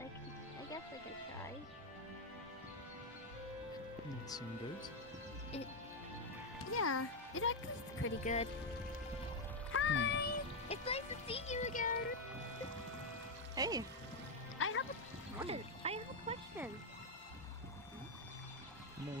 I guess I can try. Yes, indeed. Yeah, it actually is pretty good. Hi! It's nice to see you again! Hey! I have a question. No.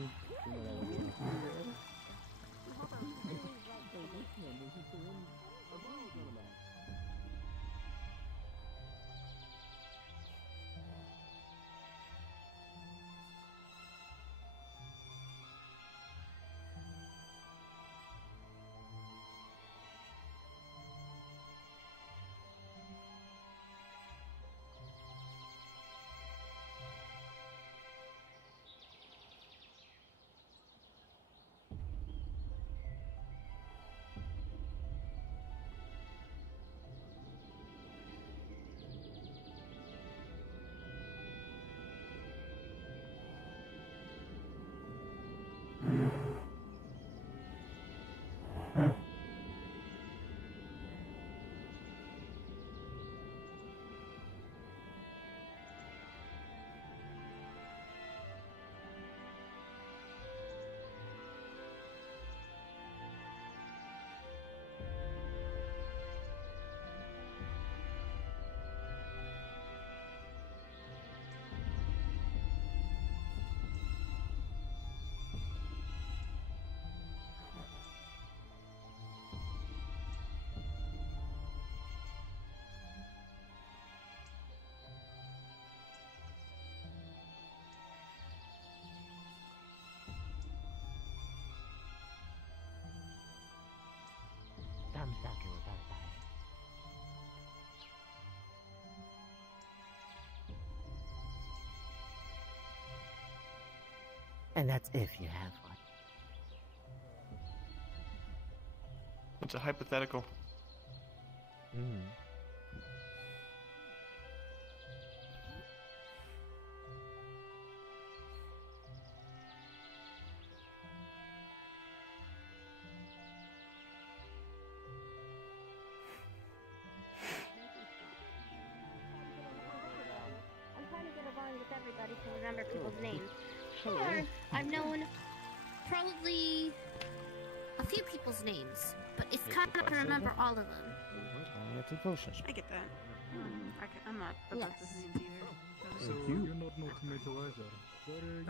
And that's if you have one. It's a hypothetical. I'm trying to get along with everybody to remember people's names. Sure, I've known probably a few people's names, but it's kind of hard to remember all of them. I get that. I'm not the best with names either. So you're not an automator either.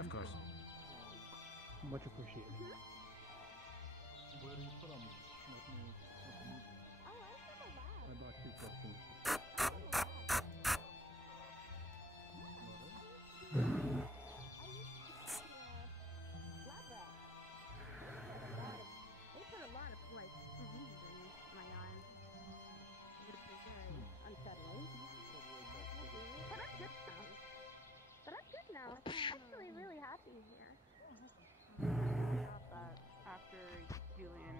Of course. Much appreciated. Where are you from? I've got two questions. They put a lot of diseases in my eyes, which is very unsettling. But I'm good now. I'm actually really happy here. That after Julian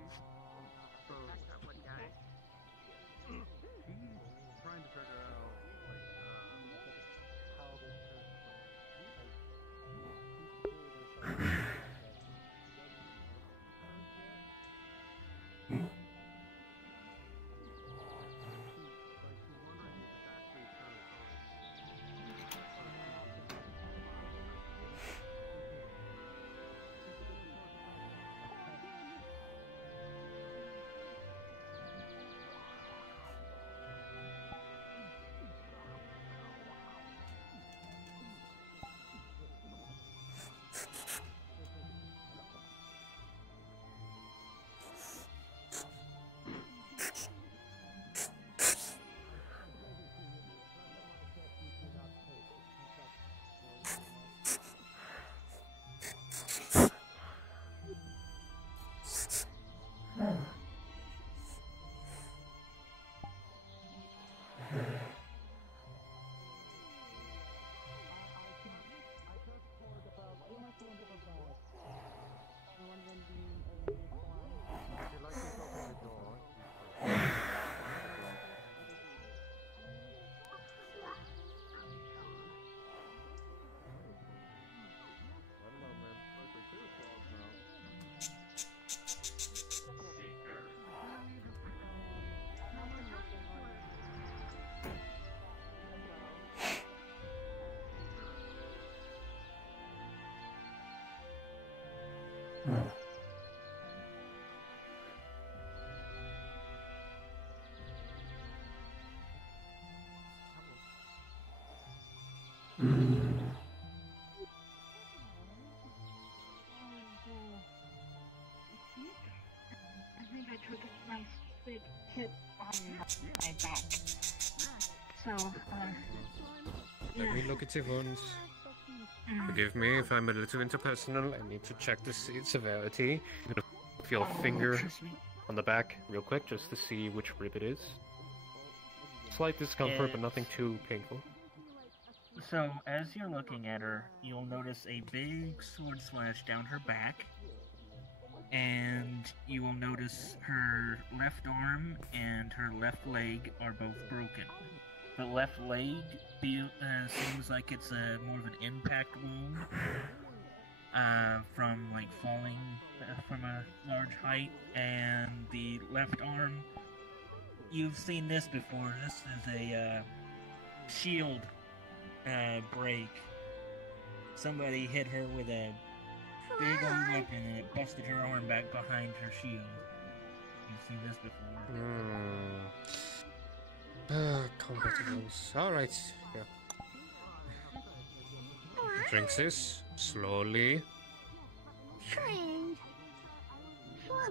I think I took a nice big hit on my back. So, Let me look at your wounds. Forgive me if I'm a little interpersonal. I need to check the severity. I'm gonna feel a finger on the back real quick just to see which rib it is. Slight discomfort, but nothing too painful. So, as you're looking at her, you'll notice a big sword slash down her back. And you will notice her left arm and her left leg are both broken. The left leg seems like it's more of an impact wound from like falling from a large height, and the left arm, you've seen this before. This is a shield break. Somebody hit her with a big old weapon and it busted her arm back behind her shield. You've seen this before. Combat wounds. Alright, yeah. Drink this, slowly. Friend.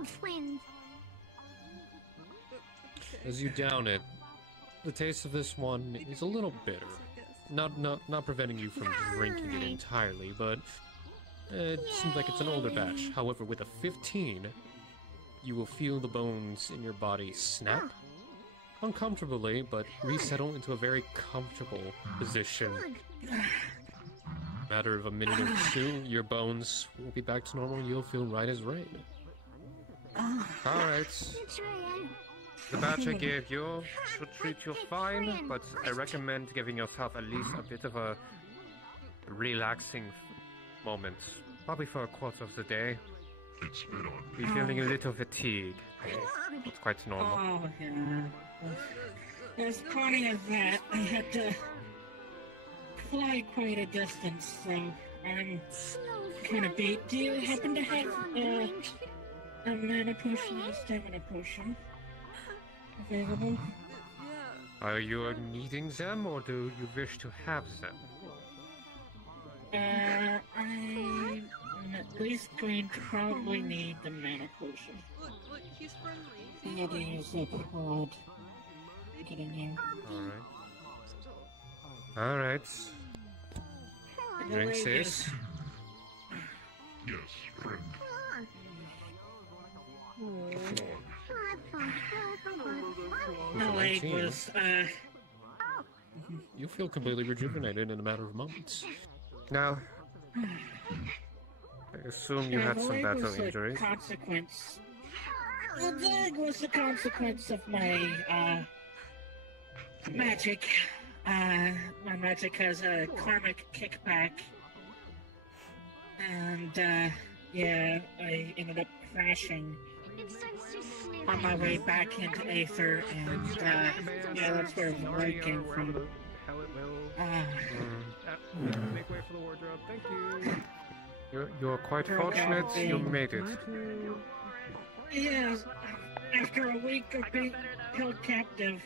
Friend. As you down it, the taste of this one is a little bitter. Not preventing you from drinking it entirely, but it seems like it's an older batch. However, with a 15, you will feel the bones in your body snap. Uncomfortably, but resettle into a very comfortable position. Matter of a minute or two, your bones will be back to normal and you'll feel right as rain. Alright. The batch I gave you should treat you fine, but I recommend giving yourself at least a bit of a relaxing moment. Probably for a quarter of the day. You're feeling a little fatigued. It's quite normal. Oh, yeah. As part of that, I had to fly quite a distance, so I'm kind of beat. Do you happen to have a mana potion and a stamina potion available? Are you needing them, or do you wish to have them? I'm at least going to probably need the mana potion. Look, he's friendly. I had to use a pod. Get in here. Alright. Drink this. Yes, friend. My leg was, You feel completely rejuvenated in a matter of moments. Now, I assume you had some battle injuries. Consequence. The leg was the consequence of my, magic. My magic has a karmic kickback. And, yeah, I ended up crashing on my way back into Aether, and, yeah, that's where the leg came from. Make way for the wardrobe. Thank you. You're quite fortunate you made it. Yeah, after a week of being held captive.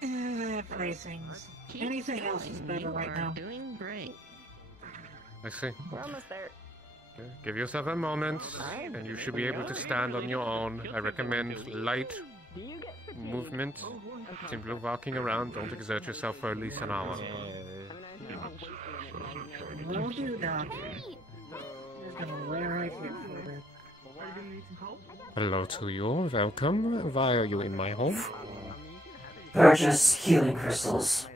Poor things. Anything else is better right now. Doing great. I see. We're almost there. Okay. Give yourself a moment, and you should be able to stand on your own. I recommend light movement. Simply walking around. Don't exert yourself for at least an hour. Will do, Doc. Just gonna lay right here for a bit. Hello to you. Welcome. Why are you in my home? Purchase healing crystals.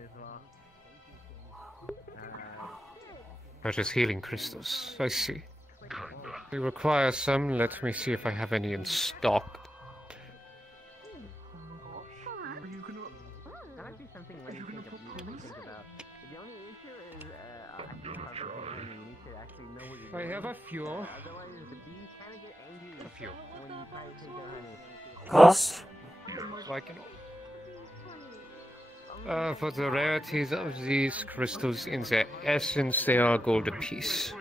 Purchase healing crystals. I see. We require some. Let me see if I have any in stock. I have a few. A few. Cost? Like for the rarities of these crystals, in their essence, they are gold apiece.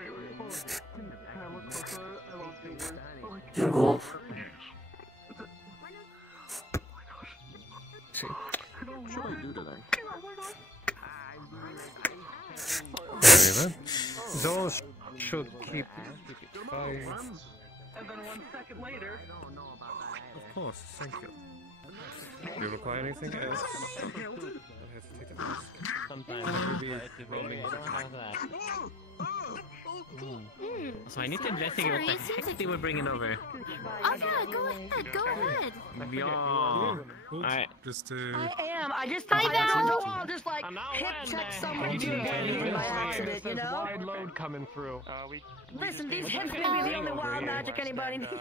2 gold. See. What should I do today? Anyway, those should keep five. And then 1 second later. Of course, thank you. Do you require anything else? I have to take the risk. Sometimes Maybe rolling that. So I need to investigate what the heck they were bringing over. Oh yeah, go ahead, go ahead. Yeah. Alright. Just I am. I just Hi, Val. I'll just like hip check someone by accident, you know? wide load coming through. Listen, these hips may be the only wild magic anybody needs.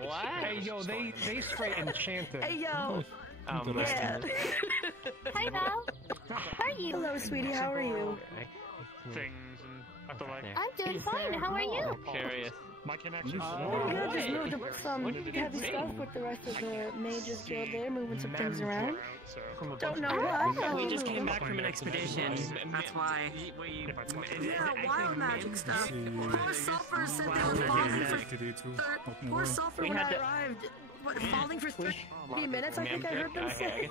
What? Hey yo, they straight enchanted. Hey yo. Yeah. Hi, Val. How are you? Hello, sweetie. How are you? Things and I feel like I'm doing fine. How are you? Curious. my connection. Yeah, just moved up some heavy stuff with the rest of the mages guild there, moving some things around. Don't know what. We just came back from an expedition. That's why. Yeah, wild magic stuff. Poor Sulfur said they were falling for... Poor Sulfur when I arrived... What, falling for 30 minutes, I think I heard them say.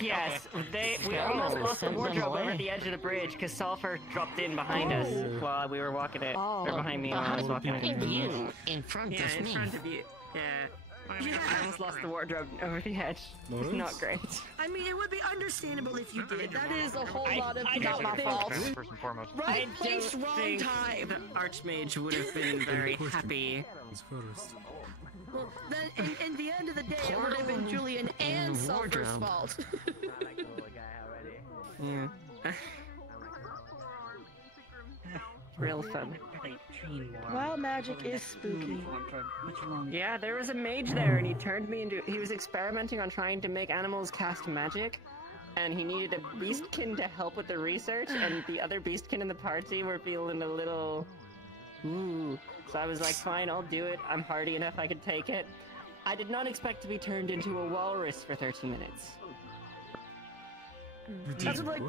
Yes, we almost lost the wardrobe over the edge of the bridge because Sulfur dropped in behind us while we were walking it. Or behind me while I was walking it. In front of in me. front of you. Yeah. I almost lost the wardrobe over the edge. It's not great. I mean, it would be understandable if you did. That is a whole lot of not my fault. First and foremost. Right place, wrong time. The Archmage would have been very happy. Well, then, in the end of the day, it would have been Julian and Sulfur's fault. Yeah. Real fun. Wild magic is spooky. Yeah, there was a mage there, and he turned me into. He was experimenting on trying to make animals cast magic, and he needed a beastkin to help with the research, and the other beastkin in the party were feeling a little. Ooh. So I was like, fine, I'll do it. I'm hardy enough, I can take it. I did not expect to be turned into a walrus for 30 minutes. That's what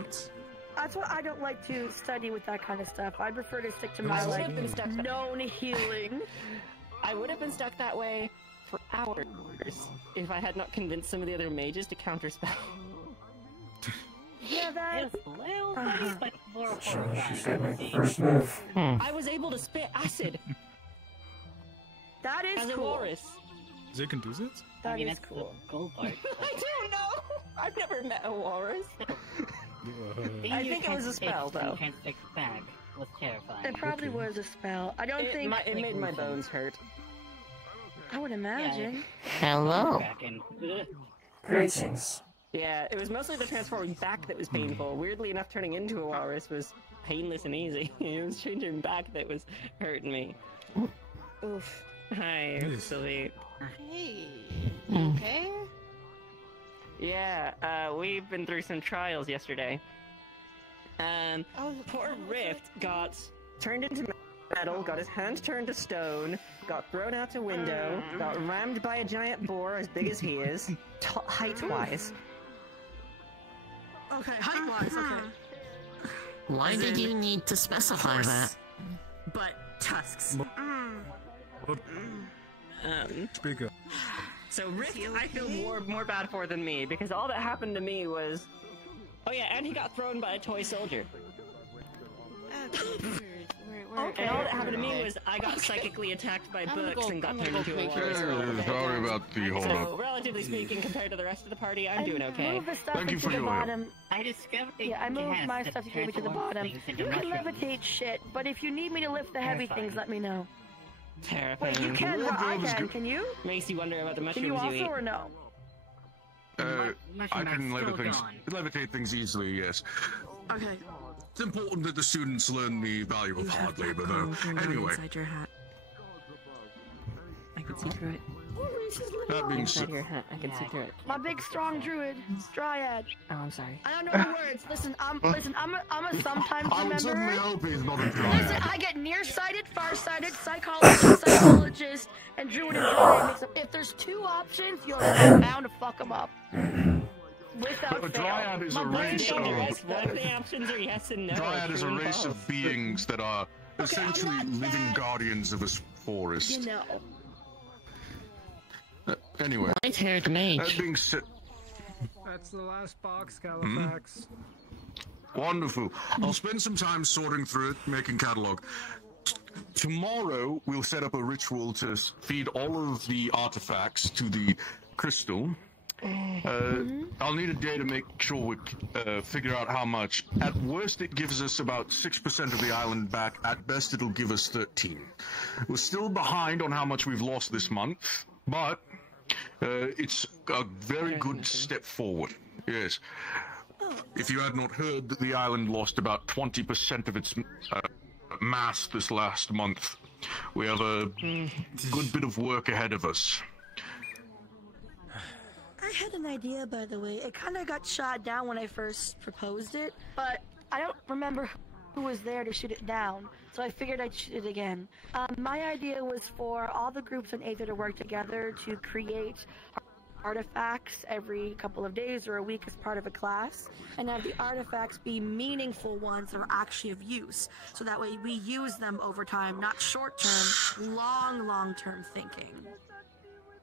I don't like to study with that kind of stuff. I prefer to stick to my known healing. I would have been stuck that way for hours if I had not convinced some of the other mages to counterspell. Yeah, that. First move. I was able to spit acid. That is as a cool. walrus. They can do this? That is cool. Cool part. I don't know. I've never met a walrus. I think it was a spell, though. Bag was terrifying. It probably was a spell. I don't think it made my bones hurt. I would imagine. Hello. Greetings. Yeah, it was mostly the transforming back that was painful. Weirdly enough, turning into a walrus was painless and easy. It was changing back that was hurting me. Oof. Hi, Sylvie. Hey. Okay? Yeah, we've been through some trials yesterday. And poor Rift got turned into metal, got his hand turned to stone, got thrown out a window, got rammed by a giant boar as big as he is, height-wise. Okay, height-wise, okay. Why did you need to specify that? But tusks. Speak up. So Rift, I feel more bad for than me, because all that happened to me was... Oh yeah, and he got thrown by a toy soldier. And all that happened to me was I got psychically attacked by books and got turned into a walrus. Sorry about the hold So, up. relatively speaking, compared to the rest of the party, I'm doing okay. Move the stuff Thank you into for the your help. bottom. I discovered Yeah, I moved my stuff to to the bottom. You can levitate shit, but if you need me to lift the heavy things, let me know. Terrifying. Wait, you can, but I can you? Makes you wonder about the Can you mushrooms you also eat. or no? I can levitate things easily, yes. Okay. It's important that the students learn the value of hard labor, though. Anyway, Inside your hat. I can see through it. that being Inside said, your hat, I can see through it. My big strong druid, Dryad. Oh, I'm sorry. I don't know the words. Listen, I'm a sometimes I would certainly remember. hope he's not a Listen, dryad. I get nearsighted, farsighted, psychologist, and druid and druid mix up. If there's two options, you're bound to fuck them up. Without But a fail. dryad is My a brain race don't of... rest One of the options are yes and no. Dryad is a true and race false. of beings that are essentially I'm not living that- guardians of a forest. You know. Anyway, White-haired that mage. being said... That's the last box, Califax. Wonderful. I'll spend some time sorting through it, making catalog. Tomorrow, we'll set up a ritual to feed all of the artifacts to the crystal. I'll need a day to make sure we figure out how much. At worst, it gives us about 6% of the island back. At best, it'll give us 13. We're still behind on how much we've lost this month, but it's a very good step forward. Yes. If you had not heard, the island lost about 20% of its mass this last month. We have a good bit of work ahead of us. I had an idea, by the way. It kind of got shot down when I first proposed it, but I don't remember who was there to shoot it down, so I figured I'd shoot it again. My idea was for all the groups in Aether to work together to create artifacts every couple of days or a week as part of a class, and have the artifacts be meaningful ones that are actually of use, so that way we use them over time, not short-term, long-term thinking.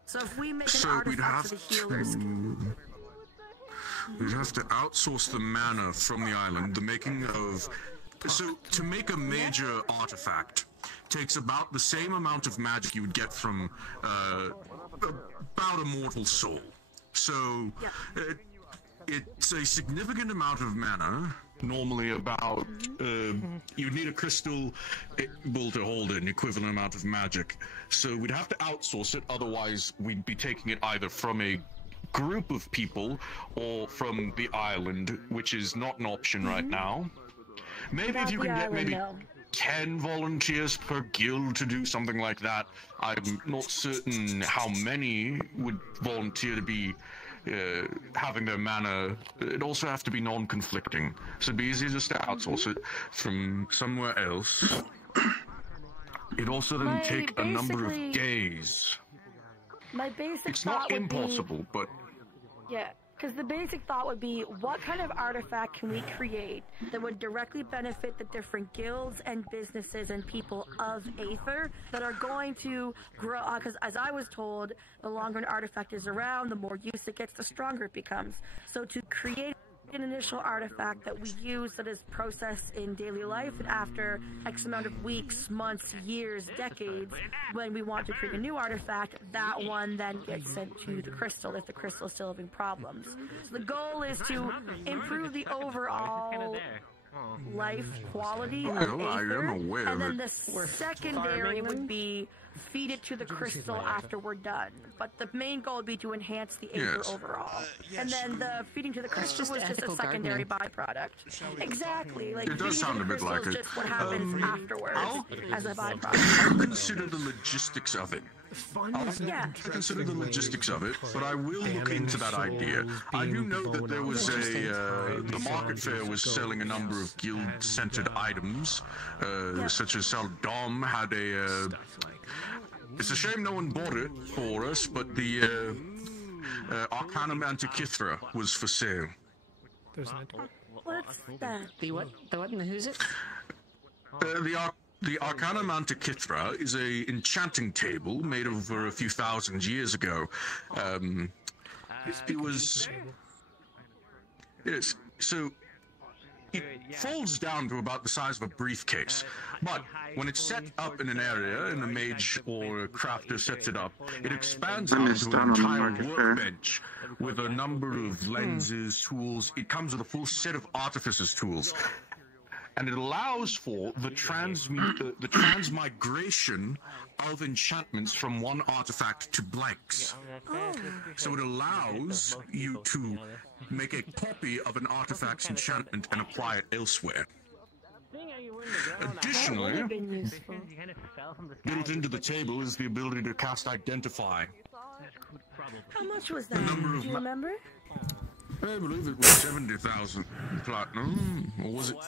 So if we make an artifact for the healers... We'd have to outsource the mana from the island, the making of... So, to make a major artifact takes about the same amount of magic you would get from, about a mortal soul. So, it's a significant amount of mana, normally about, you'd need a crystal able to hold an equivalent amount of magic. So we'd have to outsource it, otherwise we'd be taking it either from a group of people or from the island, which is not an option right now. Maybe if you can get maybe 10 volunteers per guild to do something like that. I'm not certain how many would volunteer to be having their mana. It'd also have to be non-conflicting, so it'd be easier just to outsource it from somewhere else. It'd also then take a number of days. My basic It's not impossible, but... Yeah, because the basic thought would be, what kind of artifact can we create that would directly benefit the different guilds and businesses and people of Aether that are going to grow? Because as I was told, the longer an artifact is around, the more use it gets, the stronger it becomes. So to create an initial artifact that we use that is processed in daily life, and after X amount of weeks, months, years, decades, when we want to create a new artifact, that one then gets sent to the crystal if the crystal is still having problems. So the goal is to improve the overall life quality of Aether, and then the secondary would be feed it to the crystal after we're done. But the main goal would be to enhance the Aether overall. And then the feeding to the crystal was just a secondary byproduct. Exactly. Like, it does sound a bit like it. Just what happens afterwards as a byproduct. I'll consider the logistics of it. I'll consider the logistics of it, but I will look into that idea. I do know that there was the market fair was selling a number of guild-centered items, such as Saldom had a... it's a shame no one bought it for us, but the Arcanum Antikythera was for sale. What's that? The what? The what and the who's it? The Arcanum Antikythera is a enchanting table made over a few thousand years ago. It was... Yes, so... It folds down to about the size of a briefcase, but when it's set up in an area, and a mage or a crafter sets it up, it expands out into an entire workbench with a number of lenses, tools. It comes with a full set of artificer's tools, and it allows for the transmigration of enchantments from one artifact to blanks. So it allows you to make a copy of an artifact's enchantment and apply it elsewhere. Additionally, built into the table is the ability to cast Identify. How much was that? Do you remember? I believe it was 70,000 platinum, or was it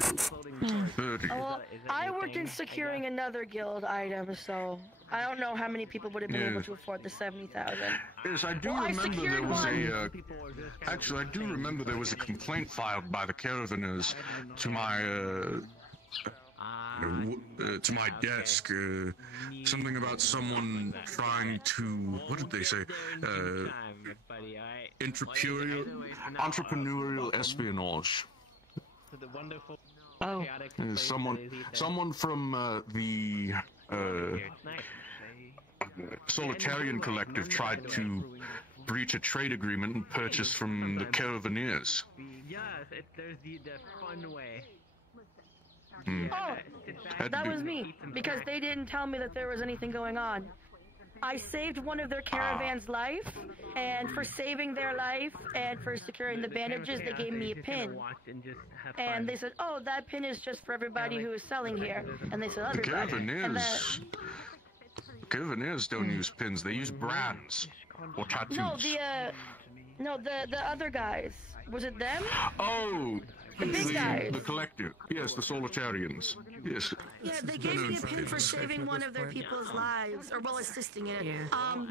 30? Well, I worked in securing another guild item, so I don't know how many people would have been able to afford the 70,000. Yes, I do remember there was a... actually, I do remember there was a complaint filed by the Caravaners to my desk, something about someone trying to, what did they say, entrepreneurial espionage. to the wonderful, Oh. chaotic Someone from the Solitarian Collective tried to breach a trade agreement and purchase from the Caravaneers. Yes, there's the fun way. Oh, that was me, because they didn't tell me that there was anything going on. I saved one of their caravan's life, and for saving their life and for securing the bandages, they gave me a pin. And they said, "Oh, that pin is just for everybody who is selling here." And they said, The "Everybody." Caravaneers don't use pins; they use brands or tattoos. No, the other guys. Was it them? Oh, the big guys. The collective. Yes, the Solitarians. Yes. Yeah, they gave me a pin for saving one of their people's lives, or well, assisting it.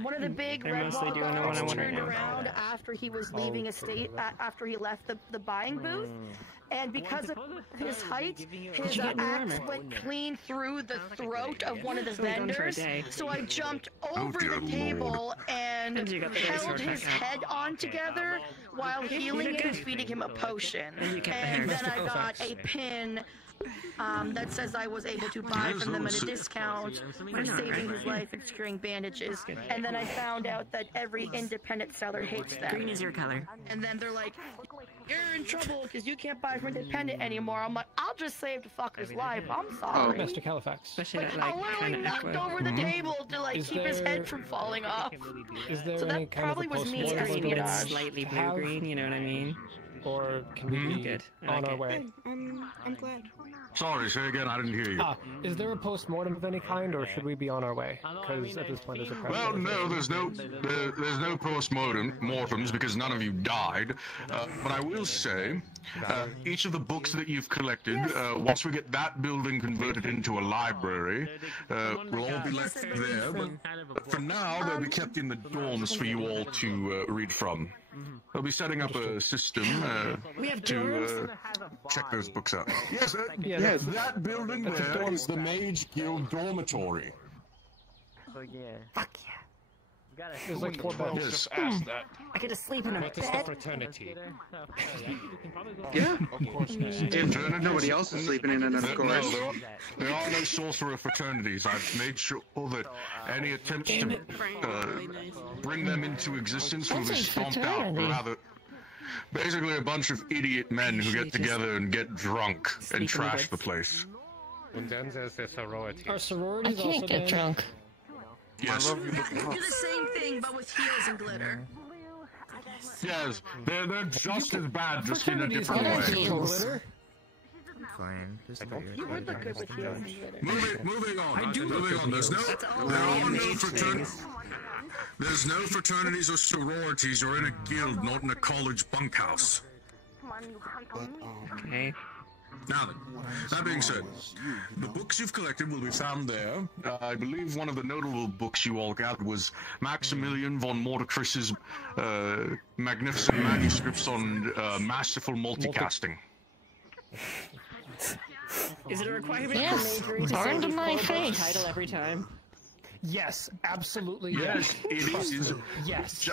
One of the big red wall guards turned around after he was leaving after he left the buying booth, and because of his height, his axe went clean through the throat of one of the vendors. So I jumped over the table and held his head on together while healing him and feeding him a potion. And then I got a pin that says I was able to buy from them at a discount for saving his life and securing bandages. And then I found out that every independent seller hates them. Green is your color. And then they're like, "You're in trouble because you can't buy from independent anymore." I'm like, "I'll just save the fucker's life. I'm sorry." Mr. Califax. I literally knocked over the table to keep his head from falling off. Is there So any that kind probably of a was me post-mortem espionage. Slightly blue-green, you know what I mean? Or can we be Good. on our way? I'm glad. Sorry, say again. I didn't hear you. Is there a post-mortem of any kind, or should we be on our way? Because at this point, there's a pressure. Well, no, there's no post-mortems because none of you died. But I will say, each of the books that you've collected, once we get that building converted into a library, will all be left there. But for now, they'll be kept in the dorms for you all to read from. They'll be setting up a system to check those books out. Yes, that building there is the Mage Guild dormitory. Oh yeah. Fuck yeah. There's like 4 beds. Just ask that. I get to sleep in a What is the bed. fraternity? Yeah. If nobody else is sleeping in it, of course. No, there are no sorcerer fraternities. I've made sure that any attempts to bring them into existence will be stomped out. Rather, basically a bunch of idiot men who get together and get drunk and trash the place. And then there's the sorority. Are sororities I also can't get banned? drunk. Yes. Do the same thing, but with heels and glitter. Yes, they're just as bad, just in a Fraternities different have way. glitter. Fine. Just You would look good with heels and glitter. Moving on. Moving on. There's no fraternities or sororities or in a guild, not in a college bunkhouse. Okay. Now then, that being said, the books you've collected will be found there. I believe one of the notable books you all got was Maximilian von Mordecris's magnificent manuscripts on masterful multicasting. Is it a requirement Yes, for Majory to burned say in my the full book face. title every time? Yes, absolutely. Yes, it is. Yes.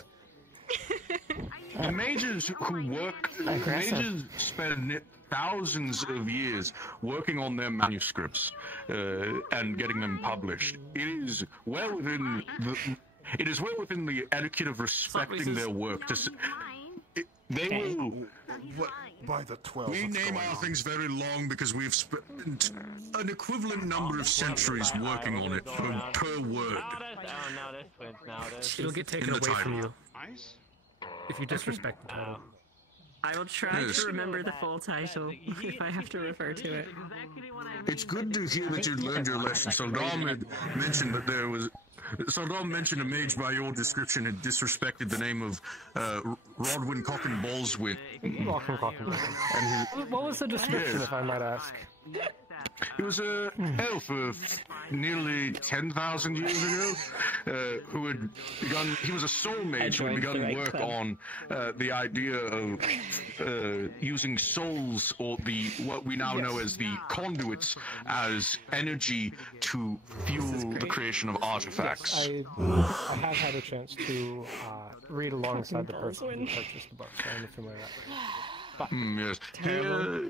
The mages who work, mages spend thousands of years working on their manuscripts and getting them published. It is well within the etiquette of respecting their work. They will. By the 12. We name our things very long because we've spent an equivalent number of centuries working on it per word. It'll get taken away from you if you disrespect the title. I will try to remember the full title if I have to refer to it. It's good to hear that you learned your lesson. Saldam had mentioned that there was. Saldam mentioned a mage by your description had disrespected the name of Rodwin Cocken Ballswin. What was the description, if I might ask? He was an elf of nearly 10,000 years ago, who had begun. He was a soul mage who had begun work on the idea of using souls, or what we now know as the conduits, as energy to fuel the creation of artifacts. Yes, I have had a chance to read alongside the person who purchased the book, so I'm familiar with that. Yes.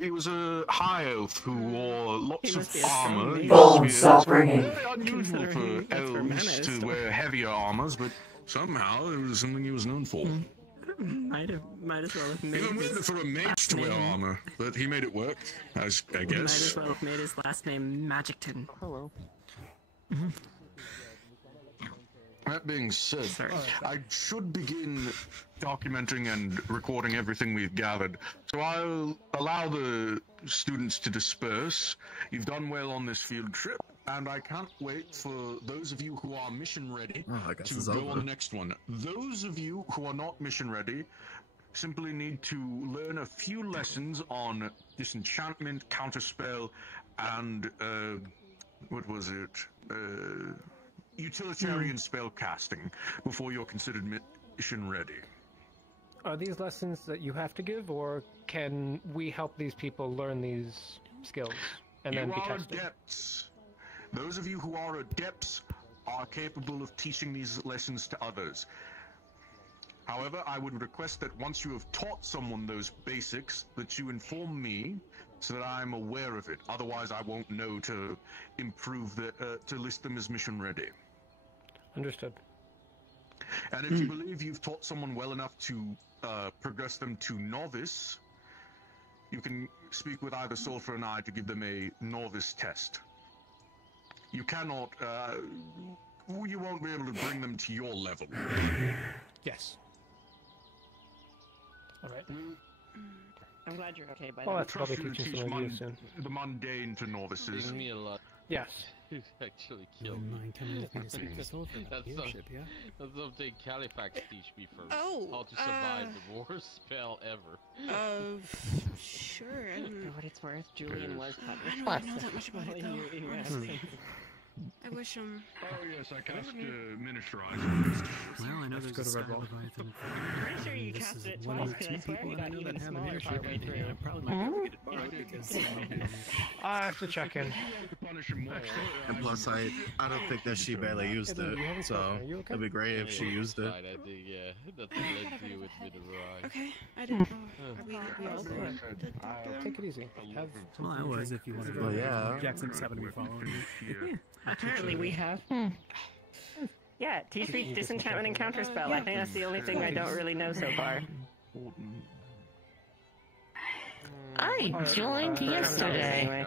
He was a high elf who wore lots of be a strong armor. man. Used to be upbringing. very unusual for Considering that's where elves mana is to stored. wear heavier armors, but somehow it was something he was known for. Might as well have made Even his weirder for a mage to wear name. armor, but he made it work, I Might as guess. well have made his last name Magicton. Hello. That being said, Sorry. I should begin documenting and recording everything we've gathered. So I'll allow the students to disperse. You've done well on this field trip, and I can't wait for those of you who are mission ready I guess to it's go over. on the next one. Those of you who are not mission ready simply need to learn a few lessons on disenchantment, counterspell, and what was it? Utilitarian spell casting before you're considered mission ready. Are these lessons that you have to give, or can we help these people learn these skills and then You be are tested? adepts. Those of you who are adepts are capable of teaching these lessons to others. However, I would request that once you have taught someone those basics, that you inform me so that I'm aware of it. Otherwise, I won't know to improve to list them as mission ready. Understood. And if you believe you've taught someone well enough to progress them to novice, you can speak with either Sulfur and I to give them a novice test. You cannot, you won't be able to bring them to your level. Yes. All right. I'm glad you're okay by Well, that. that's probably Trust you to teaching teach some of you soon. the mundane to novices. Me a lot. Yes. He's actually killed me. That's something Califax teach me first. Oh, How to survive the worst spell ever. Sure. I don't For what it's worth, Julian was I published. don't really know that much about it, though. I wish, Oh yes, I cast miniaturize. Well, I know there's go a to Sky Red Wall. Leviathan. Pretty sure you This cast is it one twice, of because two I swear people you that I got know that even have a smaller leadership partway rating. through. I probably might be able to get it borrowed because I have to check in. Punish him more. And plus, I don't think that she barely used it, so it'd be great if she used it. I think, yeah, that led you with me the right. Okay, I didn't know. We all did. Take it easy. Have well, I was if you wanted to. Well, yeah. Jackson just happened to be following me. Apparently we have. Yeah, T3 disenchantment and counterspell. I think that's the only thing I don't really know so far. I joined yesterday. Anyway.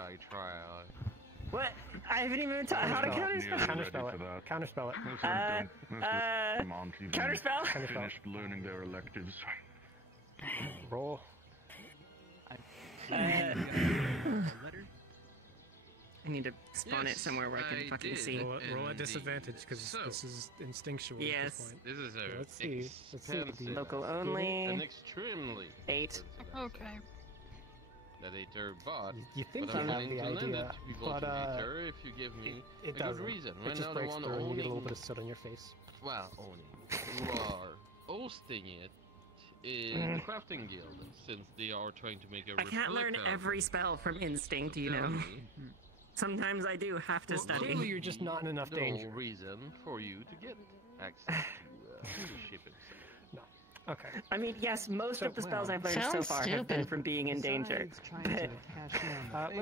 What? I haven't even taught how to counterspell. Counterspell it. Counterspell it. Counterspell? Finished learning their electives. Roll. I need to spawn it somewhere where I can fucking see. Roll at disadvantage because this is instinctual at Yes. this point. This is a Let's see. Let's see. expensive Local and only. extremely 8. Okay. that Aether bought. You think but you I'm have willing the to lend idea, it to people but to Aether if you give me it a good doesn't. reason. It just Right now, the breaks one through and you get a little owning, bit of soot on your face. well, owning, who are hosting it is the crafting guild, since they are trying to make a I can't learn replica every spell from instinct, you know. Sometimes I do have to study. Clearly you're just not in enough no danger. reason for you to get access to the ship itself. Okay. I mean, yes, most of the spells I've learned so Sounds far have been stupid. from being in danger. But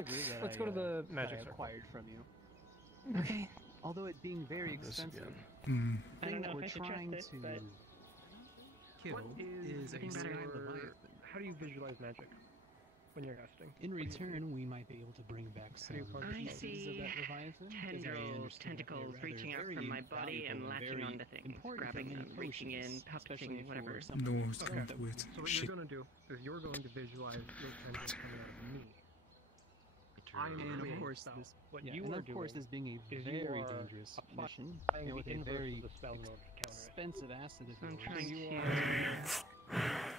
Let's go to the magic circle. acquired from you. Okay. Although it being very expensive, I don't the thing know that if we're I should trying trust to it, but Kill is a getting better. Sky Leviathan. How do you visualize magic when you're casting? in return, we might be able to bring back some I pieces see of that Leviathan. 'cause I tendrils, understand that tentacles they're reaching out very from my body and valuable latching very onto things, important grabbing for them, many reaching in, potions, especially touching, whatever. for something No, like stop that. it. So what Shit. you're going to do is you're going to visualize those tendrils coming out of me. And of course, What yeah, you and are of course, doing this being a is you very are dangerous mission, applying and with the a inverse very of the spell in order to counter it. expensive acid of I'm yours, trying you to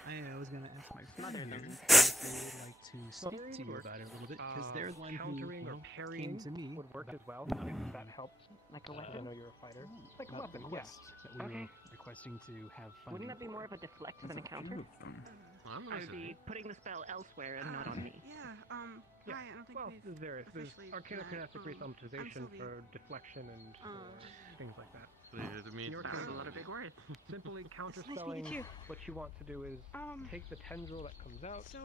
I was gonna ask my smother friend them. if they would like to speak to you about it a little bit, because they're the one who countering or came parrying to me would work about as well. If that helps. Like a I weapon? know you're a fighter. Like a about the weapon, yeah. quest that we Okay. were requesting to have funding Wouldn't that be for. more of a deflect than a So counter? I'm I would be putting the spell elsewhere and not on me. Yeah, right, I don't think Well, we've there's various. There's officially arcanokinetic met. rethumbitization Sylvie. for deflection and for things like that. Pleasure to meet you. Your That's case, a lot of big words. Simply It's counterspelling. nice meeting you. What you want to do is take the tendril that comes out. So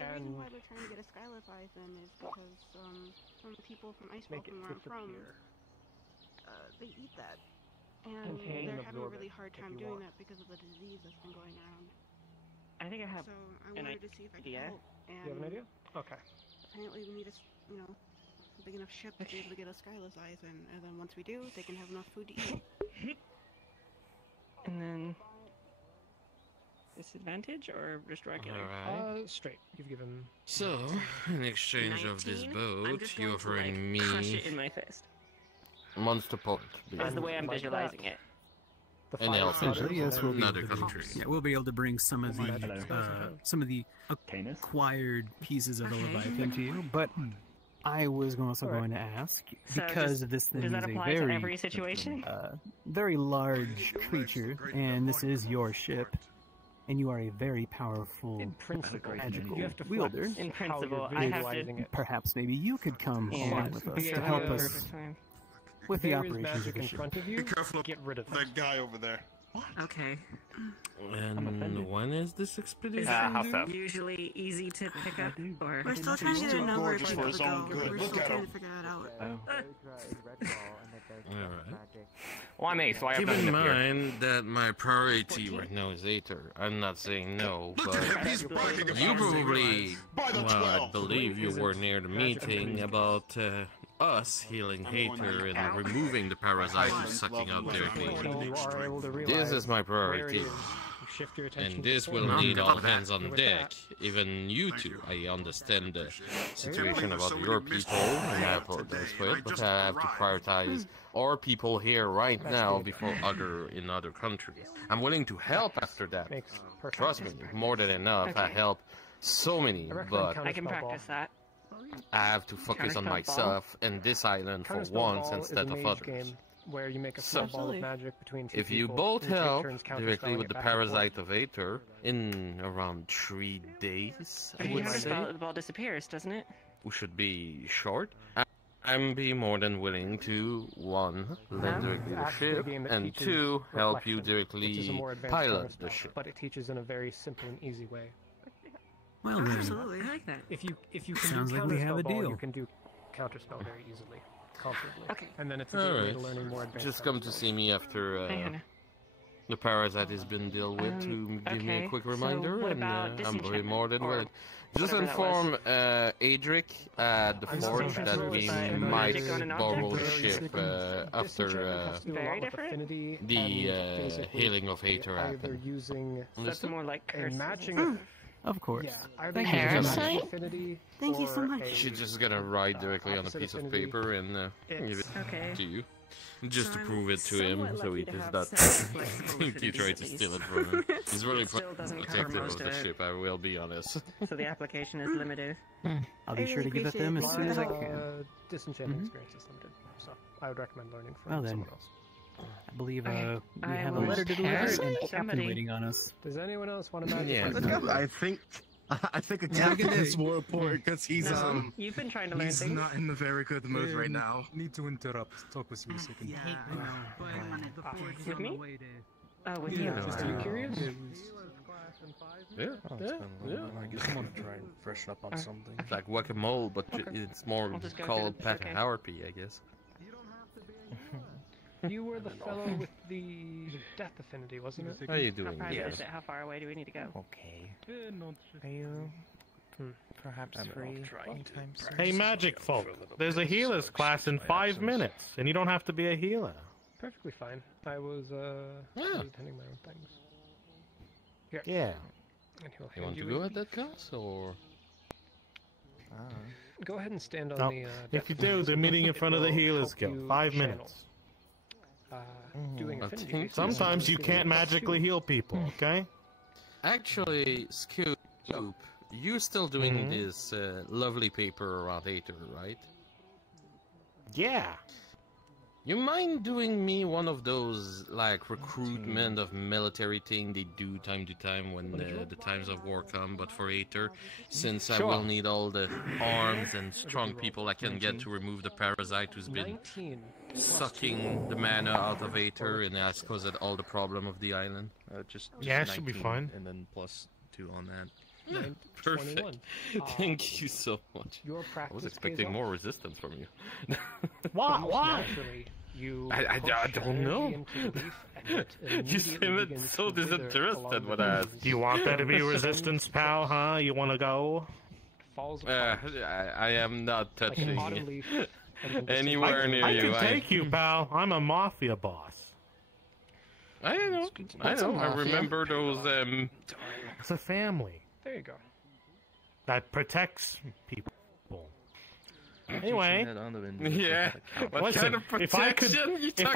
the reason why we're trying to get a Skyless Eyes then is because from people from make it Icewalking where I'm from, disappear. they eat that. And Contain and they're having a absorb really it hard if time you doing want. that because of the disease that's been going around. I think I have So I an wanted to see if I could idea. help. And You have an idea? Okay. apparently we need a, a big enough ship to be able to get a Skyless Eyes in, and then once we do, they can have enough food to eat. And then disadvantage or just regular? Alright. Straight. You've given. So, in exchange of this 19? boat, I'm just you're going to, offering like, crush me it in my fist. monster point. That's the way I'm like visualizing it. An elf in Essentially, yes, we'll be another able to- country. Yeah, we'll be able to bring some of the acquired pieces of the Leviathan to you. But I was also going to ask, So because does- this thing does is that a apply to very, every situation? very large creature, and this is your ship, and you are a very powerful magical you have to wielder. flex In how you're principle, I have visualizing to. it. Perhaps maybe you could come Yeah. along with us The to help idea us is- with the There is operations of magic the in ship. front of you. Be careful Get rid of it. that guy over there. Okay. And when is this Is expedition? that usually easy to pick up, or We're still trying to get a number of gorgeous people for to his go. own good. We're Look still at trying him. to figure that out. Alright. Why me? So I have Keep nothing in up here. mind that my priority right now is Aether. I'm not saying no, Look but at him, he's barking about you it. probably, By the well, I 12. believe you were near the meeting about us healing Aether and removing the parasite who's sucking out their You are able to This realize is my where it priority. is. You shift your attention And to this the will forward. need all hands on With deck. that, Even you two. I understand the situation about your people, and I apologize for it, but I have to prioritize our people here right now before other countries. I'm willing to help after that. Makes perfect Trust me, sense. more than enough. I Okay. help so many, I recommend but I can Counterspell Ball. practice that. I have to focus on Counterspell myself and this island for Counterspell once Ball is instead a of mage others. game where you make a So- small ball of magic between two If you people, both and you take help turns directly counterspelling with it the back and forth. parasite of Aether in around 3 days, I If you would counterspell say, it, the ball disappears, doesn't it? we should be short. I'm be more than willing to, one, lend directly the Actually, a ship, game that and teaches two, help you reflection, which is a directly more advanced pilot the counterspell, ship. but it teaches in a very simple and easy way. Well then, Absolutely. I like that. If you can Sounds do like we have a Counterspell Ball, deal. you can do counterspell very easily, comfortably. Okay. And then it's a gateway Alright, to learning more advanced. just come to spells. see me after Hang on. the parasite has been dealt with to give me okay, a quick so reminder, what and about I'm very disenchantment, more than or willing. Just whatever that was? inform Adric at the I'm forge still that confused we by might magic on an borrow object. the ship after Disenchantment has to do a lot Very with different? affinity the and basically healing of Aether either happened. using So that's Understood? more like a curses. matching of course. yeah, either Thank using you. a matching Parasite? affinity Thank you so or much. a- She's just gonna write directly on a opposite piece of affinity. paper and give it Okay. to you. Just to So prove it to I'm him, somewhat so he lucky to does have not several flexible you try to affinities. steal it from him. He's really Still doesn't cover protective most of of the it. ship, I will be honest. So the application is limited. I'll be I sure to really give it them as appreciate soon as I the can. Disenchanting experience is limited, so I would recommend learning from Well then. someone else. I believe Okay. we I have a will letter to deliver Parasite? and a captain Somebody- waiting on us. Does anyone else want to magic? Yeah. lesson? Let's go. I think a captain is more important because he's No, you've been trying to learn he's things. not in a very good mood right now. Need to interrupt. Talk with you a second. With me? Oh, with Yeah. you. Just are you curious? Yeah, I guess I want to try and freshen up on something. It's like whack-a-mole, but it's more I'll just go called to the- okay. pataharpy, I guess. You were the fellow with the death affinity, wasn't it? How are you How doing, private guys? is it? How far away do we need to go? Okay. Are you perhaps free anytime soon? Hey, magic folk, there's a healer's class in 5 minutes, and you don't have to be a healer. Perfectly fine. I was attending my own things. Here. Yeah. And he'll You hand want to you go a- at that class, or...? Go ahead and stand on No, the. if you death do, affinity. they're meeting in It front of the will healers help guild. you 5 channel. minutes. Doing I affinity think based Sometimes you is can't plus magically 2. heal people, okay? Actually, Scoop, you're still doing this lovely paper around Aether, right? Yeah. You mind doing me one of those, like, recruitment of military thing they do time to time when the times of war come, but for Aether, since I will need all the arms and strong people I can get to remove the parasite who's been sucking the mana out of Aether and has caused all the problem of the island. Just it should be 19, fine. And then plus 2 on that. Perfect. Thank you so much. Your I was expecting more resistance from you. Why? I don't know. You seem so disinterested when I asked. Do you want there to be resistance, pal, huh? You want to go? I am not touching anywhere near you. I can take you, pal. I'm a mafia boss. I know. I remember those, It's a family. There you go. That protects people. Anyway, yeah. What listen, kind of protection if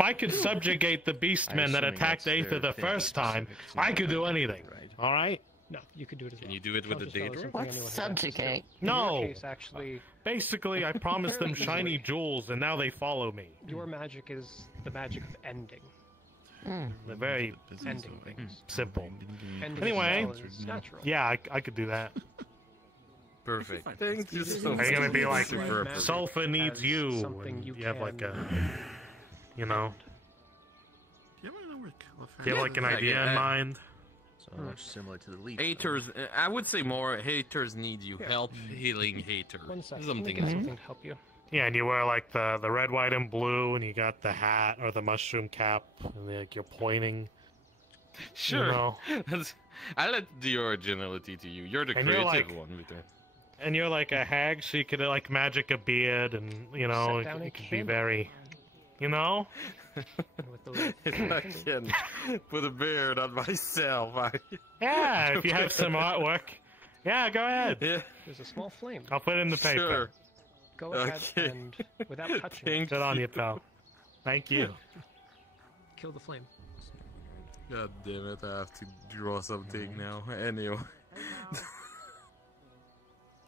I could subjugate the beastmen that attacked Aether the first time, I could do anything. All right? No, you could do it as well. Can you do it with the Daedra? What's subjugate? No. Case, actually, basically, I promised them shiny jewels, and now they follow me. Your magic is the magic of ending. They're very ending things. Simple. Ending Anyway, is natural. yeah, I could do that. Perfect. Thank you so much. Are you gonna be like, Super Sulfa needs you, and you have like a, you know, do you have like an idea in mind? So much similar to the leaf. Haters, I would say more haters need you help healing hater. Something to help you. Yeah, and you wear like the red, white, and blue, and you got the hat or the mushroom cap, and like you're pointing. Sure. You know? I let the originality to you. You're the And creative you're like- one, Victor. And you're like a hag, so you could like magic a beard, and you know Set down it a could be candle. very, you know. If I can put a beard on myself, Yeah, if you have some artwork, yeah, go ahead. Yeah. There's a small flame. I'll put it in the paper. Sure. Go ahead Okay. and, without touching it, Good on you, pal. Thank you. kill the flame. God damn it, I have to draw something now. Anyway.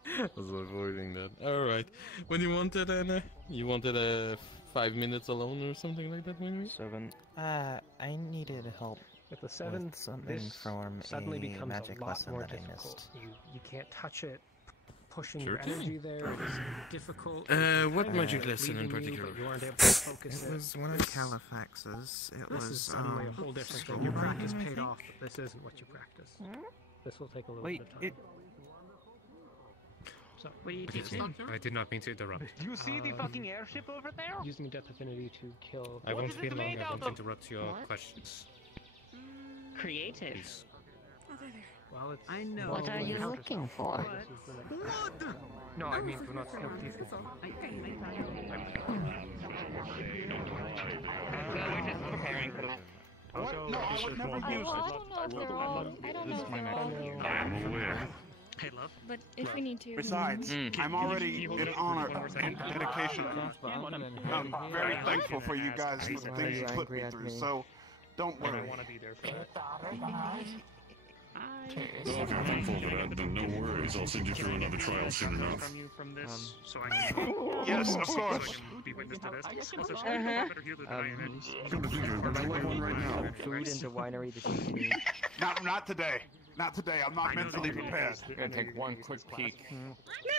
I was avoiding that. Alright. When you wanted, Anna? You wanted 5 minutes alone or something like that, maybe? 7. I needed help With the 7, with something this from suddenly a becomes magic a lot lesson more that I difficult. missed. You can't touch it. Pushing Sure your energy there is difficult. What magic lesson in Leaving you, particular? but you aren't able to focus It was one of Califax's. It This is was suddenly a whole different thing. Your practice paid off, but this isn't what you practice. This will take a little bit of time. So, What are you teaching? I did not mean to interrupt. Do you see the fucking airship over there? Using Death Affinity to kill. I won't is be it long. made I out won't of? interrupt your What? questions. Creative. Please. Well, it's I know. What are you looking for? No, I mean, do not steal these. We're just preparing for that. Also, this is more music. I don't know if they're all. I am aware. Hey, love. But if we need to. Besides, I'm already in honor and dedication. I'm very thankful for you guys for the things you put me through. So, don't worry. I want to be there for that. Well, if you're thankful for that, then no worries. I'll send you through another trial soon enough. From you from this, so I can. Yes, of So course. I can be witness to this. Also, Uh-huh. better healer than I am. I like one right now. Food in the winery that you can eat. Not today. Not today. I'm not mentally prepared. Gonna take one quick peek.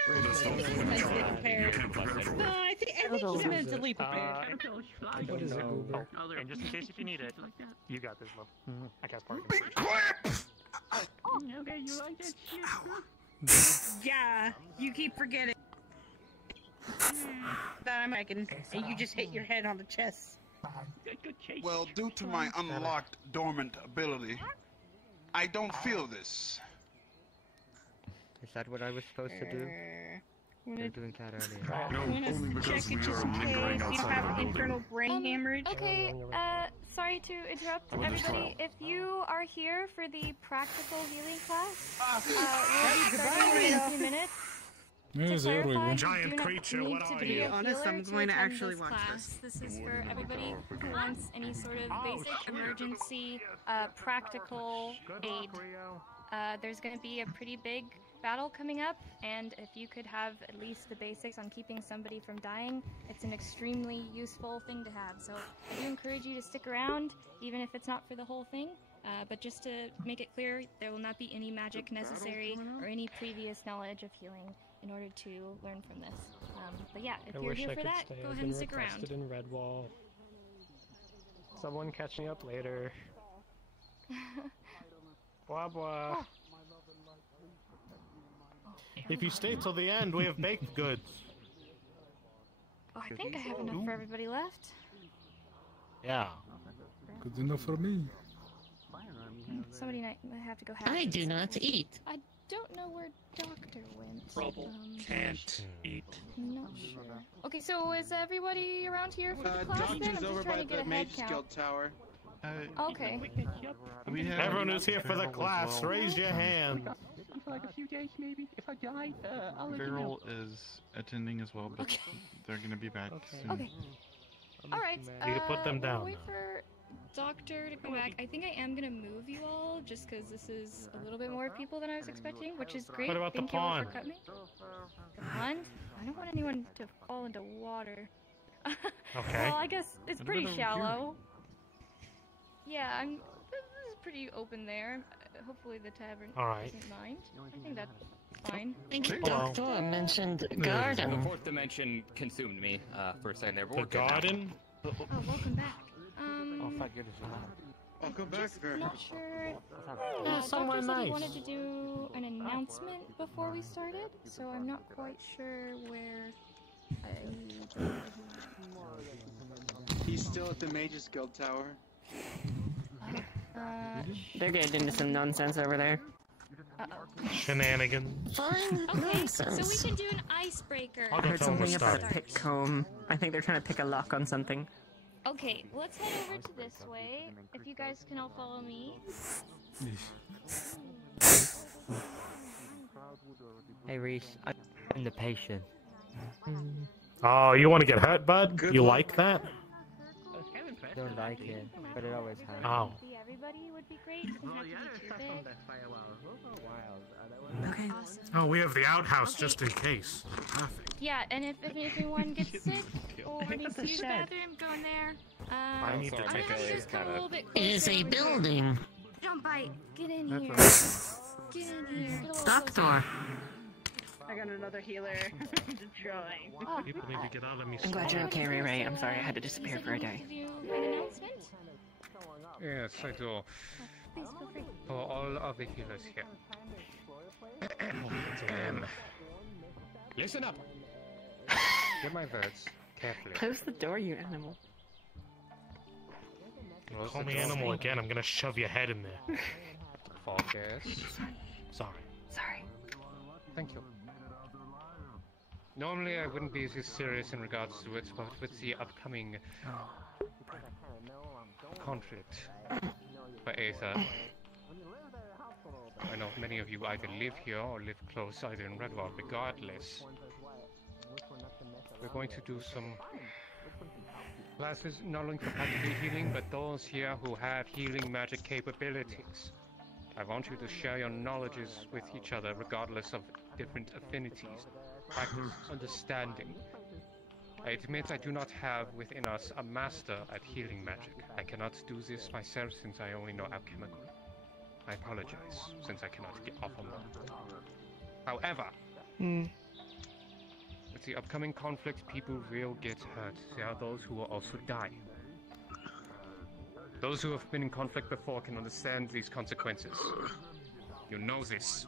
That's not for the trial. You can't prepare for No, it. I think he's mentally prepared. What is it, Goober? And just in case if you need it, you got this, love. I cast part. Okay, you like that shit? Yeah, you keep forgetting. That I'm and you just hit your head on the chest. Good chase. Well, due to my unlocked dormant ability, I don't feel this. Is that what I was supposed to do? They're doing that earlier. No, I'm only gonna because check we it just are in case lingering you outside have the building. internal brain hemorrhage. Okay, sorry to interrupt For this everybody. trial. If you are here for the practical healing class, we'll be starting in a few minutes. To clarify, you Giant do not creature, need what to are be you? a Honest, healer I'm to going to attend actually this watch class. This is for everybody who wants any sort of basic emergency practical aid There's going to be a pretty big battle coming up, and if you could have at least the basics on keeping somebody from dying, it's an extremely useful thing to have. So I do encourage you to stick around, even if it's not for the whole thing. But just to make it clear, there will not be any magic necessary or any previous knowledge of healing in order to learn from this. But yeah, if you're here for that, go ahead and stick around. In Redwall. Someone catch me up later. Blah blah. Oh. If you stay till the end, we have baked goods. Oh, I think I have enough for everybody left. Yeah. Good enough for me. Somebody might have to go have I this. do not eat. I don't know where Doctor went. Can't eat. I'm not sure. Okay, so is everybody around here for the class then? I'm Doctor's just over trying by to get the a head Mage count. Guild Tower. Okay. Everyone who's here for the class, raise your hand. For like a few days, maybe. If I die, I'll let you know. Beryl is attending as well, but they're gonna be back soon. Okay. Alright, Need to put them down. Wait for Doctor to come back. I think I am gonna move you all, just because this is a little bit more people than I was expecting, which is great. What about Thank the you all pond? for cutting me. The pond? I don't want anyone to fall into water. Okay. Well, I guess it's What pretty about over shallow. Yeah, this is pretty open there. Hopefully the tavern doesn't mind. I think that's fine. I think Doctor mentioned garden. The fourth dimension consumed me for a second there. But The we're good now. garden? Oh, welcome back. Oh, thank goodness for that. Welcome back, I'm not sure. somewhere Doctor said he nice. wanted to do an announcement before we started, so I'm not quite sure where. He's still at the Mages Guild Tower. They're getting into some nonsense over there. Shenanigans. Okay, so we can do an icebreaker. I heard something about a pick comb. I think they're trying to pick a lock on something. Okay, let's head over to this way. If you guys can all follow me. Hey Reese, I'm the patient. Oh, you want to get hurt, bud? You like that? Don't like it, but it always happens. Oh. See everybody would be great. Doesn't have to be too big. Okay. Oh, we have the outhouse just in case. Perfect. Yeah, and if anyone gets sick or needs to use the bathroom, go in there. I need to I'm take gonna a just come a little bit It is closer a over here. building. Jump bite. Get in here. Get in here. Get a little Doctor. I got another healer. Just trying. People need to get out of me. I'm glad you're okay, Ray Ray. I'm sorry I had to disappear for a day. Do an announcement? Yes, I do. Please feel free. For all of the healers here. Listen up. Hear my words carefully. Close the door, you animal. Call me animal again, I'm gonna shove your head in there. Focus. Sorry. Sorry. Thank you. Normally I wouldn't be this serious in regards to it, but with the upcoming conflict for Aether, I know many of you either live here or live close, either in Redwall. Regardless, we're going to do some classes not only for practical healing, but those here who have healing magic capabilities. I want you to share your knowledges with each other, regardless of different affinities, practice, understanding. I admit I do not have within us a master at healing magic. I cannot do this myself since I only know alchemical. I apologize, since I cannot get off on that. However, with the upcoming conflict, people will get hurt. There are those who will also die. Those who have been in conflict before can understand these consequences. You know this.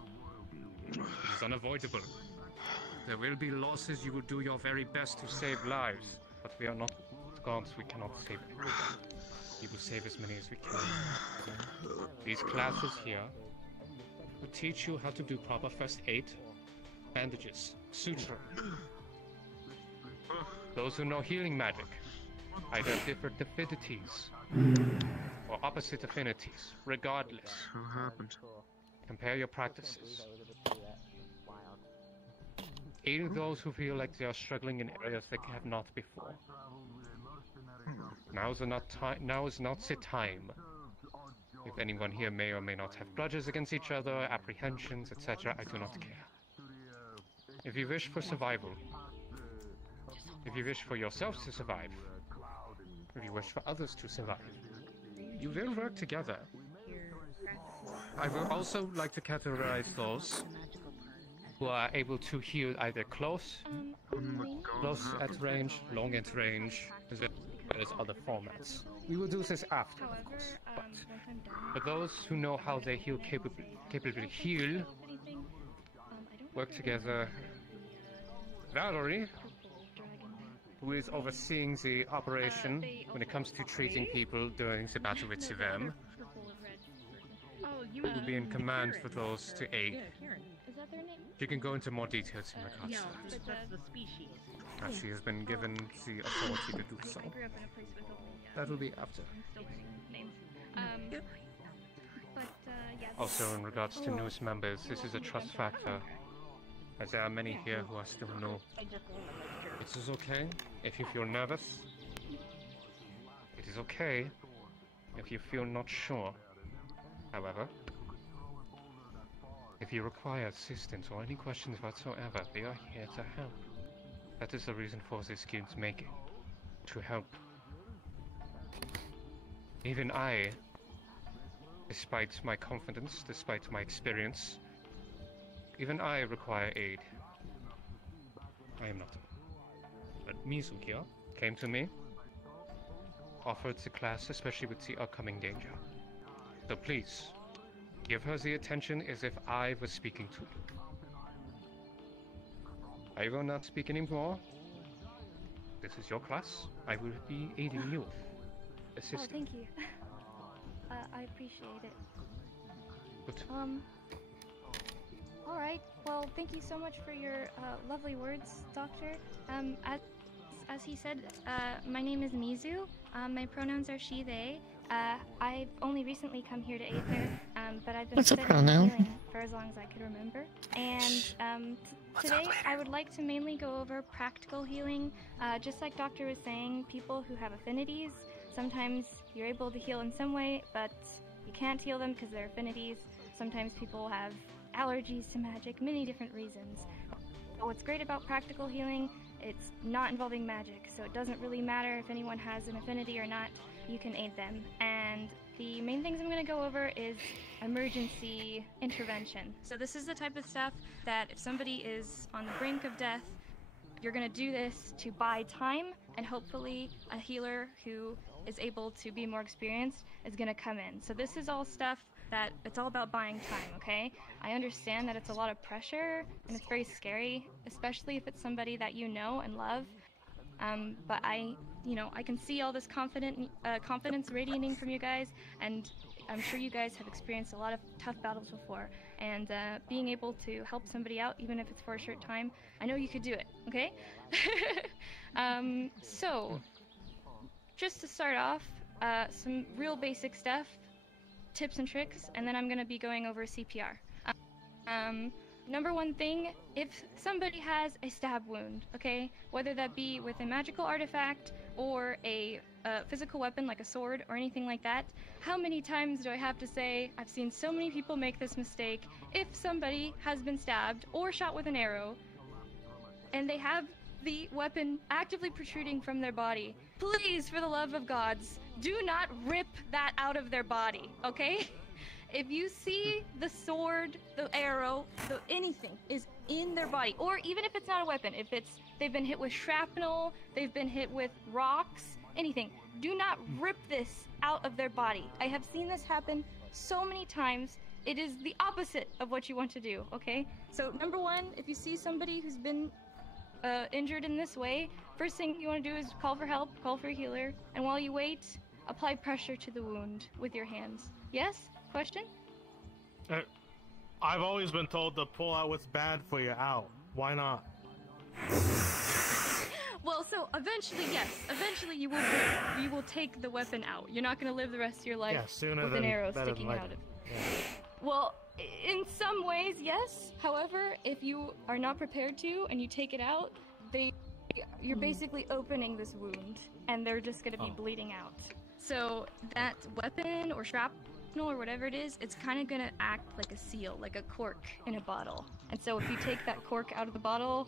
It is unavoidable. There will be losses. You will do your very best to save lives, but we are not gods. We cannot save everyone. We will save as many as we can. These classes here will teach you how to do proper first aid, bandages, suture. Those who know healing magic, either different affinities or opposite affinities, regardless. What happened? Compare your practices. Aiding those who feel like they are struggling in areas they have not before. Now is not the time If anyone here may or may not have grudges against each other, apprehensions, etc., I do not care. If you wish for survival, if you wish for yourself to survive, if you wish for others to survive, you will work together. I would also like to categorize those who are able to heal either close at range, long at range, as well as other formats. We will do this after, of course, but for those who know how they heal capably heal, work together. Valerie, who is overseeing the operation when it comes to treating people during the battle with Sivem, will be in command for those to aid. Is that their name? She can go into more details in regards to that. That's the species. As she has been given the authority to do so. I grew up in a place with only That will be after. still learning names. Yeah. Also, in regards to newest members, this is a trust factor, as there are many here who are still new. It is okay if you feel nervous. It is okay if you feel not sure. However, if you require assistance or any questions whatsoever, we are here to help. That is the reason for this guild's making. To help. Even I, despite my confidence, despite my experience, even I require aid. I am not. But Mizuki came to me, offered the class, especially with the upcoming danger. So please, give her the attention as if I was speaking to you. I will not speak anymore. This is your class. I will be aiding you. Assisting. Oh, thank you. I appreciate it. Good. All right. Well, thank you so much for your lovely words, Doctor. As he said, my name is Mizu. My pronouns are she, they. I've only recently come here to Aether, but I've been What's a studying pronoun? healing for as long as I could remember. And today I would like to mainly go over practical healing. Just like Doctor was saying, people who have affinities, sometimes you're able to heal in some way, but you can't heal them because they're affinities. Sometimes people have allergies to magic, many different reasons. But what's great about practical healing, it's not involving magic, so it doesn't really matter if anyone has an affinity or not, you can aid them. And the main things I'm going to go over is emergency intervention. So this is the type of stuff that if somebody is on the brink of death, you're going to do this to buy time, and hopefully a healer who is able to be more experienced is going to come in. So this is all stuff that it's all about buying time, okay? I understand that it's a lot of pressure and it's very scary, especially if it's somebody that you know and love. But I can see all this confidence radiating from you guys, and I'm sure you guys have experienced a lot of tough battles before, and being able to help somebody out, even if it's for a short time, I know you could do it, okay? So, just to start off, some real basic stuff, tips and tricks, and then I'm going to be going over CPR. Number one thing, if somebody has a stab wound, okay, whether that be with a magical artifact or a physical weapon like a sword or anything like that, how many times do I have to say, I've seen so many people make this mistake, if somebody has been stabbed or shot with an arrow, and they have the weapon actively protruding from their body, please, for the love of gods, do not rip that out of their body, okay? If you see the sword, the arrow, anything is in their body, or even if it's not a weapon, if they've been hit with shrapnel, they've been hit with rocks, anything, do not rip this out of their body. I have seen this happen so many times. It is the opposite of what you want to do, okay? So number one, if you see somebody who's been injured in this way, first thing you want to do is call for help, call for a healer, and while you wait, apply pressure to the wound with your hands. Yes? Question? I've always been told to pull out what's bad for you out. Why not? Well, so eventually, yes. Eventually you will take the weapon out. You're not going to live the rest of your life with an arrow sticking out of it. Yeah. Well, in some ways, yes. However, if you are not prepared to and you take it out, you're basically opening this wound and they're just going to be bleeding out. So that weapon or shrapnel or whatever it is, it's kind of gonna act like a seal, like a cork in a bottle. And so if you take that cork out of the bottle,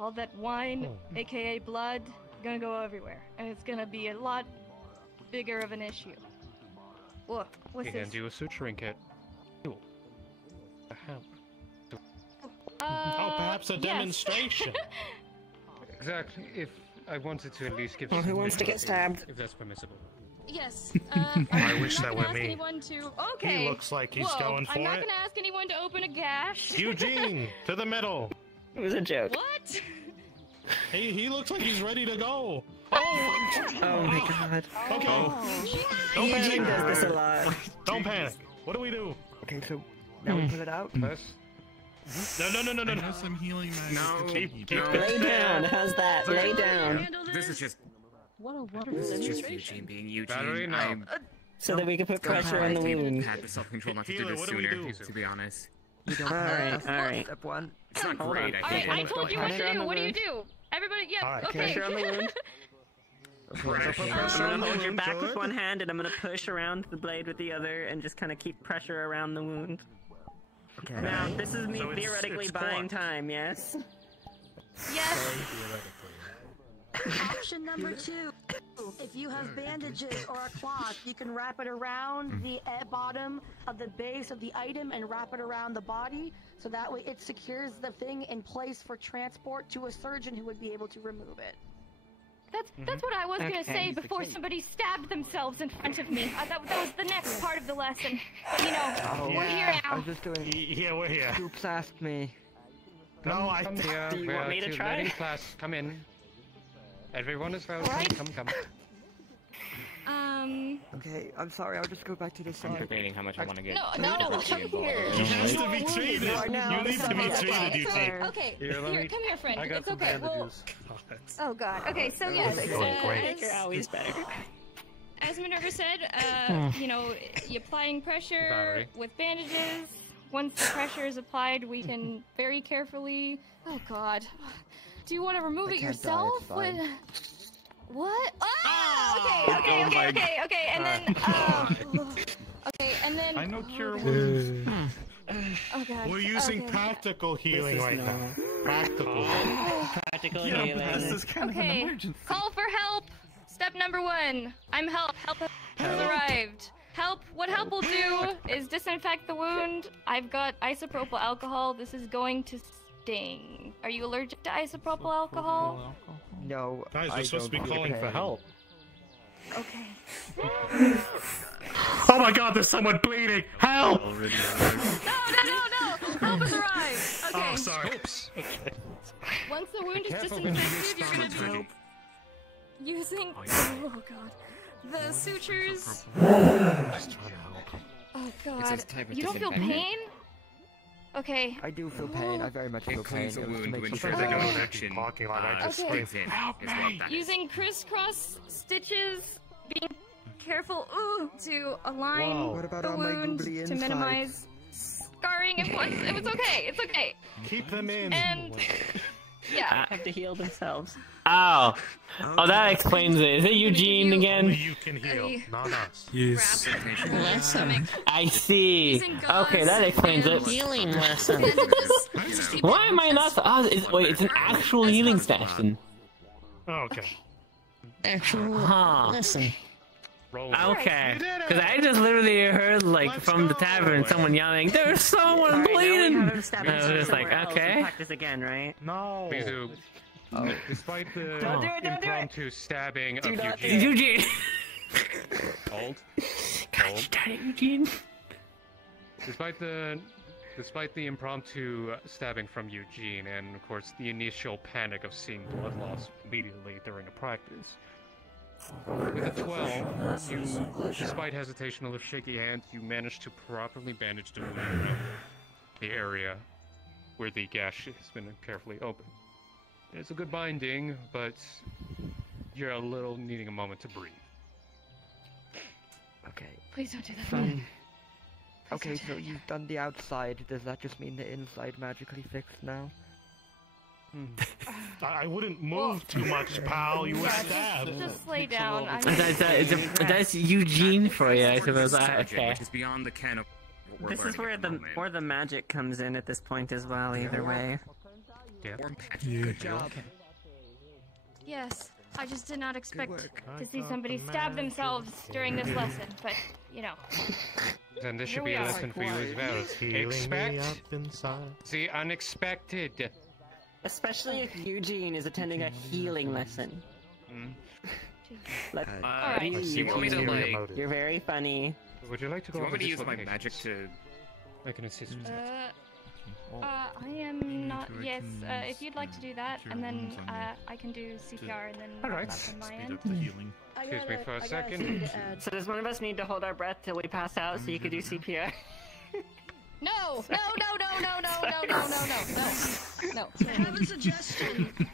all that wine, aka blood, gonna go everywhere, and it's gonna be a lot bigger of an issue. Whoa, what's You this? can do a suturing kit. Cool. A hemp. Oh, perhaps a yes. demonstration. Exactly. If I wanted to at least give. Well, who some wants to get visuals, stabbed? If that's permissible. Yes. I wish I'm that not were gonna ask me. anyone to. Okay. He looks like he's Whoa, going for I'm not it. gonna ask anyone to open a gash. Eugene, to the middle. It was a joke. What? He looks like he's ready to go. Oh my god. Okay. Don't Eugene panic. does this a lot. Don't panic. What do we do? Okay, so now we pull it out. No. Some healing magic. No. Keep Lay down. How's that? Lay down. This is just. What a wonderful This is just demonstration. Eugene being Eugene. Battery, no. I'm So that we can put pressure on the wound. had the self-control not to do Healer, this what do we sooner, do? to be honest. You don't Alright. Step one. It's not Hold great, on. I think. I told you what to Pressure on do. the What do you wound. do? Everybody, yeah, Alright, okay. Pressure on the wound. Pressure I'm on gonna the hold your wound, back good. with one hand, and I'm gonna push around the blade with the other, and just kind of keep pressure around the wound. Okay. Now, this is me So it's- theoretically it's buying caught. time, yes? Yes. Option number 2. If you have bandages or a cloth, you can wrap it around the bottom of the base of the item and wrap it around the body, so that way it secures the thing in place for transport to a surgeon who would be able to remove it. That's what I was gonna Okay. say before somebody stabbed themselves in front of me. That was the next part of the lesson. But you know, we're here I now. was just doing. Yeah, we're here. Scoops asked me. No, I. Come here. Do you we want are me to two try? learning class. Come in. Everyone is welcome. Right. Come. Okay, I'm sorry. I'll just go back to the I'm side. debating how much I want to get. No, physically come involved. here. He has to be treated. You are now You need to be okay, treated, it's Eugene. okay. Here, let me- Come here, friend. I got It's some okay. Well, bandages. oh god. Okay, so yes, Always better. as Minerva said, you know, you're applying pressure Battery. with bandages. Once the pressure is applied, we can very carefully. Oh god. Do you want to remove I it can't yourself? die, it's fine. What? Okay. And then, okay, and then. I know cure oh, wounds. oh god. We're using okay. practical healing right now. Practical. Practical Yeah, healing. this is kind of an Okay, emergency. call for help. Step number 1. I'm help. Help has arrived. Help. What help will do is disinfect the wound. I've got isopropyl alcohol. This is going to sting. Are you allergic to isopropyl alcohol? No. Guys, I we're supposed to be don't feel calling for pain. help. Okay. Oh my god, there's someone bleeding! Help! No. Help has arrived. Okay. Oh, sorry. Once the wound is Careful when you disinfected, use you're gonna sponge, be using. Oh god. The sutures. Just trying to help. Oh It god. says type of You don't feel disinfectant. pain? Okay. I do feel pain. I very much feel It pain. cleans the It was to wound to make ensure sure that that no I- infection Parking lot, I just Okay. spreads in. Help Is what me. that is. Using crisscross stitches, being careful to align Whoa. What about the all my wound googly to insides? minimize scarring. It was okay. It's okay. Keep them in. And yeah. Have to heal themselves. Oh, that explains it. Is it Eugene Only again? you can heal, not us. Yes. Lesson. I see. Okay, that explains it. Healing lesson. Why am I not? Wait, it's an actual healing station. Okay. Actual Huh. lesson. Roll. Okay. Because I just literally heard, like, from the tavern, someone yelling, "There's someone Alright, now we bleeding!" have him stab And I was himself just like, somewhere else. We okay. practice again, right? No. Please do. Despite the Don't do it, don't do it. impromptu stabbing of not do Eugene. Eugene. Hold. Darn it, Eugene. Despite the impromptu stabbing from Eugene, and of course the initial panic of seeing blood loss immediately during a practice, with a 12, you, despite hesitation of shaky hands, you manage to properly bandage the wound around the area where the gash has been carefully opened. It's a good binding, but you're a little needing a moment to breathe. Okay. Please don't do that. So, okay, so you've done the outside. Does that just mean the inside magically fixed now? I wouldn't move too much, pal. You would stab. Just lay down. That's Eugene for you, I suppose. Okay. Which is beyond the ken of what we're This is learning where the magic comes in at this point as well. Either way. Yeah. Good job. Yes, I just did not expect to see somebody stab themselves during this lesson, but, you know. Then this should Here be we a are. lesson for you as well. Expect the unexpected. Especially if Eugene is attending a healing lesson. You're very funny. Would you like to Do go you want over me to use my dislocations? magic to... I can assist with that. I am not. Yes, if you'd like to do that, and then I can do CPR and then Alright. on my end. Excuse me for a second. So does one of us need to hold our breath till we pass out so you can do CPR? No! No! No! No! No! No! No! No! No! No! No! I have a suggestion.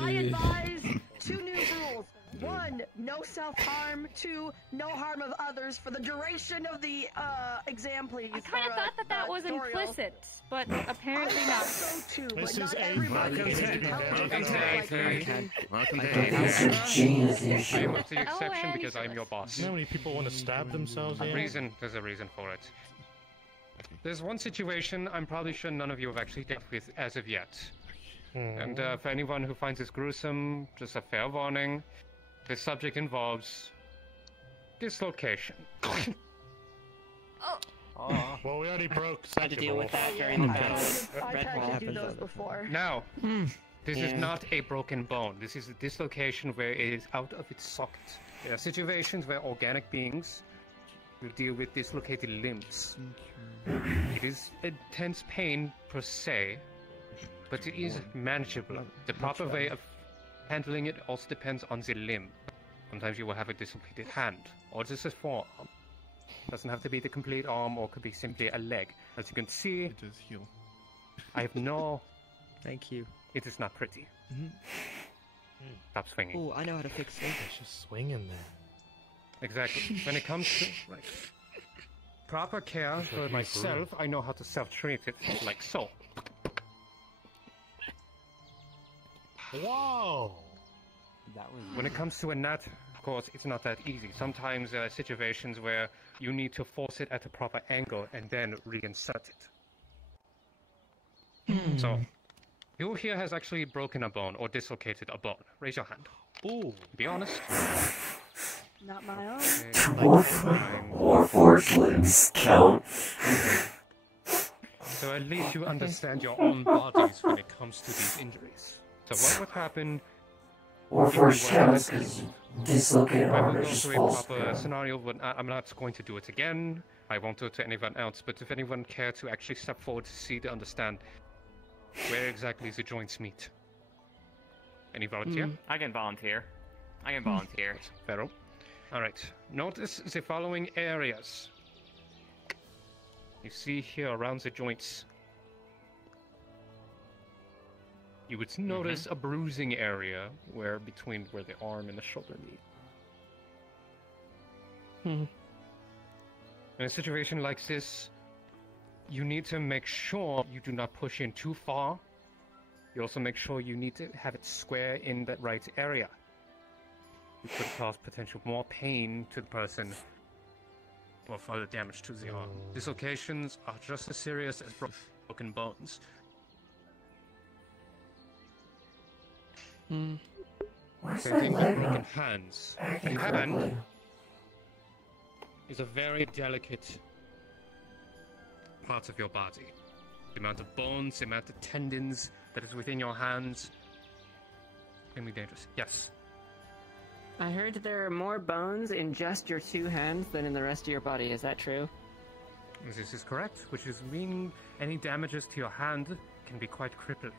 I advise 2 new rules. 1, no self-harm. 2, no harm of others for the duration of the exam, please. I kind of thought that was implicit, but apparently not. This is a Welcome to Aether. Welcome to I am up to the exception because I'm your boss. You know how many people want to stab themselves? There's a reason for it. There's one situation I'm probably sure none of you have actually dealt with as of yet. And for anyone who finds this gruesome, just a fair warning, the subject involves dislocation. Well, we already broke. Had to deal with that during the battle. I tried to do those before. Now, this is Yeah. not a broken bone. This is a dislocation where it is out of its socket. There are situations where organic beings will deal with dislocated limbs. It is intense pain per se, but it is manageable. The proper way of handling it also depends on the limb. Sometimes you will have a dislocated hand, or just a forearm. Doesn't have to be the complete arm, or could be simply a leg. As you can see, It does heal. I have no... Thank you. It is not pretty. Stop swinging. Oh, I know how to fix it. It's just swinging there. Exactly. When it comes to proper care for myself, I know how to self-treat it, like so. Whoa! When it comes to a net, of course, it's not that easy. Sometimes there are situations where you need to force it at a proper angle and then reinsert it. So, who here has actually broken a bone or dislocated a bone? Raise your hand. Ooh, be honest. Not my own. Or force limbs count. So at least you understand your own bodies when it comes to these injuries. So what would happen Or if force you were counts to- because dislocate I will arm go is just through a false. proper scenario, but I'm not going to do it again. I won't do it to anyone else, but if anyone care to actually step forward to see to understand where exactly the joints meet. Any volunteer? I can volunteer. I can volunteer. Pharaoh. Alright, notice the following areas. You see here around the joints. You would notice a bruising area between where the arm and the shoulder meet. In a situation like this, you need to make sure you do not push in too far. You also make sure you need to have it square in the right area. It could cause potential more pain to the person or further damage to the arm. Dislocations are just as serious as broken bones. Same thing with broken hands. A hand is a very delicate part of your body. The amount of bones, the amount of tendons that is within your hands can be dangerous. Yes. I heard there are more bones in just your 2 hands than in the rest of your body. Is that true? This is correct, which is mean any damages to your hand can be quite crippling.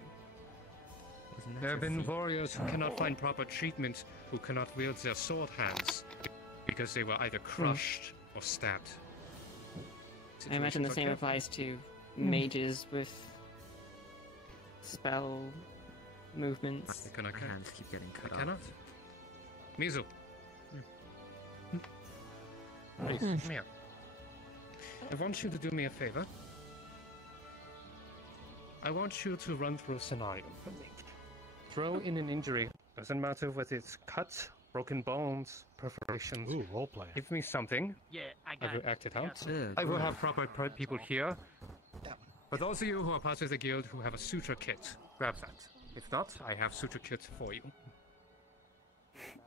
There have been warriors who cannot find proper treatment who cannot wield their sword hands because they were either crushed or stabbed. I imagine the same okay? applies to mages with spell movements. My hands keep getting cut off. Cannot? Mizu. Please, come here. I want you to do me a favor. I want you to run through a scenario for me. Throw in an injury. Doesn't matter whether it's cuts, broken bones, perforations. Ooh, roleplay. Give me something. Yeah, I I got will it. act it I got out. it. I will have proper people here. For those of you who are part of the guild who have a suture kit, grab that. If not, I have suture kits for you.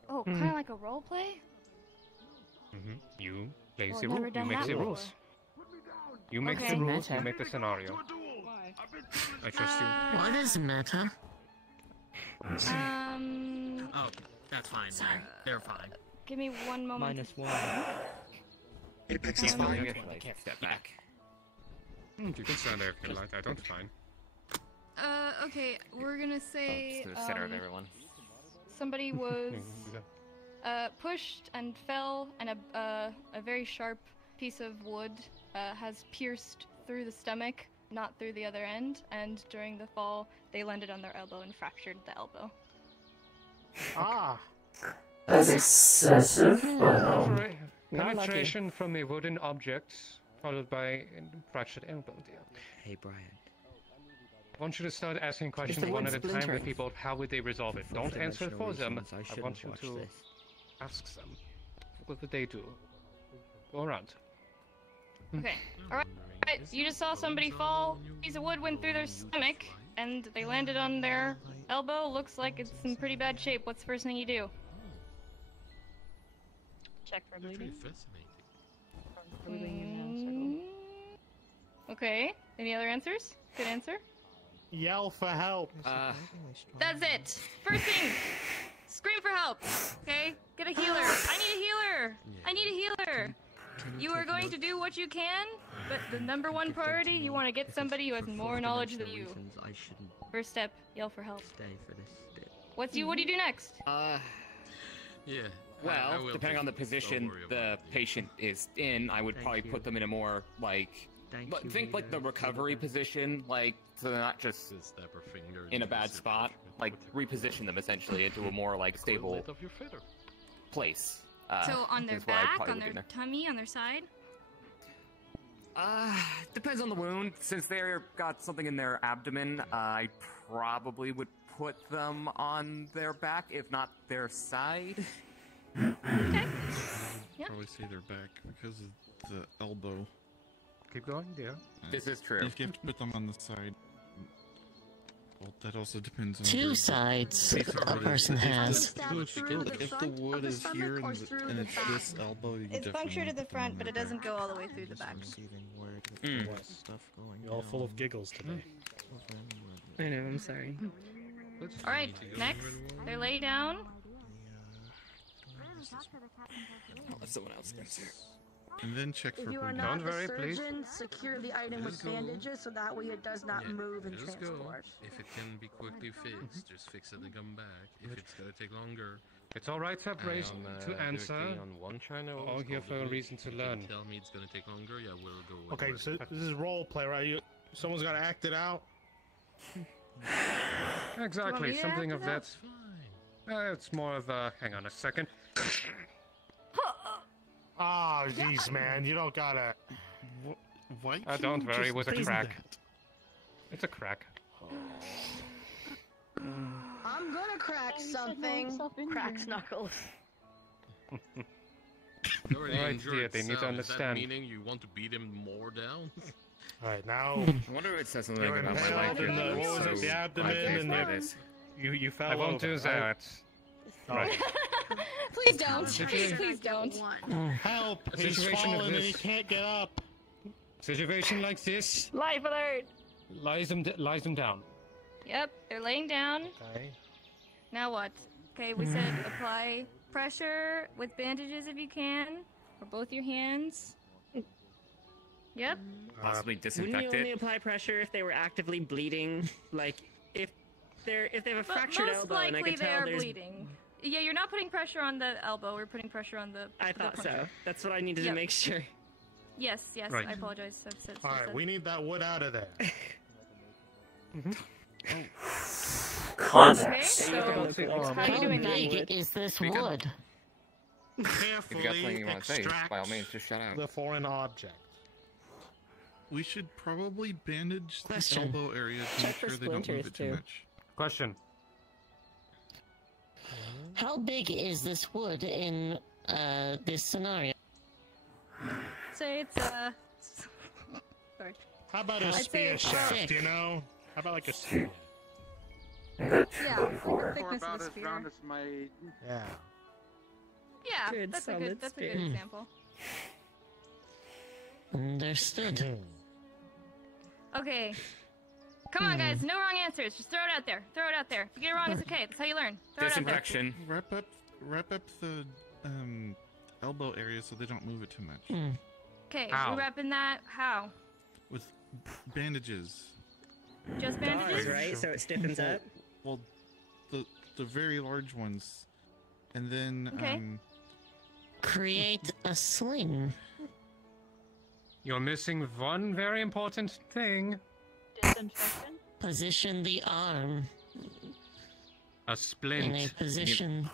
Oh, kind of like a role play? You make Well, the never rules. You done make that the before. rules. You make Okay. the rules. You Meta. make the scenario. I trust you. What is meta? Oh, that's fine. They're fine. Give me one moment. -1. He's fine. I can't step back. You can stand there if you like. I don't mind. Okay, we're gonna say, To the center of everyone. somebody was pushed and fell, and a very sharp piece of wood has pierced through the stomach, not through the other end, and during the fall, they landed on their elbow and fractured the elbow. Ah. That's excessive, but Penetration from a wooden object, followed by a fractured elbow, dear. Hey, Brian. I want you to start asking questions the one wood at a time splintering? with people. How would they resolve it? Don't answer for them. reasons, I I shouldn't want you watch to this. ask them. What would they do? Go around. Okay, alright. You just saw somebody fall, piece of wood went through their stomach, and they landed on their elbow. Looks like it's in pretty bad shape. What's the first thing you do? Check for bleeding. Okay, any other answers? Good answer. Yell for help. That's it. First thing, scream for help. Okay, get a healer. I need a healer. I need a healer. You are going to do what you can, but the number one priority, you want to get somebody who has more knowledge than you. I shouldn't First step, yell for help. stay for this bit. What do you do next? Yeah. I Well, will depending take on the it. Don't position worry the about it. patient is in, I would probably put them in a more like, think like the recovery position, like so they're not just in a bad spot. Like reposition them essentially into a more like stable place. So on their is what I back, probably on would do their next. tummy, on their side? Depends on the wound. Since they've got something in their abdomen, I probably would put them on their back, if not their side. Probably say their back because of the elbow. Keep going, yeah. This is true. If you have to put them on the side, well, that also depends on Two your- sides If a person has. If the wood is here and it's this elbow, you It's definitely punctured at the put them front, on but their it doesn't back. go all the way through the back. You're all full of giggles today. I know, I'm sorry. Alright, next, they lay down. I'll let someone else answer. And then check for If you are bleeding. not a surgeon, secure the item with bandages so that way it does not move and Just go. transport. If it can be quickly fixed, just fix it and come back. If it's gonna take longer, It's alright to have raised to answer. on one channel. All here for a reason to learn. Tell me it's gonna take longer. Yeah, we'll go. Okay, anywhere. so this is role play, right? Someone's got to act it out. Exactly, me to something act of it that. It's more of a. Hang on a second. Ah, jeez, man, you don't gotta. Why? Don't worry, it was a crack. It's a crack. I'm gonna crack something. Cracks knuckles. You're already Alright, injured dear, they need to itself. understand. Is that meaning you want to beat him more down? Alright, now. I wonder if it says something You're about my impaled life. in the, what was it, the abdomen and the. You fell I won't over, do that. Right. Please don't. Situation- Please don't. Help! A He's situation of fallen and he this- can't get up. Situation like this, Life alert. lies them down. Yep, they're laying down. Okay. Now what? Okay, we said apply pressure with bandages if you can, or both your hands. Yep. Possibly Wouldn't disinfect you only it. apply pressure if they were actively bleeding? Like, if they have a But fractured most elbow and I likely can they tell are there's... bleeding. Yeah, you're not putting pressure on the elbow. We're putting pressure on the. I the thought so. puncture. That's what I needed Yep. to make sure. Yes, yes. Right. I apologize. I've said. Alright, we need that wood out of there. Context. Okay, so how are you doing that? Big is this wood? If you got something you want to say, by all means, just shout out. The foreign object. We should probably bandage the Question. elbow area to Check make for sure they don't move splinters, it too too. much. Question. How big is this wood in this scenario? Say it's sorry. How about a I'd say spear it's shaft, you know? How about like a spear? Yeah, like the Or thickness about of a as spear. round as my. Yeah. Yeah, Good, that's a solid good spear. example. Understood. Okay. Come on, guys. No wrong answers. Just throw it out there. Throw it out there. If you get it wrong, it's okay. That's how you learn. Throw it out there. Disinfection. Wrap up the elbow area so they don't move it too much. Okay, How? we're wrapping that. How? With bandages. Just bandages? Gauze, right? So it stiffens up. Well, the very large ones, and then Okay. Create a sling. You're missing one very important thing. Disinfection? Position the arm A in splint. a position.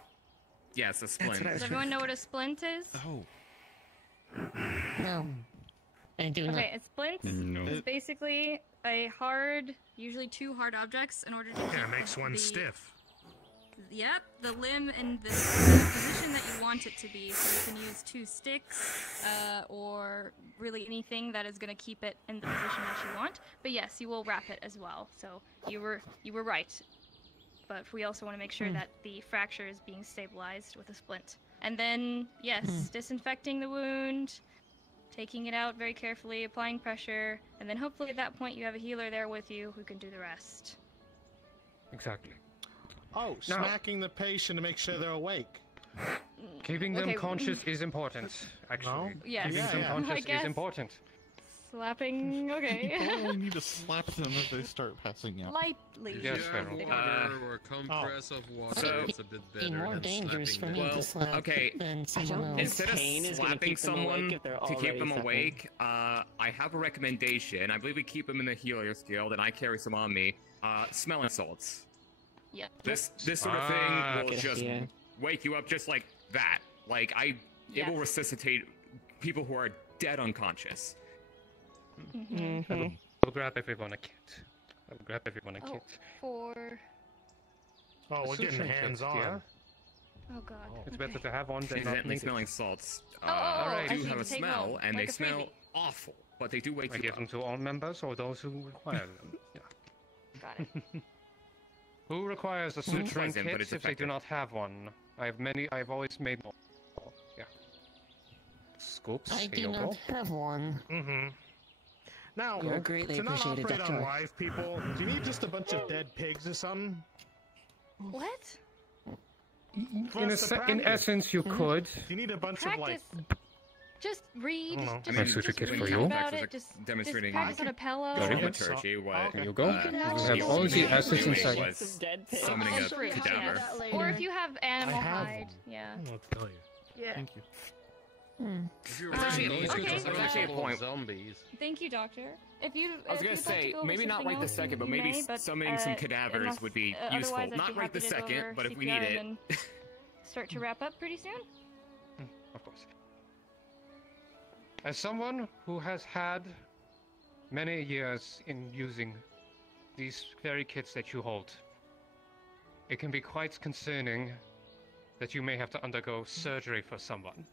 Yes, a splint. Does everyone know what a splint is? Oh. No. I do not. Okay, a splint No. is basically a hard, usually two hard objects in order to Yeah, keep it makes one the- stiff. Yep, the limb and the position that you want it to be. So you can use two sticks, or really anything that is going to keep it in the position that you want. But yes, you will wrap it as well. So you were right. But we also want to make sure that the fracture is being stabilized with a splint. And then, yes, disinfecting the wound, taking it out very carefully, applying pressure, and then hopefully at that point you have a healer there with you who can do the rest. Exactly. Oh, Now- smacking the patient to make sure they're awake. Keeping them Okay. conscious is important, actually. Yes. Keeping Yeah, them yeah. conscious I guess- is important. Slapping, You okay. probably need to slap them if they start passing out. Lightly. Yes, If you have Pharaoh. water or a compress of water, So- it's a bit Be better more than dangerous for slapping me them. to Well, slap okay, than someone else. Instead of Pain is gonna slapping keep them awake someone if they're to keep already them suffering. awake, I have a recommendation. I believe we keep them in the Healer's Guild, and I carry some on me. Smelling salts. Yeah. This sort of Ah, thing will good just idea. wake you up just like that. Like, it will Yes. resuscitate people who are dead unconscious. Mm-hmm. I'll grab everyone a kit. Oh, for... Oh, we're getting Suturing hands kit, on. yeah? Oh, God. It's better to have one than not Incidentally, need it. smelling salts I do see, have a take smell, home, and like they a smell freebie. awful, but they do wake I you give up. them to all members or those who require them. Yeah. Got it. Who requires a suturing Poison, but kit it's if they do effective. not have one? I've always made more. Yeah. Scoops, I here do you not go. have one. Mm-hmm. Now, You're greatly to not appreciated, operate Doctor. on live people, do you need just a bunch of dead pigs or something? What? For In, us to in practice. essence, you could. You need a bunch of like. Practice. Just read. I don't know. Just, My suture just kit read for you. about Just it. Just demonstrating practice on a pillow. Very good. liturgy, what There you go. uh, You have Steve all the Steve assets doing inside. was Some dead pigs. summoning a Fruit, cadaver. yes. Or if you have animal have hide. one. Yeah. I'll tell you. Yeah. Thank you. If you're That's actually- running okay, those so- actually a point. zombies. Thank you, Doctor. If you, I was if gonna you'd like say, to go over maybe not something right this else, second, but you maybe may, but, summoning some cadavers unless- would be otherwise useful. I'd be Not right happy this to go second, over but if we CPR need it. and then start to wrap up pretty soon. Of course. As someone who has had many years in using these very kits that you hold, it can be quite concerning that you may have to undergo surgery for someone.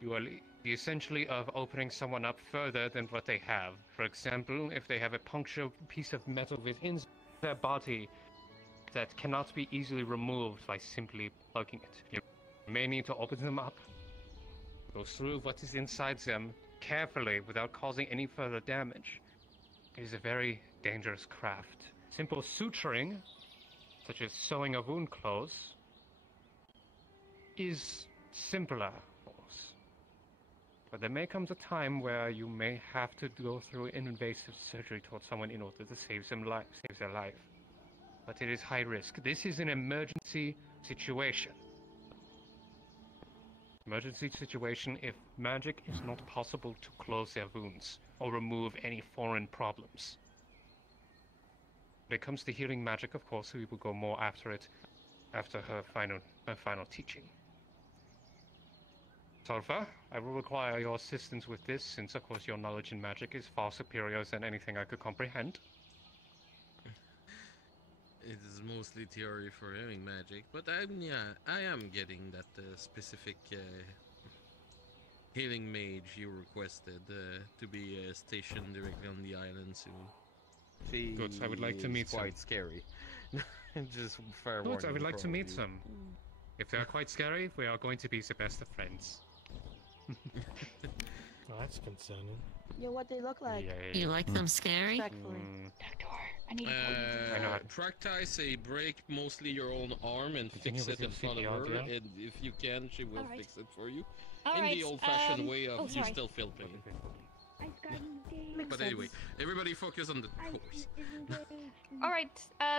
You are the essentially of opening someone up further than what they have. For example, if they have a punctured piece of metal within their body that cannot be easily removed by simply plugging it. You may need to open them up, go through what is inside them carefully without causing any further damage. It is a very dangerous craft. Simple suturing, such as sewing a wound close, is simpler, of course. But there may come a time where you may have to go through invasive surgery towards someone in order to save their life. But it is high risk. This is an emergency situation. Emergency situation if magic is not possible to close their wounds or remove any foreign problems. When it comes to healing magic, of course, we will go more after it, after her final teaching. Tolfa, I will require your assistance with this, since of course your knowledge in magic is far superior than anything I could comprehend. It is mostly theory for healing magic, but I am getting that specific healing mage you requested to be stationed directly on the island soon. Good, I would like to meet some. Quite scary. Just fair Good, warning. I would like to meet you. some. If they are quite scary, we are going to be the best of friends. Well, that's concerning. Yo, what they look like? You like them scary? Respectfully. I need practice a break mostly your own arm and Continue fix with it in your front of CPR, her, yeah? and if you can, she will Alright. fix it for you. All in right, the old-fashioned way of you sorry. still feel pain. Makes But sense. anyway, everybody focus on the course. All right.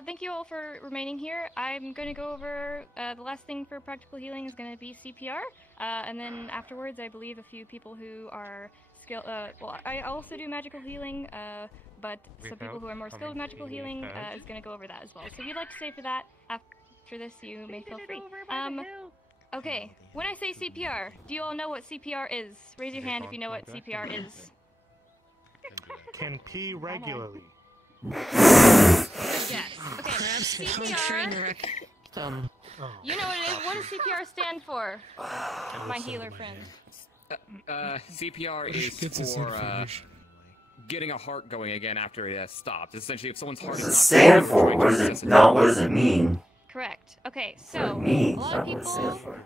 Thank you all for remaining here. I'm going to go over the last thing for practical healing is going to be CPR, and then afterwards, I believe a few people who are skilled. Well, I also do magical healing, but some people who are more skilled with magical healing is going to go over that as well. So if you'd like to stay for that after this, you may feel free. Okay. When I say CPR, do you all know what CPR is? Raise your hand if you know what CPR is. Can pee regularly. Yes. Okay. Perhaps CPR. You know what it is. What does CPR stand for? My healer friend. CPR is for getting a heart going again after it has stopped. Essentially, if someone's heart What is does not it stand beating, for? trying What to does it resuscitate not? What does it mean? Correct. Okay, What so it means, a lot not of what it people stands for.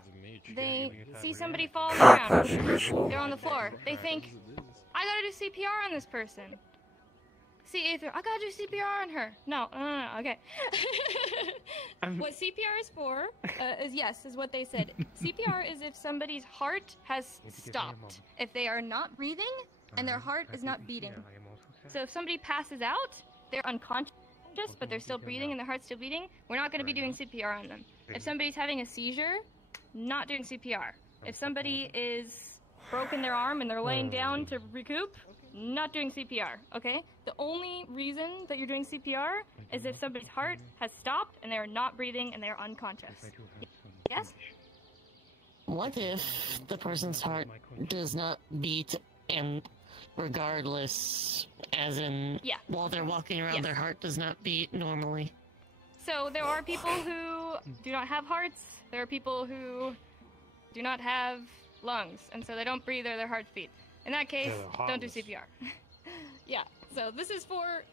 they see somebody fall on Cock the punching ground. ritual. They're on the floor. They think, I gotta do CPR on this person. See, Aether, I gotta do CPR on her. No, okay. What CPR is for is what they said. CPR is if somebody's heart has stopped. If they are not breathing and their heart is not beating. So if somebody passes out, they're unconscious, but they're still breathing and their heart's still beating, we're not gonna be doing CPR on them. If somebody's having a seizure, not doing CPR. If somebody is broken their arm and they're laying down to recoup, not doing CPR, okay? The only reason that you're doing CPR is if somebody's heart has stopped and they are not breathing and they are unconscious. Yes? What if the person's heart does not beat, and regardless, as in, while they're walking around, their heart does not beat normally? So there are people who do not have hearts, there are people who do not have lungs, and so they don't breathe or their hearts beat. In that case, don't do CPR. Yeah, so this is for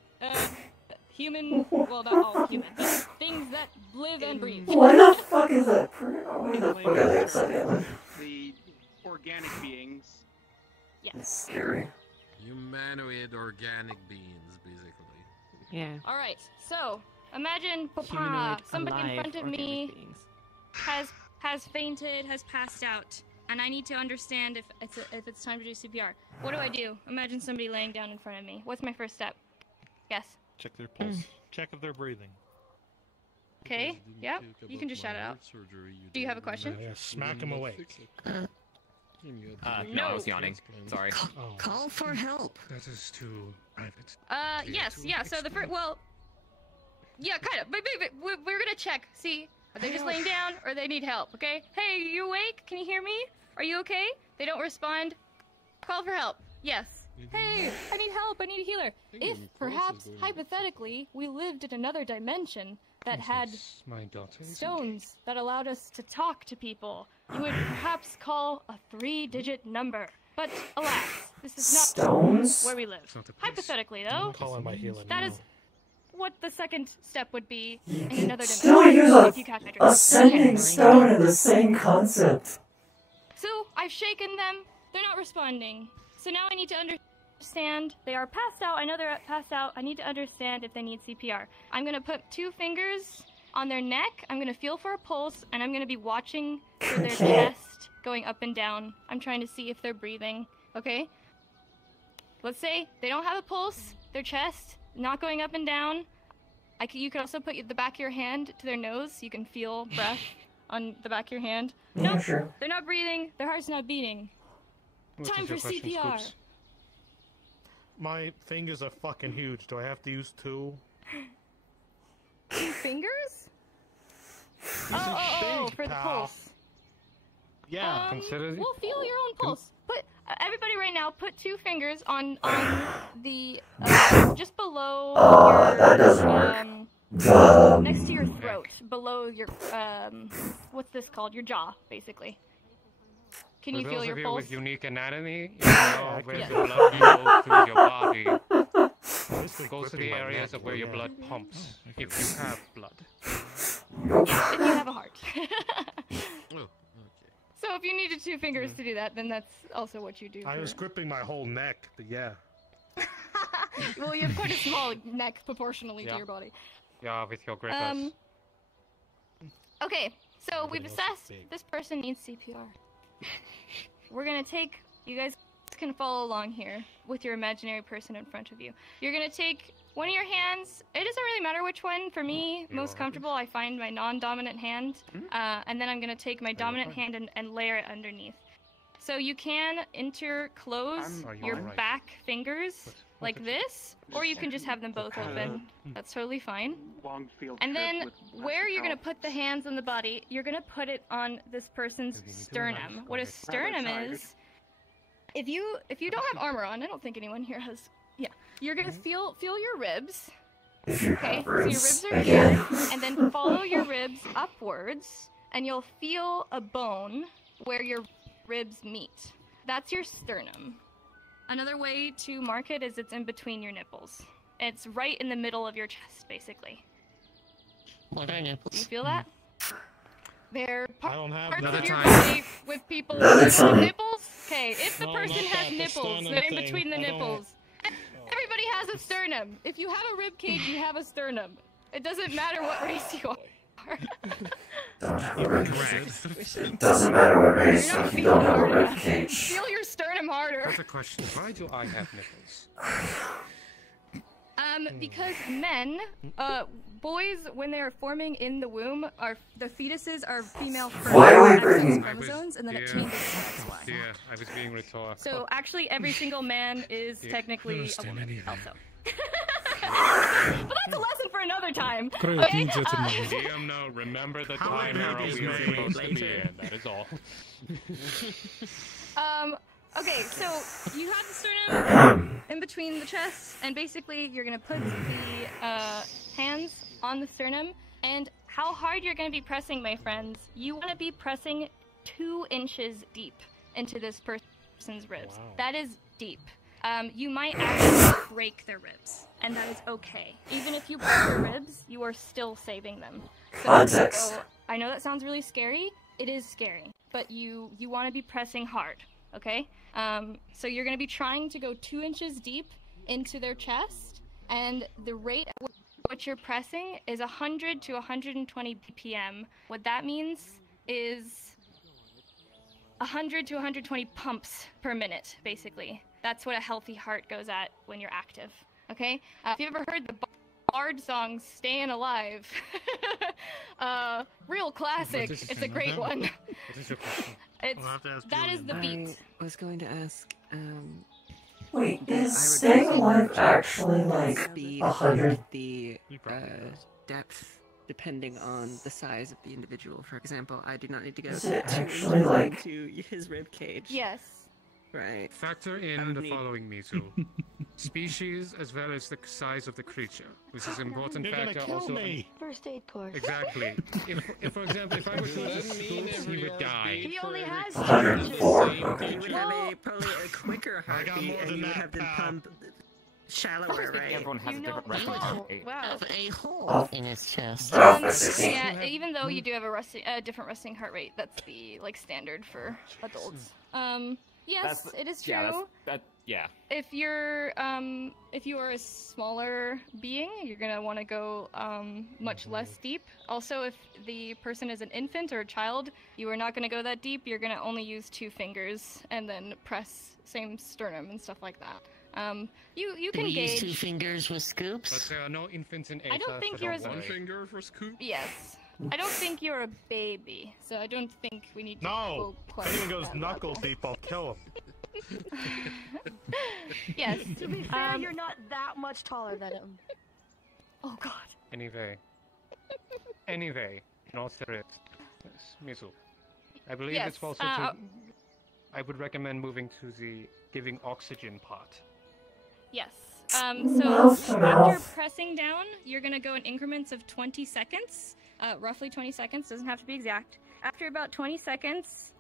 human, well, not all human, but things that live and breathe. Why the fuck is that? Why the fuck are they upside down? The organic beings. Yes. Scary. Humanoid organic beings, basically. Yeah. Alright, so imagine Papa, Humanoid, somebody in alive, front of me organic beings. has fainted, has passed out, and I need to understand if it's time to do CPR. What do? Imagine somebody laying down in front of me. What's my first step? Yes. Check their pulse. Check if they're breathing. Okay. Yep. You can just shout it out. Do you have a question? Yeah, smack them awake. No, I was yawning. Sorry. Call for help. That is too private. Yes, yeah, so the first, well, yeah, kind of, but we're gonna check, see, are they just laying down, or they need help, okay? Hey, you awake? Can you hear me? Are you okay? They don't respond, call for help, yes. Hey, I need help, I need a healer. If, perhaps, hypothetically, we lived in another dimension that had My daughter. stones that allowed us to talk to people, you would perhaps call a 3-digit number. But alas, this is not Stones? where we live. Hypothetically, though, Calling my healer that now. is what the second step would be in another Still dimension. use if you calc a ascending Okay. stone in the same concept. So I've shaken them. They're not responding. So now I need to understand. They are passed out. I know they're passed out. I need to understand if they need CPR. I'm gonna put 2 fingers on their neck. I'm gonna feel for a pulse, and I'm gonna be watching for their chest going up and down. I'm trying to see if they're breathing. Okay. Let's say they don't have a pulse. Their chest not going up and down. You could also put the back of your hand to their nose so you can feel breath on the back of your hand. Yeah, No, sure. they're not breathing. Their heart's not beating. Time for CPR. My fingers are fucking huge. Do I have to use 2? 2 fingers? These are Oh, big, for the pal. pulse. Yeah, consider. Well, feel your own pulse. Put everybody right now. Put 2 fingers on the just below that doesn't work. next to your throat, below your what's this called? Your jaw, basically. Can you For feel those your of you pulse? with unique anatomy, you know where the blood flows through your body. Goes to the areas of where your blood pumps, if you have blood. Yeah, if you have a heart. Oh, okay. So if you needed 2 fingers to do that, then that's also what you do. I was gripping my whole neck, but yeah. Well, you have quite a small neck proportionally to your body. Yeah, with your grippers. Okay, so we've assessed this person needs CPR. We're gonna take, you guys can follow along here with your imaginary person in front of you. You're gonna take one of your hands, it doesn't really matter which one, for me, most comfortable, I find my non-dominant hand, and then I'm gonna take my dominant hand and layer it underneath. So you can interclose your back fingers like this, or you can just have them both open. That's totally fine. And then where you're going to put the hands on the body, you're going to put it on this person's sternum. What a sternum is, if you don't have armor on, I don't think anyone here has, yeah, you're going to feel your ribs. Okay, so your ribs are here, and then follow your ribs upwards, and you'll feel a bone where your ribs meet. That's your sternum. Another way to mark it is it's in between your nipples. It's right in the middle of your chest, basically. What are nipples? Do you feel that? They're parts another of your time. body with people with nipples. Okay, if the person has nipples, they're in between the nipples. Everybody has a sternum. If you have a rib cage, you have a sternum. It doesn't matter what race you are. It doesn't matter what race if you don't have a rib cage. Feel your sternum harder. That's a question. Why do I have nipples? Because men, boys, when they are forming in the womb, the fetuses are female first. Why are we bringing chromosomes, and then it changes. That's why. Yeah, I was being rhetorical. So actually, every single man is technically a woman, also. But that's a lesson for another time. Okay? DM, no, remember the time era we are supposed to be in. That is all. Okay, so you have the sternum in between the chest, and basically you're gonna put the hands on the sternum. And how hard you're gonna be pressing, my friends? You want to be pressing 2 inches deep into this person's ribs. Wow. That is deep. You might actually break their ribs, and that is okay. Even if you break your ribs, you are still saving them. So, I know that sounds really scary. It is scary, but you want to be pressing hard, okay? So you're going to be trying to go 2 inches deep into their chest, and the rate at which you're pressing is 100 to 120 BPM. What that means is 100 to 120 pumps per minute, basically. That's what a healthy heart goes at when you're active, okay? If you've ever heard the Bard song, Stayin' Alive, real classic, it's a great one. That is the beat. I was going to ask, Wait, is staying alive actually like speed 100? The depth depending on the size of the individual. For example, I do not need to go Is to it actually like to his rib cage. Yes. Right. Factor in the following, Mizu. Species as well as the size of the creature. This is an important factor also. First aid course. Exactly. If, for example, if I were to just scoops, he would die. He only has 104. You would have probably a quicker heartbeat, and you would have to pump shallower, right? Everyone has a different reference rate. Wow. A hole in his chest. Yeah, even though you do have a different resting heart rate, that's the standard for adults. Yes, it is true. Yeah. If you are a smaller being, you're gonna want to go much less deep. Also, if the person is an infant or a child, you are not gonna go that deep. You're gonna only use 2 fingers and then press same sternum and stuff like that. You can gauge. Use 2 fingers with scoops. But there are no infants in Aether. I don't think you're as One finger for scoop? Yes. I don't think you're a baby, so I don't think we need to go quite if anyone goes that knuckle level. deep, I'll kill him. Yes. To be fair, you're not that much taller than him. Oh god. Anyway, in all seriousness, Mizu. I believe Yes, it's also I would recommend moving to the giving oxygen part. Yes. Mouth So to after mouth. pressing down, you're gonna go in increments of 20 seconds. Roughly 20 seconds, doesn't have to be exact. After about 20 seconds,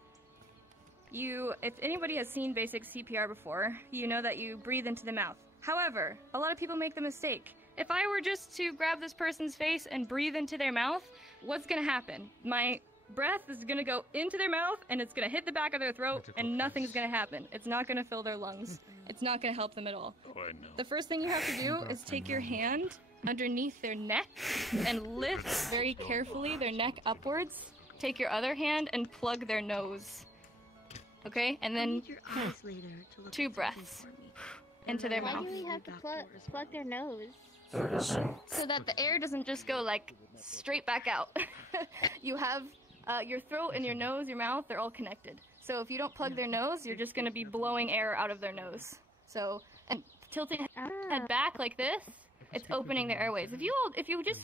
if anybody has seen basic CPR before, you know that you breathe into the mouth. However, a lot of people make the mistake. If I were just to grab this person's face and breathe into their mouth, what's gonna happen? My breath is gonna go into their mouth and it's gonna hit the back of their throat and nothing's gonna happen. It's not gonna fill their lungs. It's not gonna help them at all. The first thing you have to do is take your hand underneath their neck and lift very carefully their neck upwards. Take your other hand and plug their nose. Okay? And then 2 breaths into their Why mouth. do we have to plug their nose? So that the air doesn't just go like straight back out. You have your throat and your nose, your mouth, they're all connected. So if you don't plug their nose, you're just going to be blowing air out of their nose. So, and tilting head back like this, it's opening their airways. If you just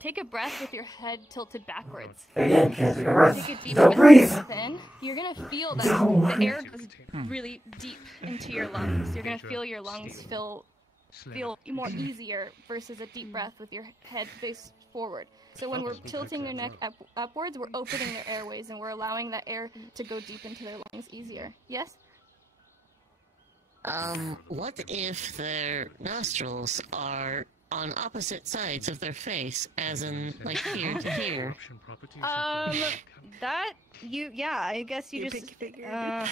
take a breath with your head tilted backwards. Again, can't take a breath. Take a deep Don't breath breathe. in. You're going to feel that Don't the air breathe. goes really deep into your lungs. You're going to feel your lungs feel more easier versus a deep breath with your head face forward. So when we're tilting their neck upwards, we're opening their airways and we're allowing that air to go deep into their lungs easier. Yes? What if their nostrils are on opposite sides of their face, as in, like, here to here? I guess you just...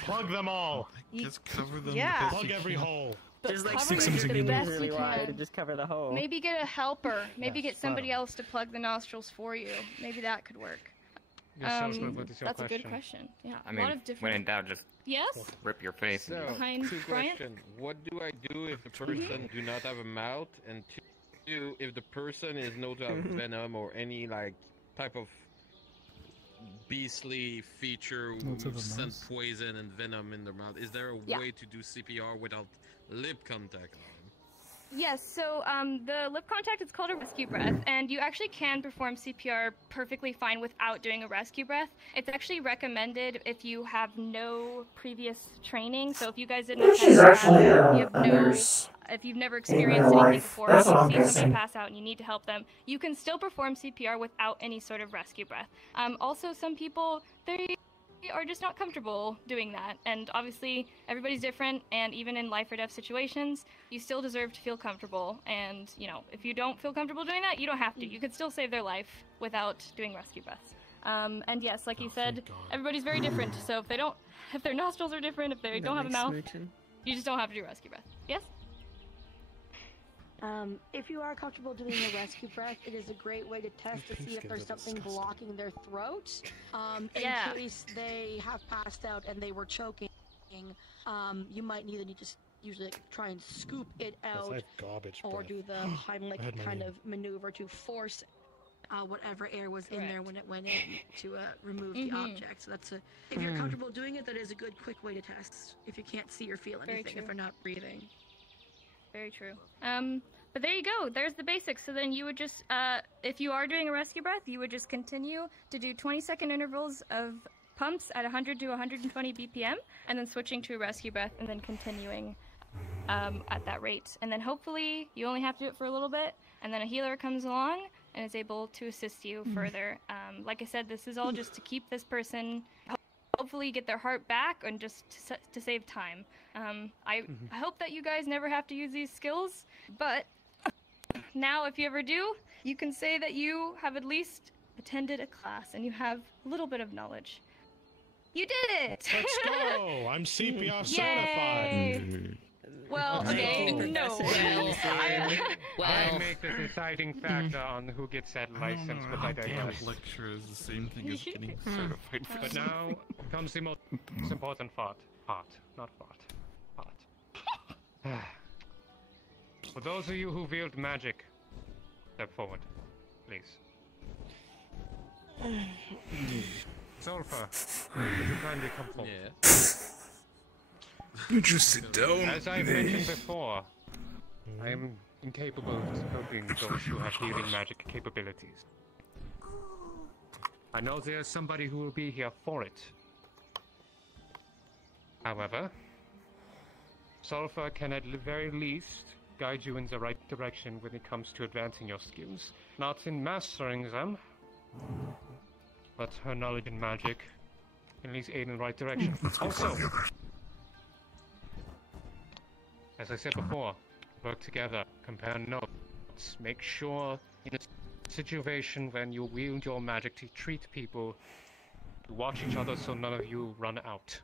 Plug them all! Just cover them. Yeah. Plug every hole. Just like stick some the best really you wide can. and just cover the hole. Maybe get a helper. Maybe get somebody fun. else to plug the nostrils for you. Maybe that could work. Yes, Salzman, what is your That's a good question? question. Yeah, I a lot mean, of different... when in doubt, just Yes? rip your face. So, Behind 2 Bryant? questions. What do I do if the person do not have a mouth? And 2, if the person is known to have venom or any like type of beastly feature Not to with the scent nose. poison and venom in their mouth, is there a way to do CPR without lip contact on? Yes, so the lip contact is called a rescue breath, and you actually can perform CPR perfectly fine without doing a rescue breath. It's actually recommended if you have no previous training, so if you guys didn't She's actually you have a nurse if you've never in experienced real anything life. before, That's if what I'm you've seen somebody guessing. pass out and you need to help them, you can still perform CPR without any sort of rescue breath. Also, some people, they are just not comfortable doing that, and obviously everybody's different, and even in life or death situations you still deserve to feel comfortable, and if you don't feel comfortable doing that, you don't have to. You could still save their life without doing rescue breaths. And yes, like you said, everybody's very different, so if their nostrils are different, if they don't have a mouth, you just don't have to do rescue breath. Yes? If you are comfortable doing a rescue breath, it is a great way to test to see if there's something blocking their throat. In case they have passed out and they were choking, you might need to just usually try and scoop it out, or do the Heimlich kind of maneuver to force whatever air was in there when it went in to remove the object. So if you're comfortable doing it, that is a good quick way to test if you can't see or feel anything, if you're not breathing. Very true. But there you go. There's the basics. So then you would just, if you are doing a rescue breath, you would just continue to do 20-second intervals of pumps at 100 to 120 BPM, and then switching to a rescue breath, and then continuing at that rate. And then hopefully you only have to do it for a little bit, and then a healer comes along and is able to assist you further. Like I said, this is all just to keep this person, hopefully get their heart back, and just to save time. I hope that you guys never have to use these skills, but now if you ever do, you can say that you have at least attended a class and you have a little bit of knowledge. You did it! Let's go! I'm CPR Yay! certified. Well, okay, no. I make the deciding factor on who gets that license, but I digress. Lecture is the same thing as getting certified for But now comes the most important part. For those of you who wield magic, step forward, please. Sulfur, would you kindly come forward? You just sit down. As I mentioned before, I am incapable of helping those who have healing magic capabilities. I know there's somebody who will be here for it, However, Sulfur can at the very least guide you in the right direction when it comes to advancing your skills. Not in mastering them, but her knowledge in magic can at least aid in the right direction. Also, as I said before, work together, compare notes, make sure in a situation when you wield your magic to treat people, you watch each other so none of you run out.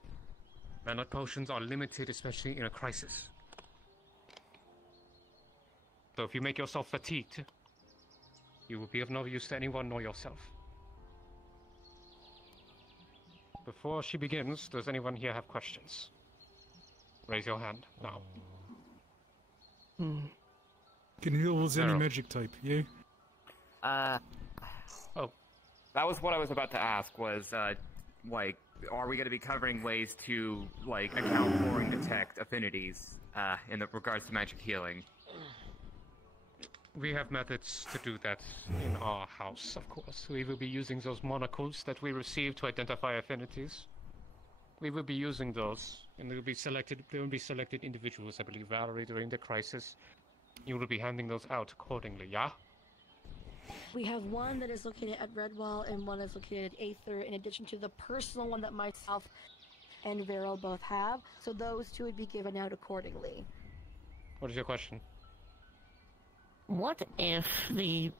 Mana potions are limited, especially in a crisis. So if you make yourself fatigued, you will be of no use to anyone nor yourself. Before she begins, does anyone here have questions? Raise your hand now. Can heal with any Zero. magic type, yeah? Oh. That was what I was about to ask, was, like, are we going to be covering ways to, like, account for and detect affinities, in regards to magic healing? We have methods to do that in our house, of course. We will be using those monocles that we receive to identify affinities. We will be using those, and there will be selected individuals, I believe, Valerie, during the crisis. You will be handing those out accordingly, yeah? We have one that is located at Redwall and one is located at Aether, in addition to the personal one that myself and Vero both have. So those two would be given out accordingly. What is your question? What if the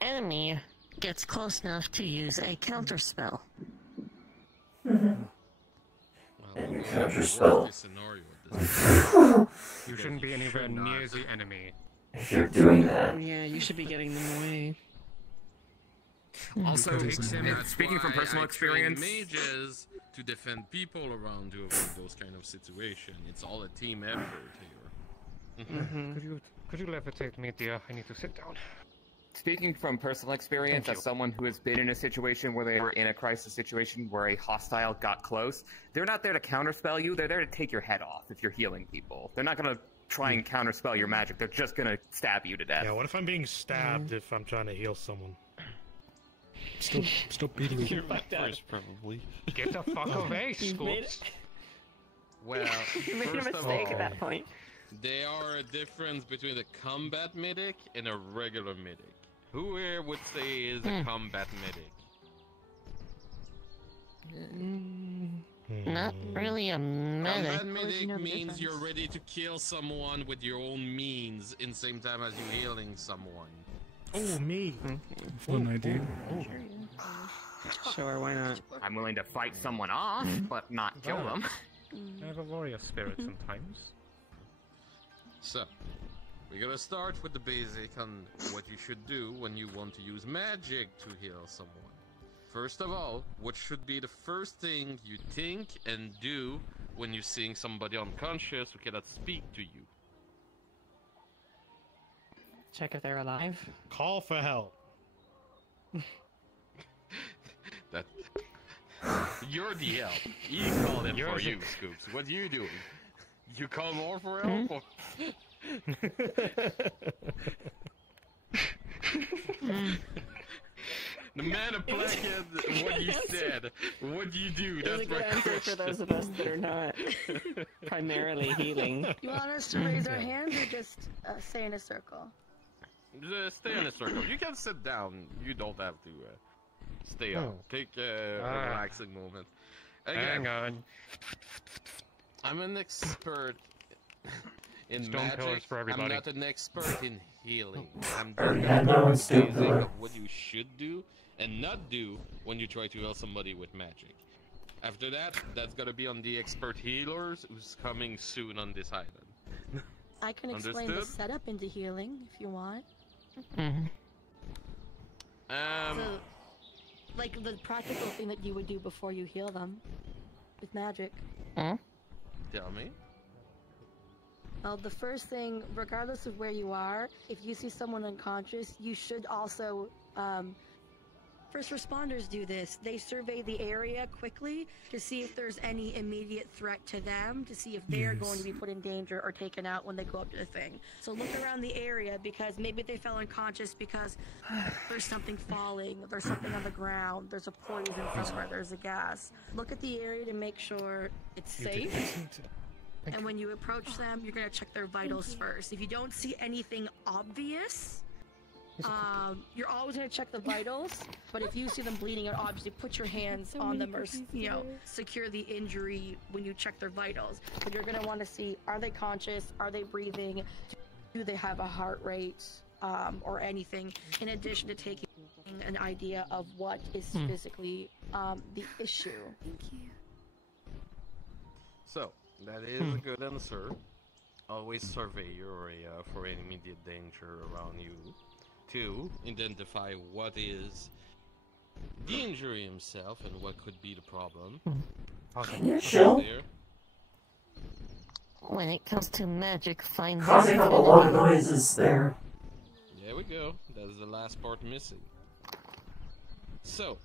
enemy gets close enough to use a counterspell? Counterspell. You shouldn't be anywhere near the enemy. If you're doing that. Yeah, you should be getting them away. Also, speaking from personal experience, mages to defend people around to avoid those kind of situations. It's all a team effort here. Could you levitate me, dear? I need to sit down. Speaking from personal experience, as someone who has been in a situation where they were in a crisis situation where a hostile got close, they're not there to counterspell you, they're there to take your head off if you're healing people. They're not going to try and counterspell your magic, they're just going to stab you to death. Yeah, what if I'm being stabbed if I'm trying to heal someone? Stop beating me. You're first, probably. Get the fuck away, Scoops. Well, You're making a first of mistake all, at that point. there are a difference between a combat medic and a regular medic. Who here would say is a combat medic? Not really a medic. Combat medic means you're ready to kill someone with your own means in the same time as you're healing someone. Oh, me. Fun idea. Sure, why not? I'm willing to fight someone off, but not kill them. I have a warrior spirit sometimes. So, we're gonna start with the basic on what you should do when you want to use magic to heal someone. First of all, what should be the first thing you think and do when you're seeing somebody unconscious who cannot speak to you? Check if they're alive. Call for help. That you're the help. He called it for you, Scoops. What are you doing? You call more for help? Or... The man applied what you said. What do you do? That's a good answer for those of us that are not primarily healing. You want us to raise our hands or just stay in a circle? Just stay in a circle. You can sit down. You don't have to stay up. Take a relaxing moment. Again, Hang on. I'm an expert in Stone magic. pillars for everybody. I'm not an expert in healing. I'm Yeah, no one's basic stupid. of what you should do and not do when you try to heal somebody with magic. After that, that's gotta be on the expert healers who's coming soon on this island. I can explain the Understood? setup into healing if you want. So, like the practical thing that you would do before you heal them with magic. Tell me. Well, the first thing, regardless of where you are, if you see someone unconscious, you should also First responders do this. They survey the area quickly to see if there's any immediate threat to them, to see if they're going to be put in danger or taken out when they go up to the thing. So look around the area, because maybe they fell unconscious because there's something falling, there's something on the ground, there's a poison somewhere, there's a gas. Look at the area to make sure it's safe. And when you approach them, you're going to check their vitals first. If you don't see anything obvious, you're always going to check the vitals, but if you see them bleeding out, obviously put your hands on them or, secure the injury when you check their vitals. But you're going to want to see, are they conscious? Are they breathing? Do they have a heart rate or anything, in addition to taking an idea of what is physically the issue. Thank you. So, that is a good answer. Always survey your area for any immediate danger around you. 2. Identify what is the injury himself and what could be the problem. Chill. When it comes to magic, find Causing a lot of noises there. There we go. That's the last part missing. So,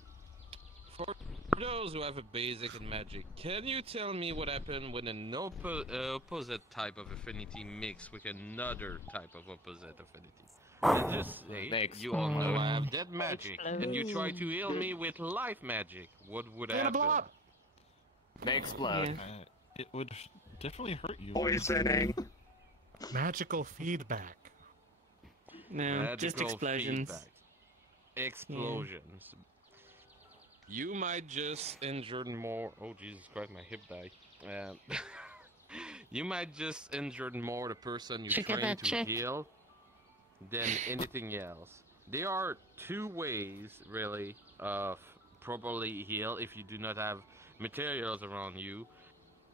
for those who have a basic in magic, can you tell me what happened when an opposite type of affinity mix with another type of opposite affinity? Let's just say you all know I have dead magic, and you try to heal me with life magic. What would happen? They explode. It would definitely hurt you. Poisoning. Magical feedback. No, just Magical explosions. feedback. Explosions. You might just injure more. Oh Jesus Christ, my hip died. You might just injure more the person you're trying to heal than anything else. There are 2 ways, really, of properly heal if you do not have materials around you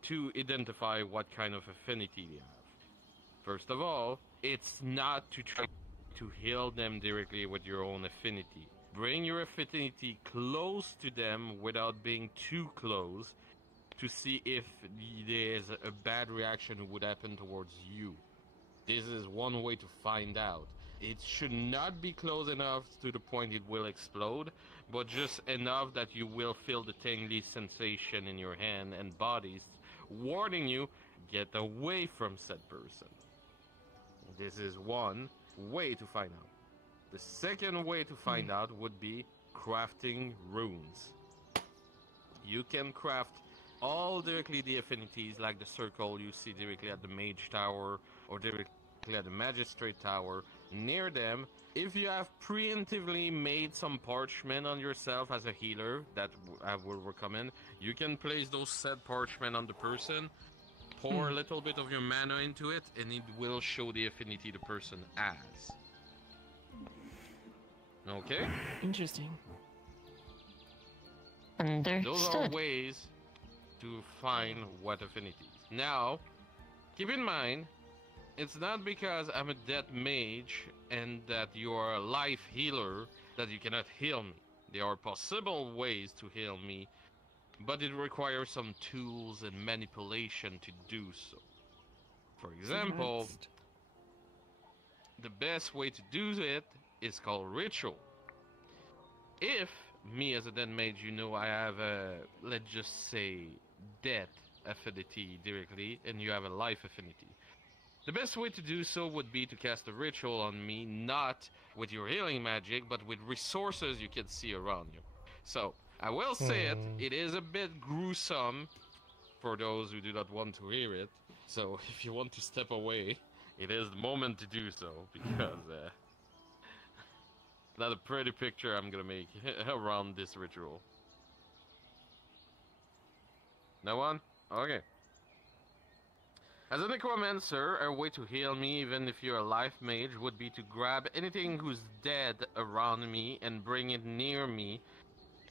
to identify what kind of affinity you have. First of all, it's not to try to heal them directly with your own affinity. Bring your affinity close to them without being too close to see if there's a bad reaction would happen towards you. This is one way to find out. It should not be close enough to the point it will explode, but just enough that you will feel the tingly sensation in your hand and bodies, warning you, get away from said person. This is one way to find out. The second way to find out would be crafting runes. You can craft all directly the affinities, like the circle you see directly at the mage tower or directly at the magistrate tower. Near them, if you have preemptively made some parchment on yourself as a healer, that I will recommend, you can place those said parchment on the person, pour a little bit of your mana into it, and it will show the affinity the person has. Okay? Interesting. Those are ways to find what affinities. Now, keep in mind, it's not because I'm a dead mage and that you are a life healer that you cannot heal me. There are possible ways to heal me, but it requires some tools and manipulation to do so. For example, the best way to do it is called ritual. If me as a dead mage, you know I have a, let's just say, death affinity directly, and you have a life affinity. The best way to do so would be to cast a ritual on me, not with your healing magic, but with resources you can see around you. So, I will say it is a bit gruesome for those who do not want to hear it. So, if you want to step away, it is the moment to do so, because not a pretty picture I'm gonna make around this ritual. No one? Okay. As a necromancer, a way to heal me, even if you're a life mage, would be to grab anything who's dead around me and bring it near me.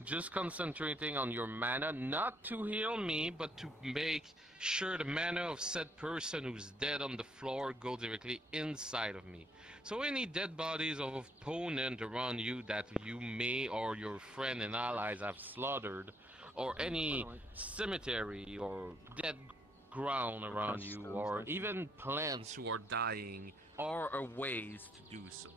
Just concentrating on your mana, not to heal me, but to make sure the mana of said person who's dead on the floor go directly inside of me. So any dead bodies of opponent around you that you may or your friend and allies have slaughtered, or any cemetery or dead ground around you, or even plants who are dying, are ways to do so.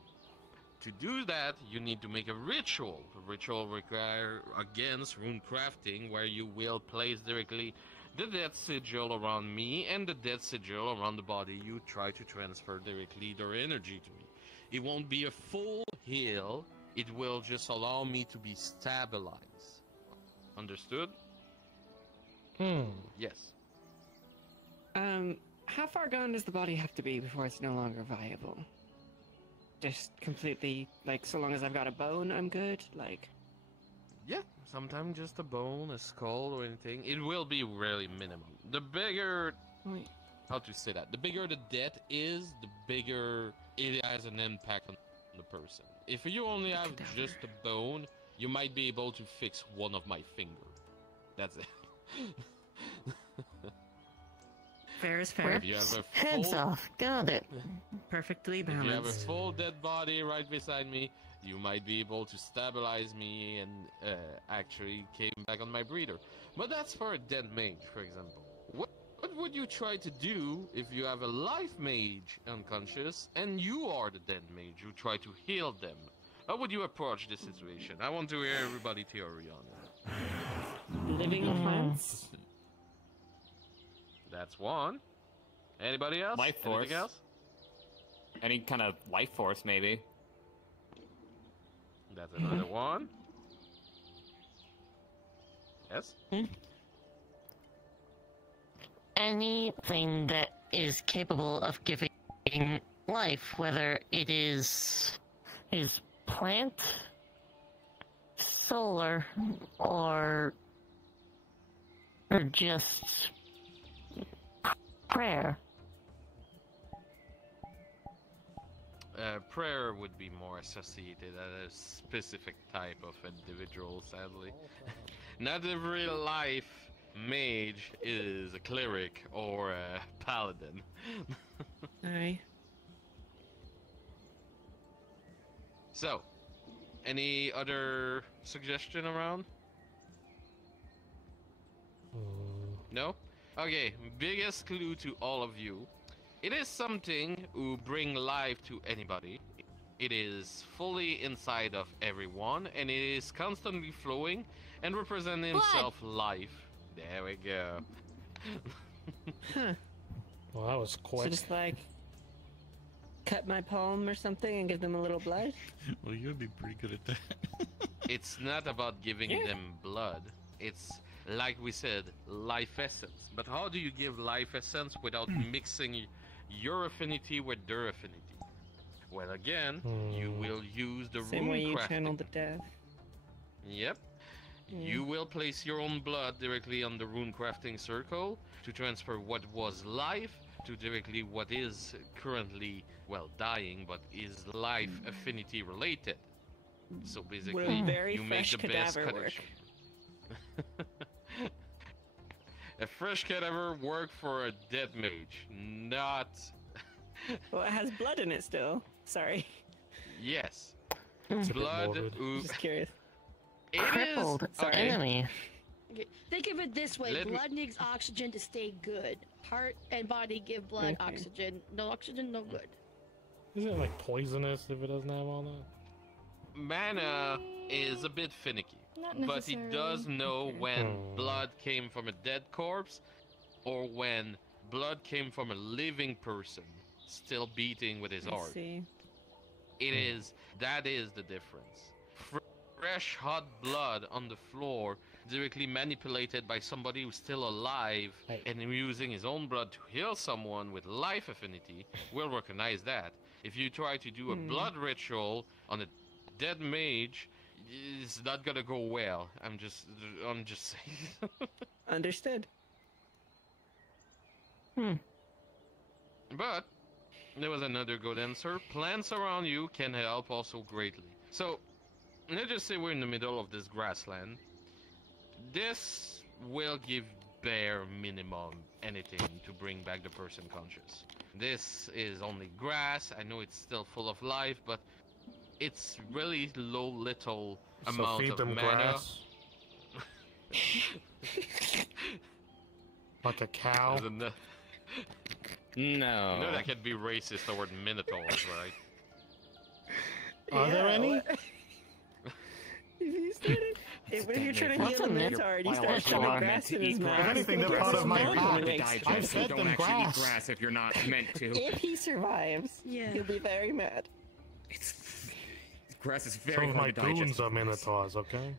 To do that, you need to make a ritual. The ritual requires against rune crafting, where you will place directly the death sigil around me and the death sigil around the body you try to transfer directly their energy to me. It won't be a full heal, it will just allow me to be stabilized. Understood? Yes. How far gone does the body have to be before it's no longer viable? Just completely, like, so long as I've got a bone, I'm good? Like... Yeah, sometimes just a bone, a skull, or anything. It will be really minimum. The bigger... How to say that? The bigger the death is, the bigger it has an impact on the person. If you only have just a bone, you might be able to fix one of my fingers. That's it. Fair is fair. If you have a Heads off. Got it. Perfectly If you have a balanced. full dead body right beside me, you might be able to stabilize me and actually came back on my breather. But that's for a dead mage, for example. What would you try to do if you have a life mage unconscious and you are the dead mage who try to heal them? How would you approach this situation? I want to hear everybody's theory on it. Living plants? That's one. Anybody else? Life force. Anything else? Any kind of life force, maybe. That's another one. Yes? Anything that is capable of giving life, whether it is plant, solar, or just prayer. Prayer would be more associated at a specific type of individual, sadly. Not every life mage is a cleric or a paladin. Aye. So, any other suggestion around? No? Okay, biggest clue to all of you. It is something who bring life to anybody. It is fully inside of everyone, and it is constantly flowing and representing himself life. There we go. Huh. Well, that was quick. So just like cut my palm or something and give them a little blood? Well, you'd be pretty good at that. It's not about giving them blood. It's, like we said, life essence. But how do you give life essence without mixing your affinity with their affinity? Well, again, you will use the Same rune way you crafting. channel the death. Yep. You will place your own blood directly on the rune crafting circle to transfer what was life to directly what is currently, well, dying, but is life affinity related. So basically, you make the best connection. A fresh cadaver work for a dead mage, not... Well, it has blood in it still. Sorry. Yes. It's Blood. Just curious. It Crippled is... Okay. enemy. Okay, think of it this way: blood needs oxygen to stay good. Heart and body give blood oxygen. No oxygen, no good. Isn't it like poisonous if it doesn't have all that? Mana is a bit finicky, but he does know when blood came from a dead corpse or when blood came from a living person still beating with his heart. See. That is the difference. Fresh hot blood on the floor directly manipulated by somebody who's still alive and using his own blood to heal someone with life affinity will recognize that. If you try to do a blood ritual on a dead mage, it's not gonna go well. I'm just saying. Understood. But there was another good answer. Plants around you can help also greatly. So let's just say we're in the middle of this grassland. This will give bare minimum anything to bring back the person conscious. This is only grass. I know it's still full of life, but it's really little amount feed of them mana. grass. Like a cow. No. You know that could be racist toward minotaurs, right? Are there any? If you started, if you're trying to heal the Minotaur and you start shoving grass in his mouth, If anything, they're part of my pack. I fed them grass. grass if you're not meant to. If he survives, he'll be very mad. Grass is Some very of my hard to digest. goons are minotaurs, okay?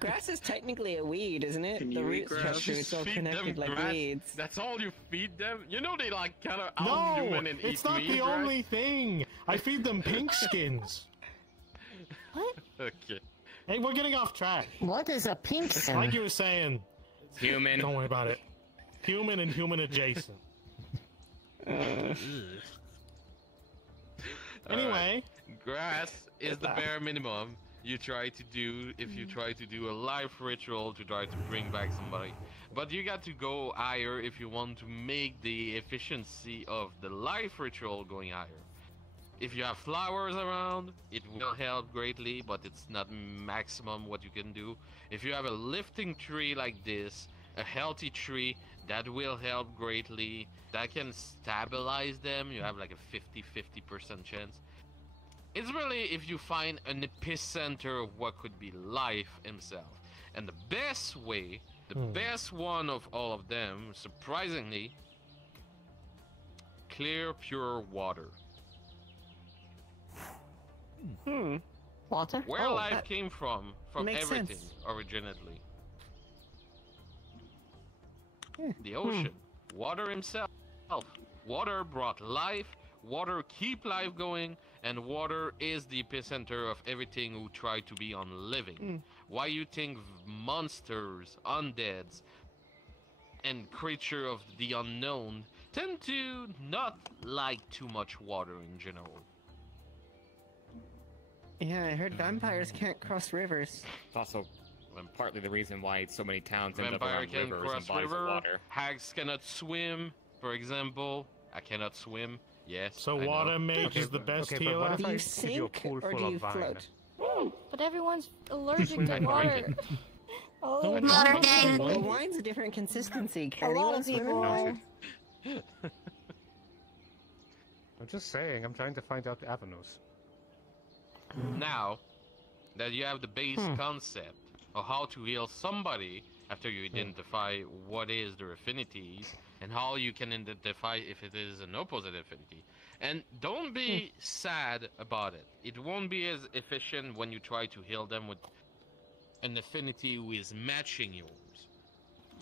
Grass is technically a weed, isn't it? Can The you root eat grass? structure is all Feed connected them like grass. weeds. That's all you feed them? You know they like kind of No, out-human and it's eat not meat, the right? only thing. I feed them pink skins. Okay. Hey, we're getting off track. What is a pink skin? Like you were saying. Human. Don't worry about it. Human and human adjacent. Anyway. Grass is the bare minimum you try to do if you try to do a life ritual to try to bring back somebody. But you got to go higher if you want to make the efficiency of the life ritual going higher. If you have flowers around, it will help greatly, but it's not maximum what you can do. If you have a lifting tree like this, a healthy tree, that will help greatly. That can stabilize them. You have like a 50-50% chance. It's really if you find an epicenter of what could be life himself. And the best way, the best one of all of them, surprisingly, clear, pure water. Water? Where life came from makes everything sense. originally. The ocean. Water himself. Water brought life, water keep life going, and water is the epicenter of everything who try to be unliving. Why you think monsters, undeads, and creature of the unknown tend to not like too much water in general. Yeah, I heard vampires can't cross rivers. It's also partly the reason why so many towns end up Vampire around can rivers cross and bodies of river. water. Hags cannot swim, for example. I cannot swim. Yes. So I know. water mage is the best healer? Do you sink or do you float? But everyone's allergic to water. Oh, well, wine's a different consistency. A lot of people are. I'm just saying, I'm trying to find out the avenues. Now that you have the base concept of how to heal somebody after you identify what is their affinities and how you can identify if it is an opposite affinity. And don't be sad about it. It won't be as efficient when you try to heal them with an affinity who is matching yours.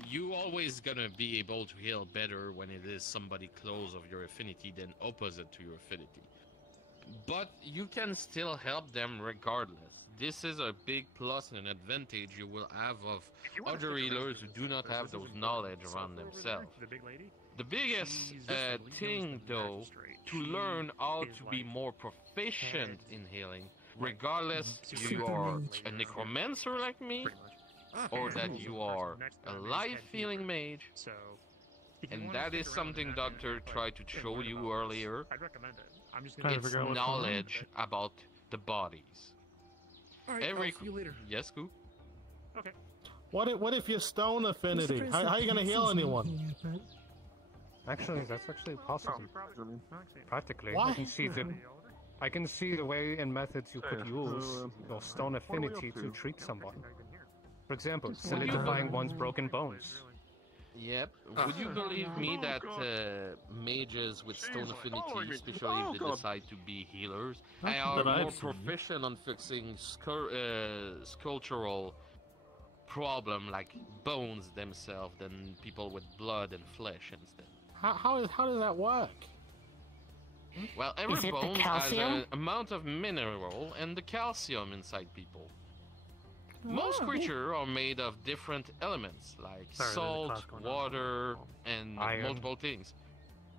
You always gonna be able to heal better when it is somebody close of your affinity than opposite to your affinity. But you can still help them regardless. This is a big plus and an advantage you will have of other healers who do not have those knowledge around themselves. The biggest thing, though, to learn how to be more proficient in healing, regardless if you are a necromancer like me, or that you are a life-healing mage, and that is something Doctor tried to show you earlier. It's knowledge about the bodies. Alright, I'll see you later. Yes, Scoop? Okay. What if you're stone affinity? How are you gonna heal anyone? Actually, that's actually possible. Practically, What? I can see the way and methods you could use your stone affinity to treat someone. For example, solidifying one's broken bones. Yep. Would you believe me that mages with stone affinity, especially if they decide to be healers, are more proficient on fixing sculptural problem like bones themselves than people with blood and flesh instead? How does that work? Well, Is every it the bone has calcium? an amount of mineral and the calcium inside people. Most creatures are made of different elements, like salt, water, and Iron. multiple things.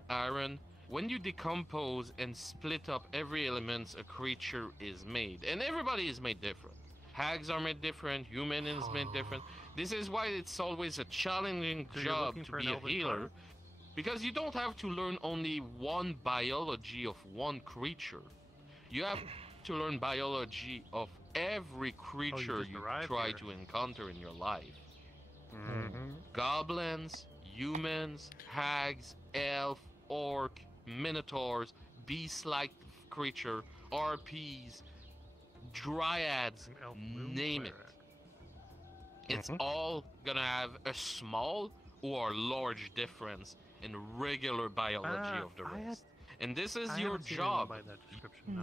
Iron. When you decompose and split up every element a creature is made, and everybody is made different. Hags are made different, human is made different. This is why it's always a challenging job to be a healer, because you don't have to learn only one biology of one creature. You have to learn biology of every creature you try to encounter in your life. Goblins, humans, hags, elf, orc, minotaurs, beast-like creature, RPs, dryads, name it. It's all gonna have a small or large difference in regular biology of the rest. And this is your job.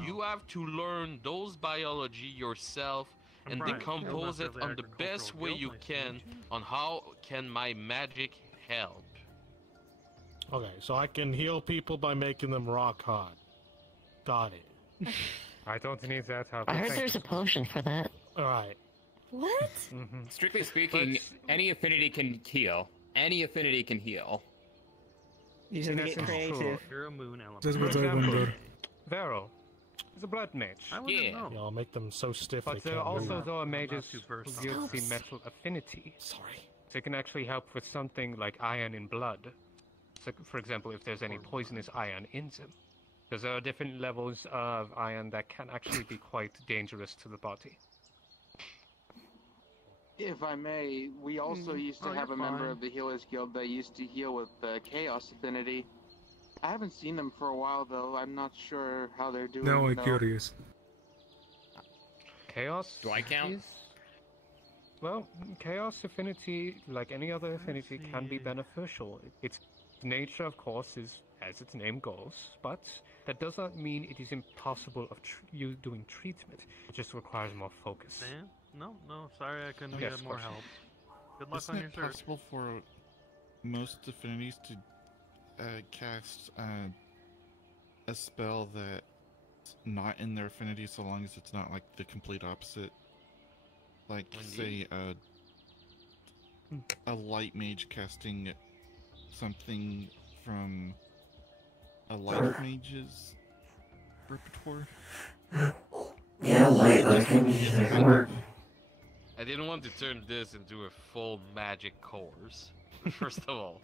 You have to learn those biology yourself and decompose it on the best way you can on how can my magic help. Okay, so I can heal people by making them rock hard. Got it. I don't need that help. I heard there's a potion for that. Alright. What? Strictly speaking, any affinity can heal. Any affinity can heal. You should get creative. You're a moon element. That's what I example, wonder. Vero is a blood mage. Yeah, I'll make them so stiff But they there can't also move. there are mages who use the metal affinity. Sorry. They can actually help with something like iron in blood. So, for example, if there's any poisonous iron in them. Because there are different levels of iron that can actually be quite dangerous to the body. If I may, we also used to have a member of the Healers Guild that used to heal with Chaos Affinity. I haven't seen them for a while, though. I'm not sure how they're doing. Now I'm though. curious. Chaos? Do I count? Well, Chaos Affinity, like any other affinity, can be beneficial. Its nature, of course, is as its name goes, but that does not mean it is impossible of you doing treatment. It just requires more focus. Dan? No, sorry I couldn't Yes, get more question. help. Good luck Isn't on your it search. possible for most affinities to cast a spell that's not in their affinity, so long as it's not like the complete opposite? Like, say, a light mage casting something from a light mage's repertoire? Yeah, light, that can work. I didn't want to turn this into a full magic course, first of all.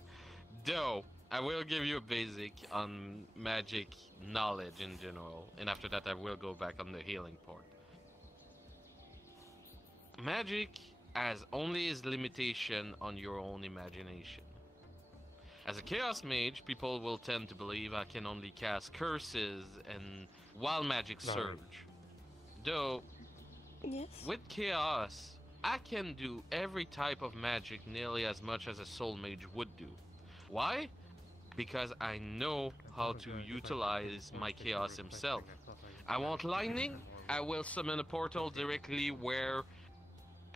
Though, I will give you a basic on magic knowledge in general, and after that I will go back on the healing part. Magic has only its limitation on your own imagination. As a chaos mage, people will tend to believe I can only cast curses and wild magic surge. Though, with chaos, I can do every type of magic nearly as much as a soul mage would do. Why? Because I know how to utilize my chaos himself. I want lightning, I will summon a portal directly where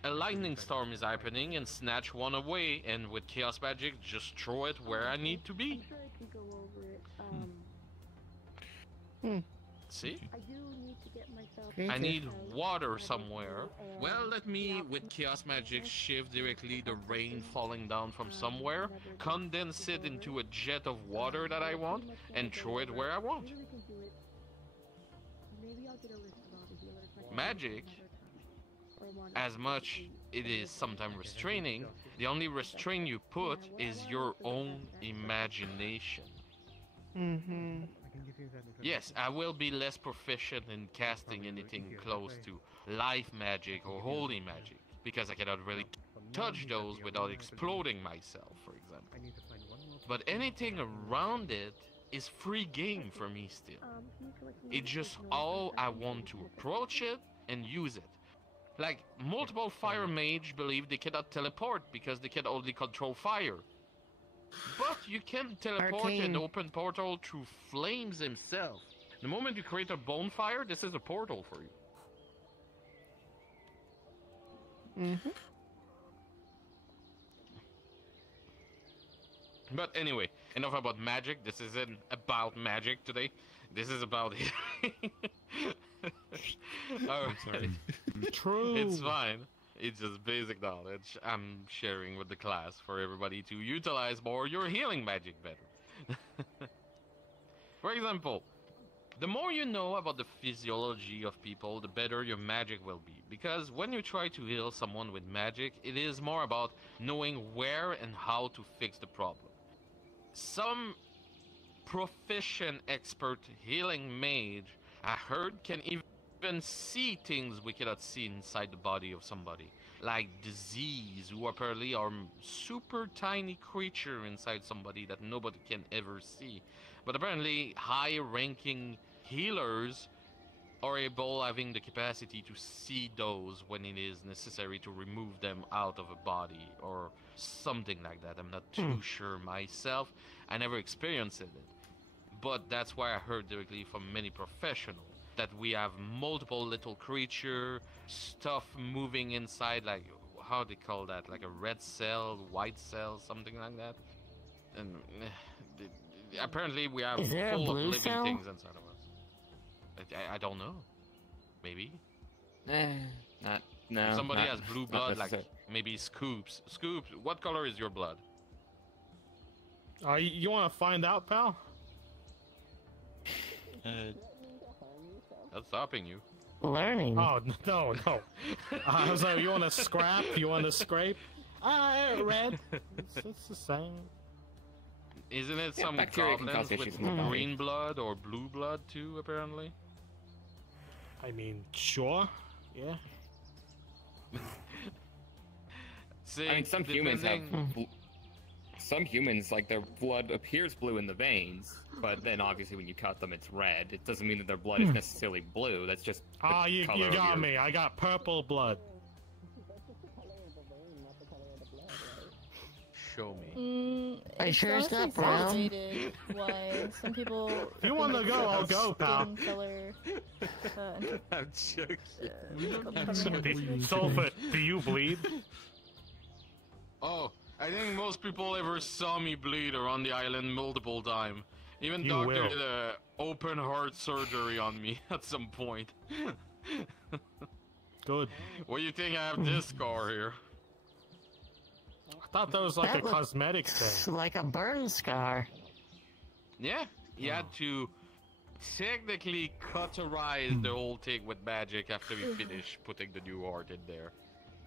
a lightning storm is happening and snatch one away, and with chaos magic, just throw it where I need to be. See? I do need to get myself. I need water somewhere. Well, let me, with chaos magic, shift directly the rain falling down from somewhere, condense it into a jet of water that I want, and throw it where I want. Magic, as much it is sometimes restraining, the only restraint you put is your own imagination. Yes, I will be less proficient in casting anything close to life magic or holy magic, because I cannot really touch those without exploding myself, for example. But anything around it is free game for me still. It's just how I want to approach it and use it. Like, multiple fire mage believe they cannot teleport because they can only control fire. But you can teleport and open portal through flames himself. The moment you create a bonfire, this is a portal for you. But anyway, enough about magic. This isn't about magic today. This is about Alright. True. It's fine. It's just basic knowledge I'm sharing with the class for everybody to utilize more your healing magic better. For example, the more you know about the physiology of people, the better your magic will be. Because when you try to heal someone with magic, it is more about knowing where and how to fix the problem. Some proficient expert healing mage, I heard, can even see things we cannot see inside the body of somebody. Like disease, who apparently are super tiny creature inside somebody that nobody can ever see. But apparently high-ranking healers are able, having the capacity to see those when it is necessary to remove them out of a body or something like that. I'm not too sure myself. I never experienced it, but that's why I heard directly from many professionals that we have multiple little creature stuff moving inside, like how they call that, like a red cell, white cell, something like that. And apparently we have full of living things inside of us. I don't know. Maybe. No. If somebody not- has blue not blood, like necessary. maybe Scoops. Scoops, what color is your blood? You want to find out, pal? That's stopping you. Learning. Oh, no. I was like, you want to scrap? You want to scrape? Red. It's the same. Isn't it Yeah, some bacteria can goblins cause with issues in the body. green blood or blue blood too, apparently? I mean, sure. Yeah. See, I mean, some humans have. depending- Some humans, like, their blood appears blue in the veins, but then obviously when you cut them, it's red. It doesn't mean that their blood is necessarily blue. That's just. the Ah, you color of got your- me. I got purple blood. Show me. Are you sure it's not honestly brown? debated why some people. If you wanna go, I'll go, pal. Skin color. I'm joking. Sulfur, do you bleed? Oh, I think most people ever saw me bleed around the island multiple times. Even You doctor will. did a open heart surgery on me at some point. Good. What do you think I have this scar here? I thought that was like That a looks cosmetic thing. like a burn scar. Yeah, he had to technically cauterize the whole thing with magic after we finished putting the new art in there.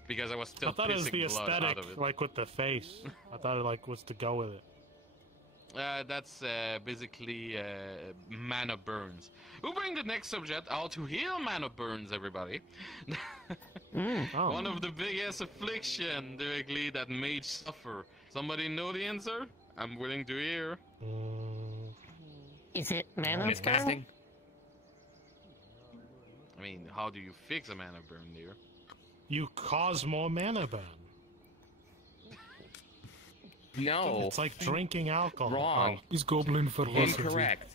Because I was still I thought it was the pissing blood out aesthetic, of it. like with the face. I thought it like was to go with it. That's basically mana burns. We'll bring the next subject out to heal mana burns, everybody. Oh. One of the biggest affliction directly that mage suffer. Somebody know the answer? I'm willing to hear. Is it mana burn? Miscasting? I mean, how do you fix a mana burn, dear? You cause more mana burn. No. It's like drinking alcohol. Wrong. He's goblin for Incorrect.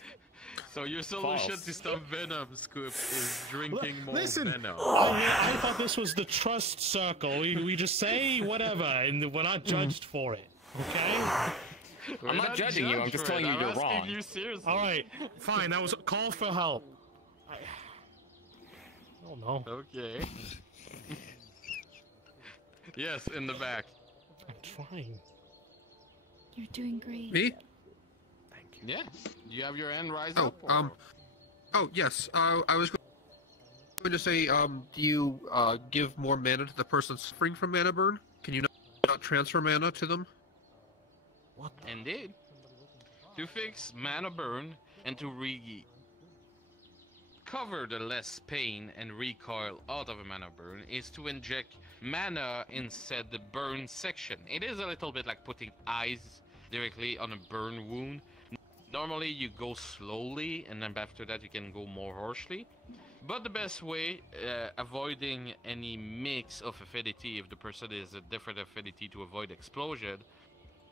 So your solution False. to stop venom, Scoop, is drinking more Listen, venom. I thought this was the trust circle. We just say whatever, and we're not judged for it. Okay? I'm not judging you, I'm just telling you you're wrong. You seriously. All right, fine. That was a call for help. I don't know. Okay. Yes, in the back. I'm trying. You're doing great. Me? Yeah. Do you have your hand rise Oh, up? or- oh yes. I was going to say, do you give more mana to the person suffering from mana burn? Can you not transfer mana to them? What? Indeed. To fix mana burn and to cover the less pain and recoil out of a mana burn is to inject mana inside the burn section. It is a little bit like putting ice directly on a burn wound. Normally you go slowly and then after that you can go more harshly. But the best way, avoiding any mix of affinity if the person is a different affinity to avoid explosion,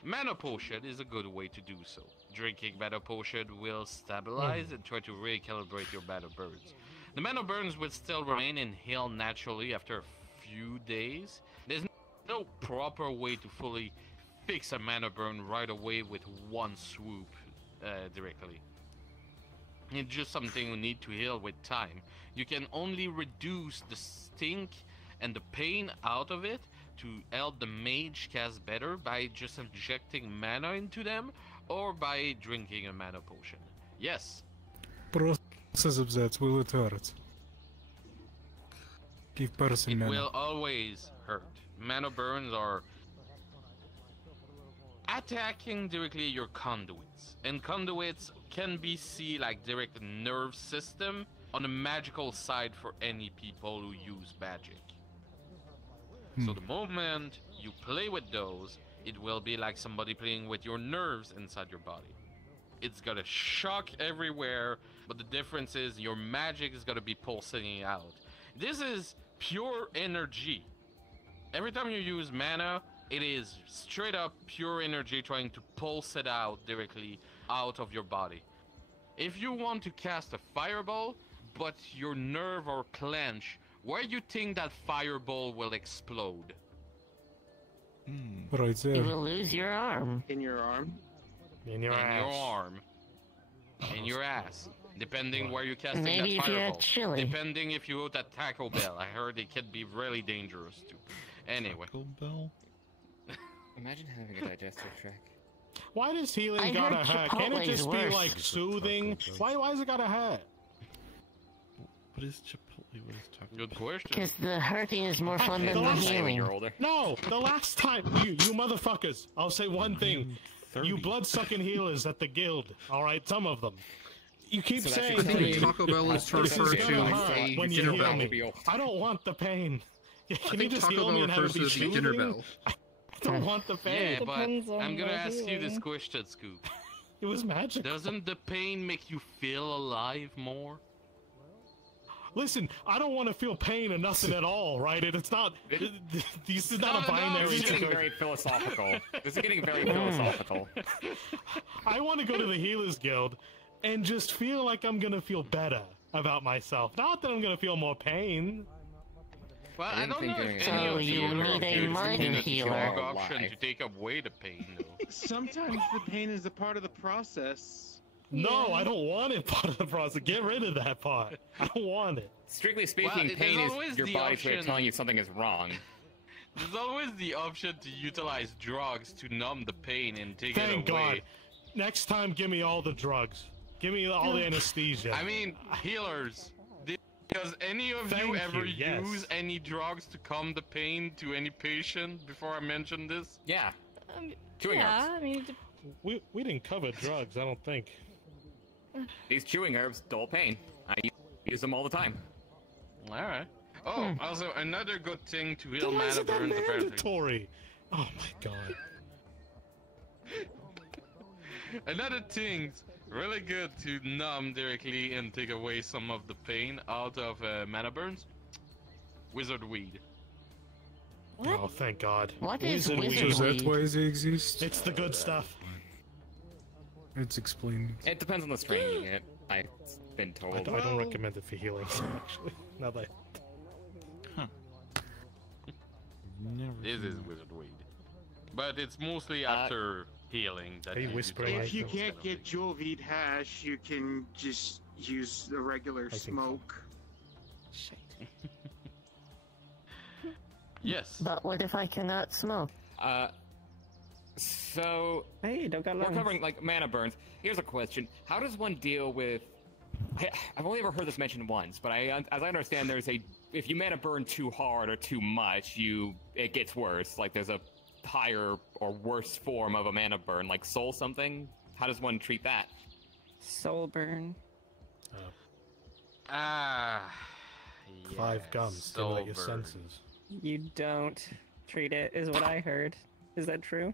mana potion is a good way to do so. Drinking mana potion will stabilize and try to recalibrate your mana burns. The mana burns will still remain and heal naturally after a few days. There's no proper way to fully fix a mana burn right away with one swoop directly. It's just something you need to heal with time. You can only reduce the stink and the pain out of it to help the mage cast better by just injecting mana into them or by drinking a mana potion. Yes. Process of that will it hurt? Give person It mana. will always hurt. Mana burns are attacking directly your conduits. And conduits can be seen like direct nerve system on the magical side for any people who use magic. So the moment you play with those, it will be like somebody playing with your nerves inside your body. It's gonna shock everywhere, but the difference is your magic is gonna be pulsating out. This is pure energy. Every time you use mana, it is straight up pure energy trying to pulse it out directly out of your body. If you want to cast a fireball, but your nerve or clench, where you think that fireball will explode? Right there. You will lose your arm. In your arm? In your ass. Your arm. In your ass. Depending where you're casting Maybe that if you had fireball. chili. Depending if you eat at Taco Bell. I heard it can be really dangerous too. Anyway. Taco Bell? Imagine having a digestive tract. Why does healing I got a heard hat? Can't it Chipotle's just be worse. like soothing? Why is it got a hat? What is Chipotle? What is Taco Good question. Because the hurting is more fun The than the last time healing. No, the last time you motherfuckers. I'll say one thing. You blood-sucking healers at the guild. All right, some of them. You keep So saying I think to me, Taco Bell is to "This refer is to gonna hurt a when you dinner heal bell. me." I don't want the pain. I Can you think just Taco heal me Bell and have it refers be to the dinner soothing? bell. I don't want the pain. Yeah, but Depends on I'm gonna the ask you this healing. question, Scoop. It was magic. Doesn't the pain make you feel alive more? Listen, I don't want to feel pain or nothing at all, right? It's not. This is not a binary This is getting situation. very philosophical. This is getting very philosophical. I want to go to the Healers Guild and just feel like I'm gonna feel better about myself. Not that I'm gonna feel more pain. Well, I I didn't don't think know doing if it any so of you you need are a mind using a healer. strong option Alive. to take away the pain, though. Sometimes the pain is a part of the process. No, I don't want it part of the process. Get rid of that part. I don't want it. Strictly Well, speaking, there's pain always is your the body's way of option- telling you something is wrong. There's always the option to utilize drugs to numb the pain and take Thank it away. God. Next time, give me all the drugs. Give me all the anesthesia. I mean, healers. Does any of Thank you ever you, yes. use any drugs to calm the pain to any patient before I mention this? Yeah. Yeah, I mean, we didn't cover drugs, I don't think. These chewing herbs dull pain. I use them all the time. Alright. Oh, also, another good thing to heal Then why is mana it that burns, apparently. mandatory? Oh my God. Another thing, really good to numb directly and take away some of the pain out of mana burns. Wizard weed. Oh, thank God. What is Wizard wizard weed. Is that why they exist? It's the good stuff. It's explained. It depends on the strain you get. I've been told. I don't recommend it for healing, actually. Now that This is wizard weed. But it's mostly after healing that Are you you whispering? utilize If you those can't kind of get jewel weed hash, you can just use the regular think so. smoke. Yes. But what if I cannot smoke? So Hey, don't got we're lungs. covering like mana burns. Here's a question: how does one deal with? I've only ever heard this mentioned once, but as I understand, there's a if you mana burn too hard or too much, it gets worse. Like there's a higher or worse form of a mana burn, like soul something. How does one treat that? Soul burn. Ah. 5 gums stimulate your soul burn. senses. You don't treat it, is what I heard. Is that true?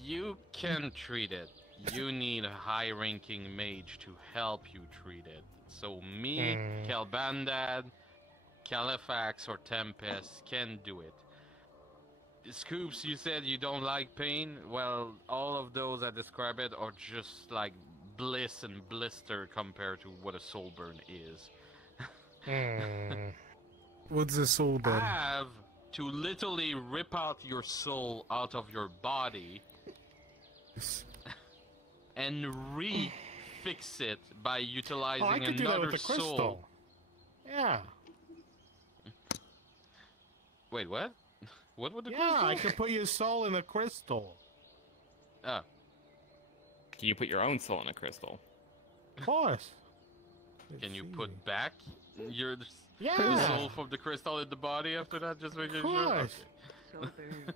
You can treat it. You need a high-ranking mage to help you treat it. So me, Kelbandad, Califax, or Tempest can do it. Scoops, you said you don't like pain? Well, all of those I describe it are just like bliss and blister compared to what a soul burn is. What's the soul I burn? have to literally rip out your soul out of your body and refix it by utilizing Oh, I could do that another with the crystal. soul. Yeah. Wait, what? What would the Yeah, crystal? I could put your soul in a crystal. Oh. Can you put your own soul in a crystal? Of course. Can you put back your Yeah. the soul from the crystal in the body after that? Just making Of sure. course. Okay.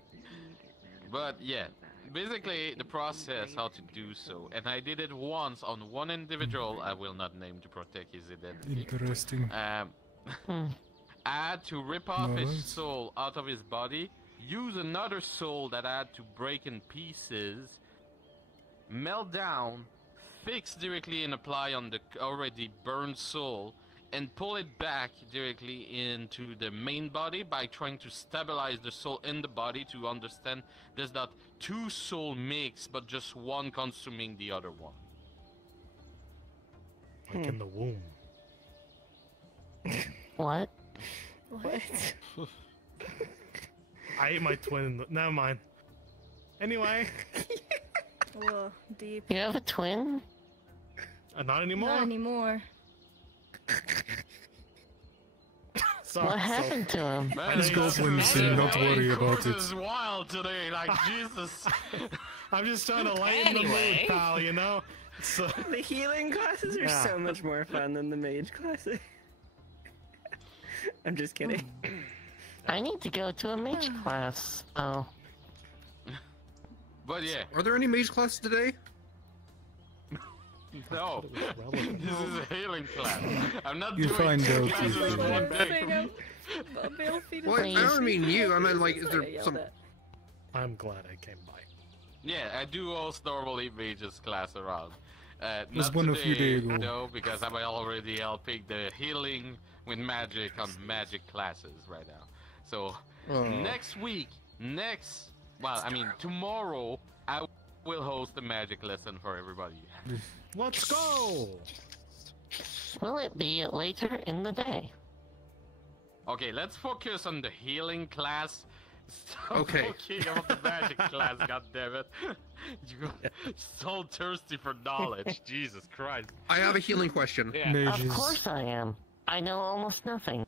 But yeah, basically the process how to do so, and I did it once on one individual. I will not name to protect his identity. Interesting. I had to rip off his Alright. soul out of his body, use another soul that I had to break in pieces, melt down, fix directly and apply on the already burned soul, and pull it back directly into the main body by trying to stabilize the soul in the body to understand there's not two soul mix, but just one consuming the other one. Like in the womb. What? What? I ate my twin. Never mind. Anyway. Whoa, deep. You have a twin? Not anymore. Not anymore. Sorry, What happened to him? Man, his girlfriend said not to worry about it. This is wild today, like Jesus. I'm just trying to lighten the mood, pal, you know? So... The healing classes are so much more fun than the mage classes. I'm just kidding. I need to go to a mage class. Oh. But yeah. Are there any mage classes today? No. This is a healing class. I'm not You doing find two out classes if in you- one day. Well, I don't mean you. I meant like, is there some? I'm glad I came by. Yeah, I do host normally mages class around. Was Not one a today, few days ago. though, because I'm already helping the healing with magic on magic classes right now. So next week, well, I mean tomorrow, I will host a magic lesson for everybody. Let's go! Will it be later in the day? Okay, let's focus on the healing class. Stop Okay. talking about the magic class, goddammit. You're so thirsty for knowledge, Jesus Christ. I have a healing question. Of course I am. I know almost nothing.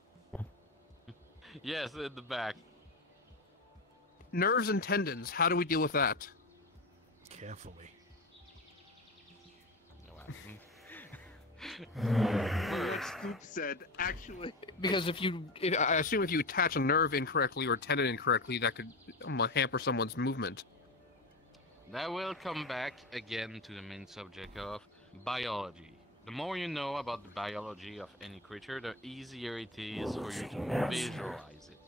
Yes, in the back. Nerves and tendons. How do we deal with that? Carefully. Scoop said, actually. Because I assume if you attach a nerve incorrectly or a tendon incorrectly, that could hamper someone's movement. That will come back again to the main subject of biology. The more you know about the biology of any creature, the easier it is for you to visualize it.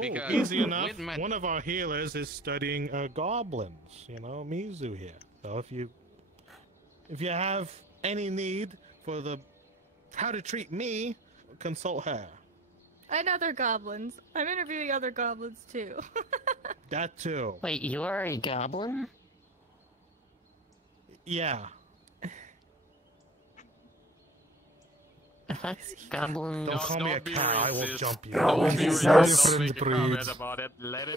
Oh, easy enough. One of our healers is studying goblins. You know, Mizu here. So if you have any need for how to treat me, consult her. And other goblins. I'm interviewing other goblins too. That too. Wait, you are a goblin? Yeah. Goblin. Don't call me a cow, I will jump you. Goblins are different breed.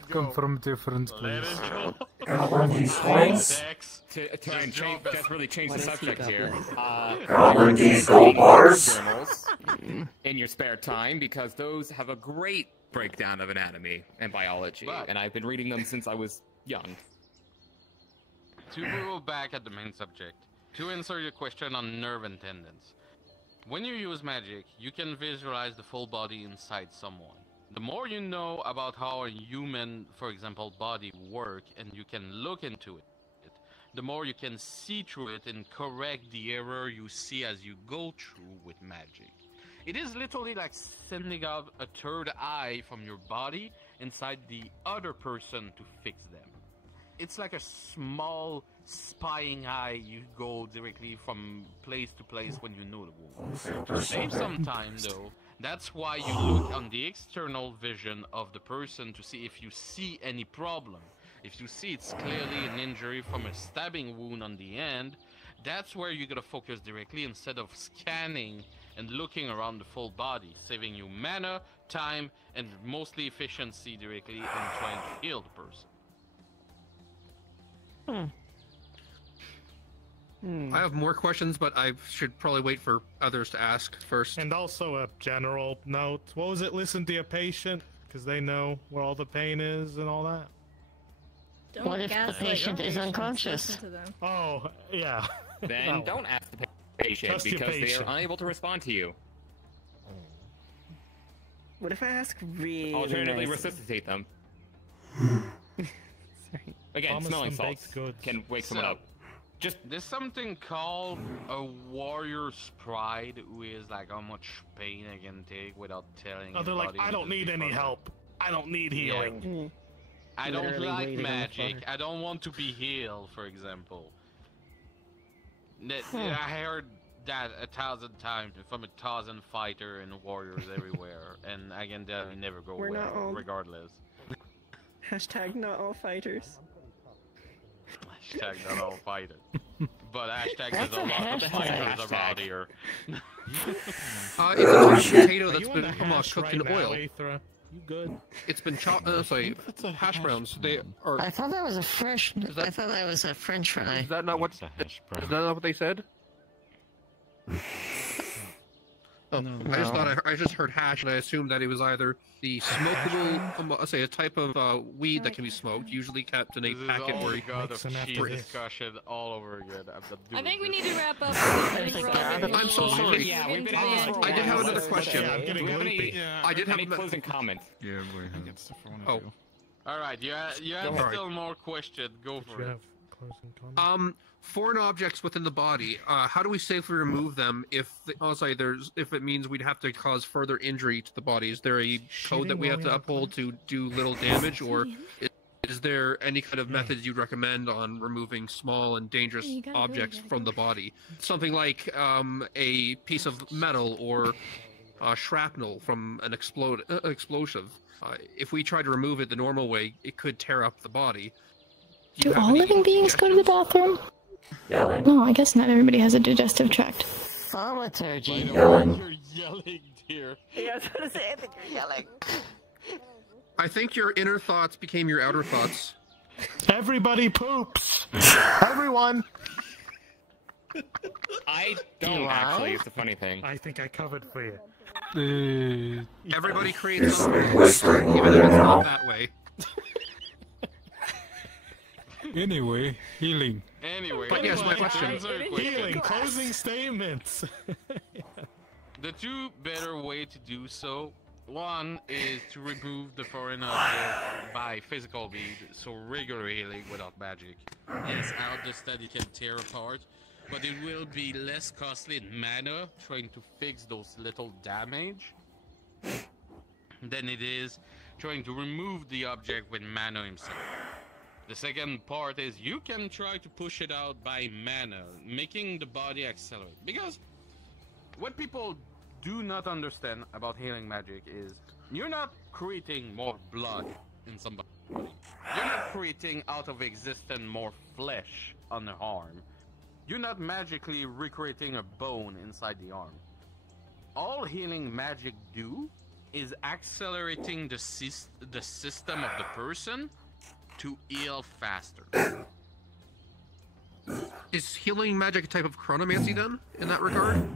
Come from different places. Goblin swings. To try and desperately change the subject here. Goblin gold bars. In your spare time, because those have a great breakdown of anatomy and biology, and I've been reading them since I was young. To go back at the main subject, to answer your question on nerve and tendons. When you use magic, you can visualize the full body inside someone. The more you know about how a human, for example, body work, and you can look into it, the more you can see through it and correct the error you see as you go through with magic. It is literally like sending out a third eye from your body inside the other person to fix them. It's like a small spying eye. You go directly from place to place when you know the wound. To save some time though, that's why you look on the external vision of the person to see if you see any problem. If you see it's clearly an injury from a stabbing wound on the end, that's where you gotta focus directly instead of scanning and looking around the full body, saving you mana, time, and mostly efficiency directly in trying to heal the person. I have more questions, but I should probably wait for others to ask first. And also a general note. What was it? Listen to your patient, because they know where all the pain is and all that. Don't What if the patient is unconscious? Listen to them. Oh, yeah. Then No. don't ask the patient Trust your because they patient. are unable to respond to you. What if I ask really Alternatively, nice? resuscitate them. Sorry. Again, Promise smelling them salts baked goods. can wake someone up. Just There's something called a warrior's pride, who is like how much pain I can take without telling. Oh, they're like, anybody I don't need any before. help. I don't need healing. I don't Literally like waiting on the magic. floor. I don't want to be healed, for example. I heard that 1,000 times from 1,000 fighter and warriors everywhere, and I can tell you never go We're well, not all- regardless. Hashtag not all fighters. Hashtag not all fighters. But hashtag there's a lot of fighters around here. It's a type of potato that's been cooked in oil. Aether? You good? It's been chopped. Sorry, hash browns. They are. I thought that was a fresh. I thought that was a French fry. Is that not what? Is that not what they said? Oh, No. I just thought I just heard hash, and I assumed that it was either the smokable, say a type of weed that can be smoked, usually kept in a packet where you got a cheese discussion all over again. I think we need to wrap up. I'm so sorry. Yeah, we've been I did have another question. I'm getting loopy. I did have any closing comments. Yeah, I got stuff I want to do. All right, you have still more questions. Go for it. Foreign objects within the body. How do we safely remove them if if it means we'd have to cause further injury to the body? Is there a code that we have to uphold to do little damage, or is there any kind of methods you'd recommend on removing small and dangerous objects from the body? Something like a piece of metal or shrapnel from an explosive. If we try to remove it the normal way, it could tear up the body. Do all living beings go to the bathroom? Yelling. No, I guess not everybody has a digestive tract. Thaumaturgy. You're yelling, dear. Yeah, I was gonna say, I think you're yelling. I think your inner thoughts became your outer thoughts. Everybody poops. Everyone. I don't actually. It's a funny thing. I think I covered for you. Everybody creates Just something, whispering even over though there it's now. not that way. Anyway, healing. Anyway, But yes, my question. Healing. Closing statements. The two better way to do so. One is to remove the foreign object by physical means, so regular healing without magic. Yes, I understand you can tear apart, but it will be less costly in mana trying to fix those little damage than it is trying to remove the object with mana himself. The second part is you can try to push it out by mana, making the body accelerate. Because what people do not understand about healing magic is you're not creating more blood in somebody. You're not creating out of existence more flesh on the arm. You're not magically recreating a bone inside the arm. All healing magic do is accelerating the system of the person to heal faster. Is healing magic a type of chronomancy then, in that regard?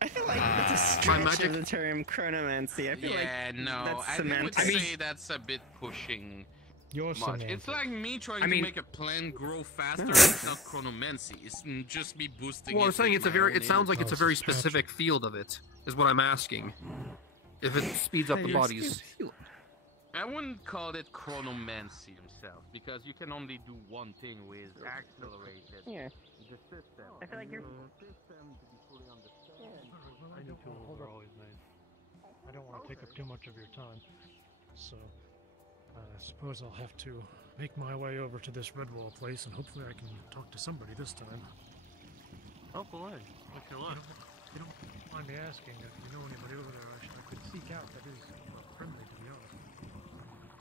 I feel like that's a stretch of the term chronomancy. I feel like that's I would semantics. say that's a bit pushing You're much. semantic. It's like me trying to make a plant grow faster. It's not chronomancy. It's just me boosting. Well, I'm it saying with it's a my very. own It sounds like it's a very input. specific field of it. Is what I'm asking. If it speeds up the body's healing. I wouldn't call it chronomancy himself because you can only do one thing with accelerated. Yeah. The system. I feel like you're. The system to be fully understood. I know tools are always made. I don't want to take up too much of your time, so I suppose I'll have to make my way over to this Redwall place, and hopefully I can talk to somebody this time. Oh boy, look your luck. You don't mind me asking if you know anybody over there I could seek out that is friendly, to be honest.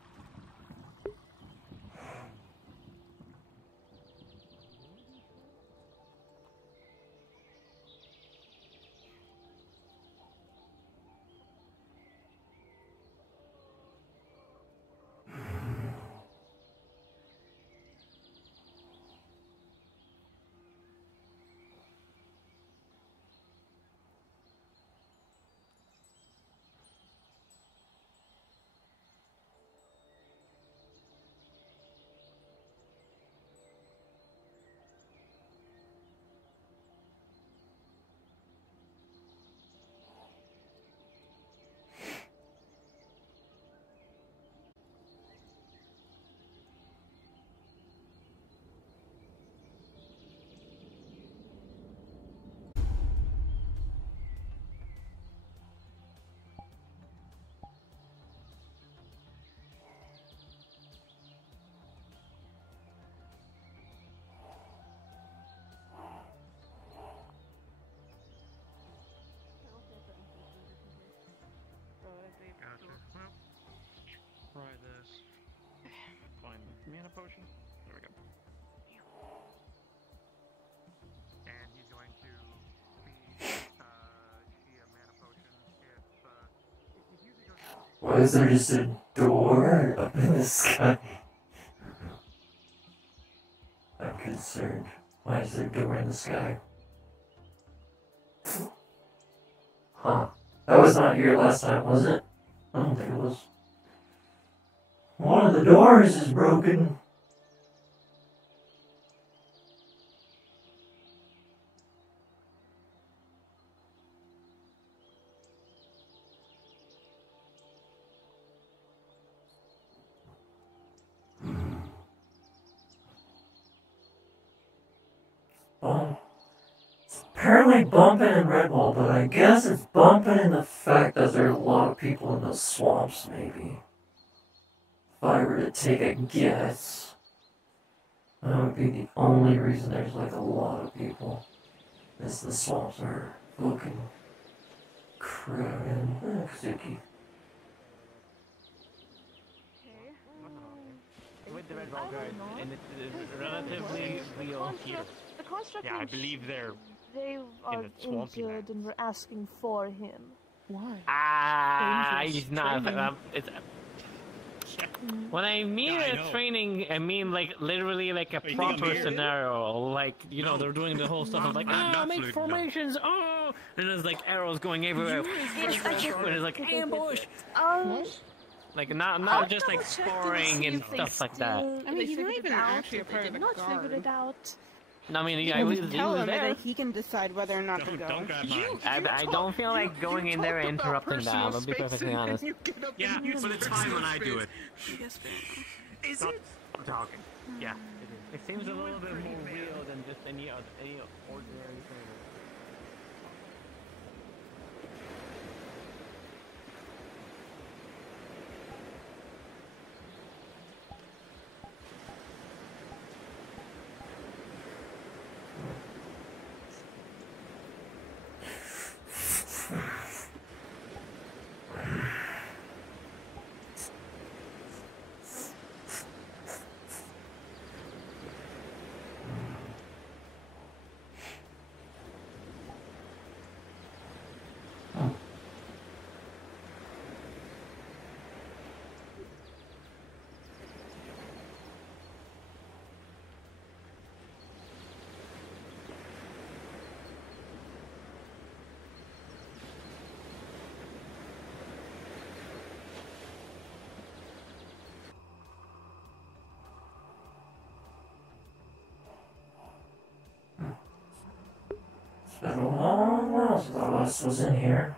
Try this. Find the mana potion. There we go. And he's going to feed she a mana potion if usually goes. Why is there just a door up in the sky? I'm concerned. Why is there a door in the sky? Huh. That was not here last time, was it? I don't think it was. One of the doors is broken. Oh. It's apparently bumping in Redwall, but I guess it's bumping in the fact that there are a lot of people in those swamps, maybe. If I were to take a guess, that would be the only reason there's like a lot of people. Is the swamps are looking crowded. Suki. With the red ball guard, and it's relatively real here. The construct Yeah, I believe they're they are the swampy injured and we're asking for him. Why? He's not. When I mean training, I mean like literally like a proper scenario. Like, you know, they're doing the whole stuff of like, make formations, and there's like arrows going everywhere. And it's like ambush. Like not just like sparring and stuff like that. I mean, he's not even actually a part of the guard. Not figured it out. No, I mean, yeah, he was tell him there. that he can decide whether or not to go. I don't feel like going in there and interrupting that. I'll be perfectly honest. Yeah, but it's fine when I do it. Is it? I'm talking. Yeah, it is. It seems a little bit more real than just any ordinary thing. It's been a long while since the last was in here.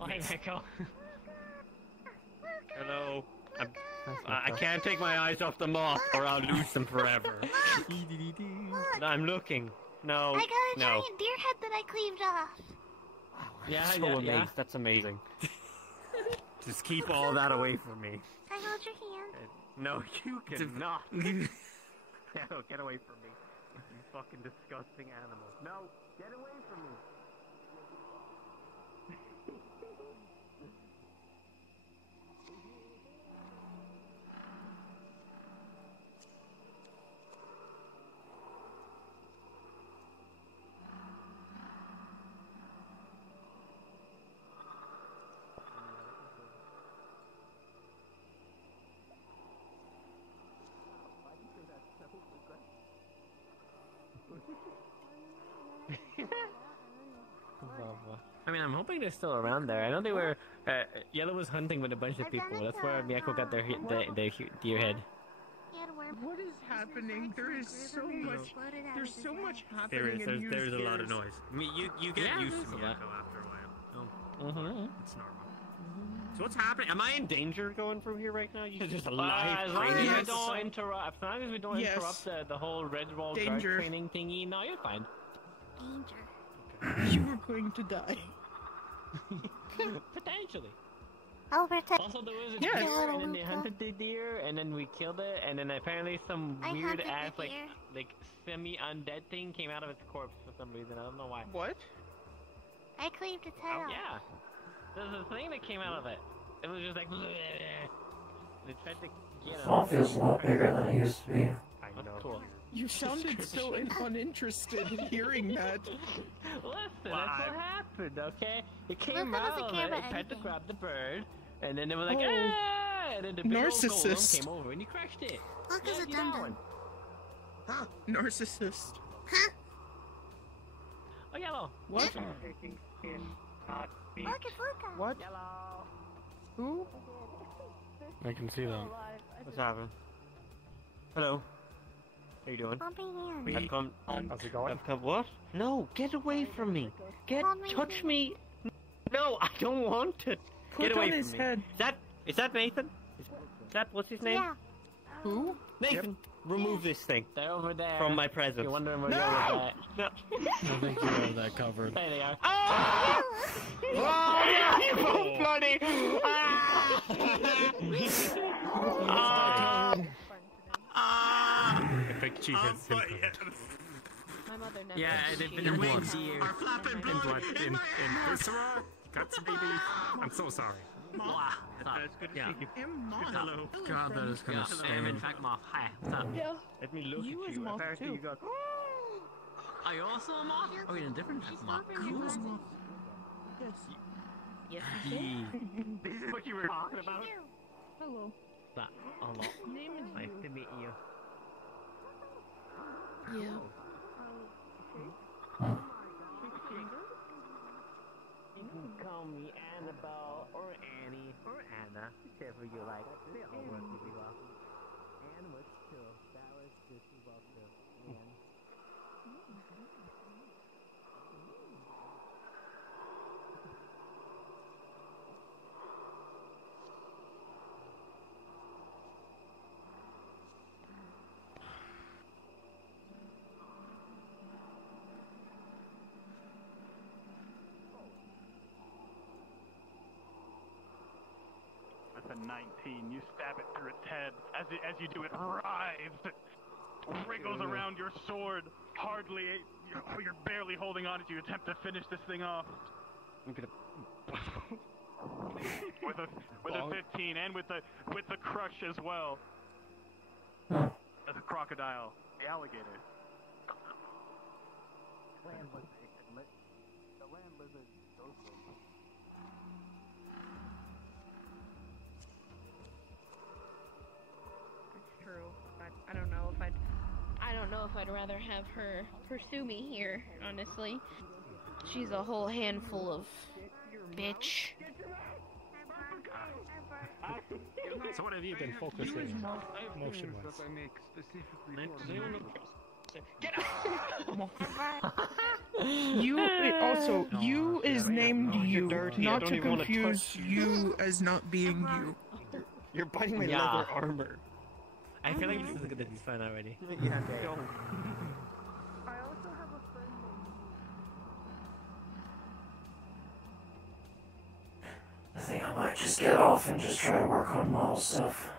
Oh, hey, Echo. Hello. I can't take my eyes off the moth, or I'll lose them forever. I'm looking. No. I got a no. giant deer head that I cleaved off. Yeah, So yeah, amazed. yeah. That's amazing. Just keep all that away from me. Can I hold your hand? No, you cannot. No, get away from me. You fucking disgusting animal. No, get away from me. I mean, I'm hoping they're still around there. I know they were. Yellow was hunting with a bunch of people. That's where Miyako got their deer head. What is happening? There is so much. There's so much happening. There's a lot of noise. I mean, you get used to Miyako after a while. It's normal. So what's happening? Am I in danger going through here right now? You just a live as long as training? we don't interrupt. As long as we don't interrupt the whole red wall guard training thingy. No, you're fine. Danger. You were going to die. Potentially. I'll protect. Also, there was a deer, and then they hunted the deer, and then we killed it, and then apparently some weird ass like semi-undead thing came out of its corpse for some reason. I don't know why. What? I cleaved its head off. Yeah. There's a thing that came out of it. It was just like. They tried to get it. Swamp feels a lot bigger than it used to be. I know. Cool. You sounded so uninterested in hearing that. Listen, that's what happened, okay? It came out of it, it tried to grab the bird, and then it was like, ah! And then the big old golem came over and he crushed it. Look, it's a dum-dum. Narcissist. Huh? Oh, Yellow. What? Look, it's Luca. What? Who? I can see them. What's happening? Hello. How you doing? Bumpy hands. I've come. How's it going? I've come. What? No, get away from me. Touch me. No, I don't want to. Get away from me. Head. Is that Nathan? Is that what's his name? Yeah. Who? Nathan. Remove this thing. They're over there. From my presence. You're wondering where you're at. No. I think you have that covered. There they are. Oh! Oh, yeah, you both bloody! I think she has him covered. My mother never. Yeah, Your wings are flapping blood in viscera, guts, baby. I'm so sorry. It's good to see you. Hello. God, that is gonna sting. In fact, Moth. Hi. What's up? Yeah. Let me look You at as you. Moth Apparently too. you got. Are you also a moth? Oh, you're in a different type of moth. Who's Moth? Yes. Yes, This is what you were talking about? Hello. That a lot. Name is Nice to meet you. Yeah. You can call me Annabelle or Annie or Anna, whichever you like. They all work really well. Anne was cool. That was just about the man. With a 19, you stab it through its head. As you do, it writhes, wriggles around your sword. Hardly, you're barely holding on as you attempt to finish this thing off. with a 15 and with the crush as well. As a crocodile, the alligator. The land lizard goes for True, but I don't know if I'd rather have her pursue me here, honestly. She's a whole handful of bitch. So what have you been focusing on? Motion-wise. Get You also, you is named you, not to confuse you as not being you. You're biting my leather armor. I feel like this is gonna be fun already. Yeah, go. I also have a friend I think I might just get off and just try to work on model stuff.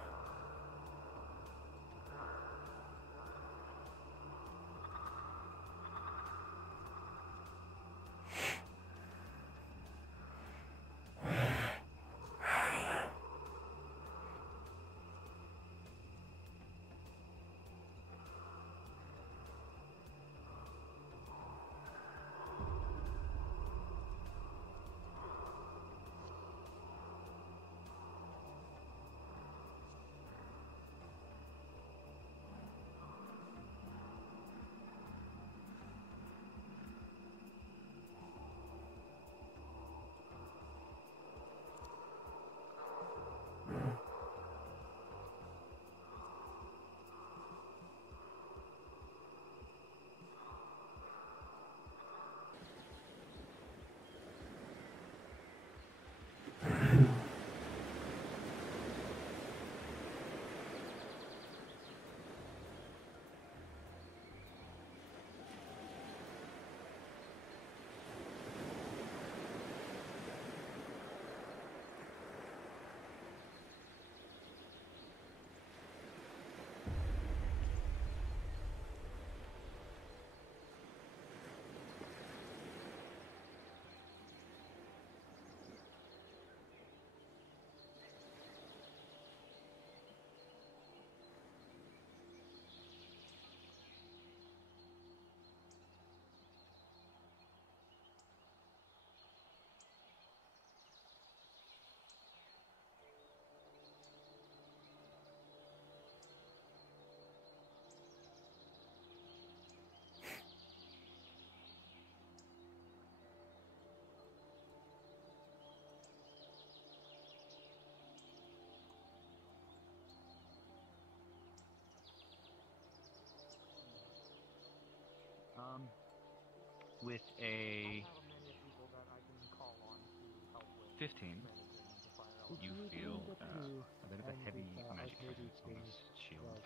With a 15, you feel a bit of a heavy magic presence on this shield.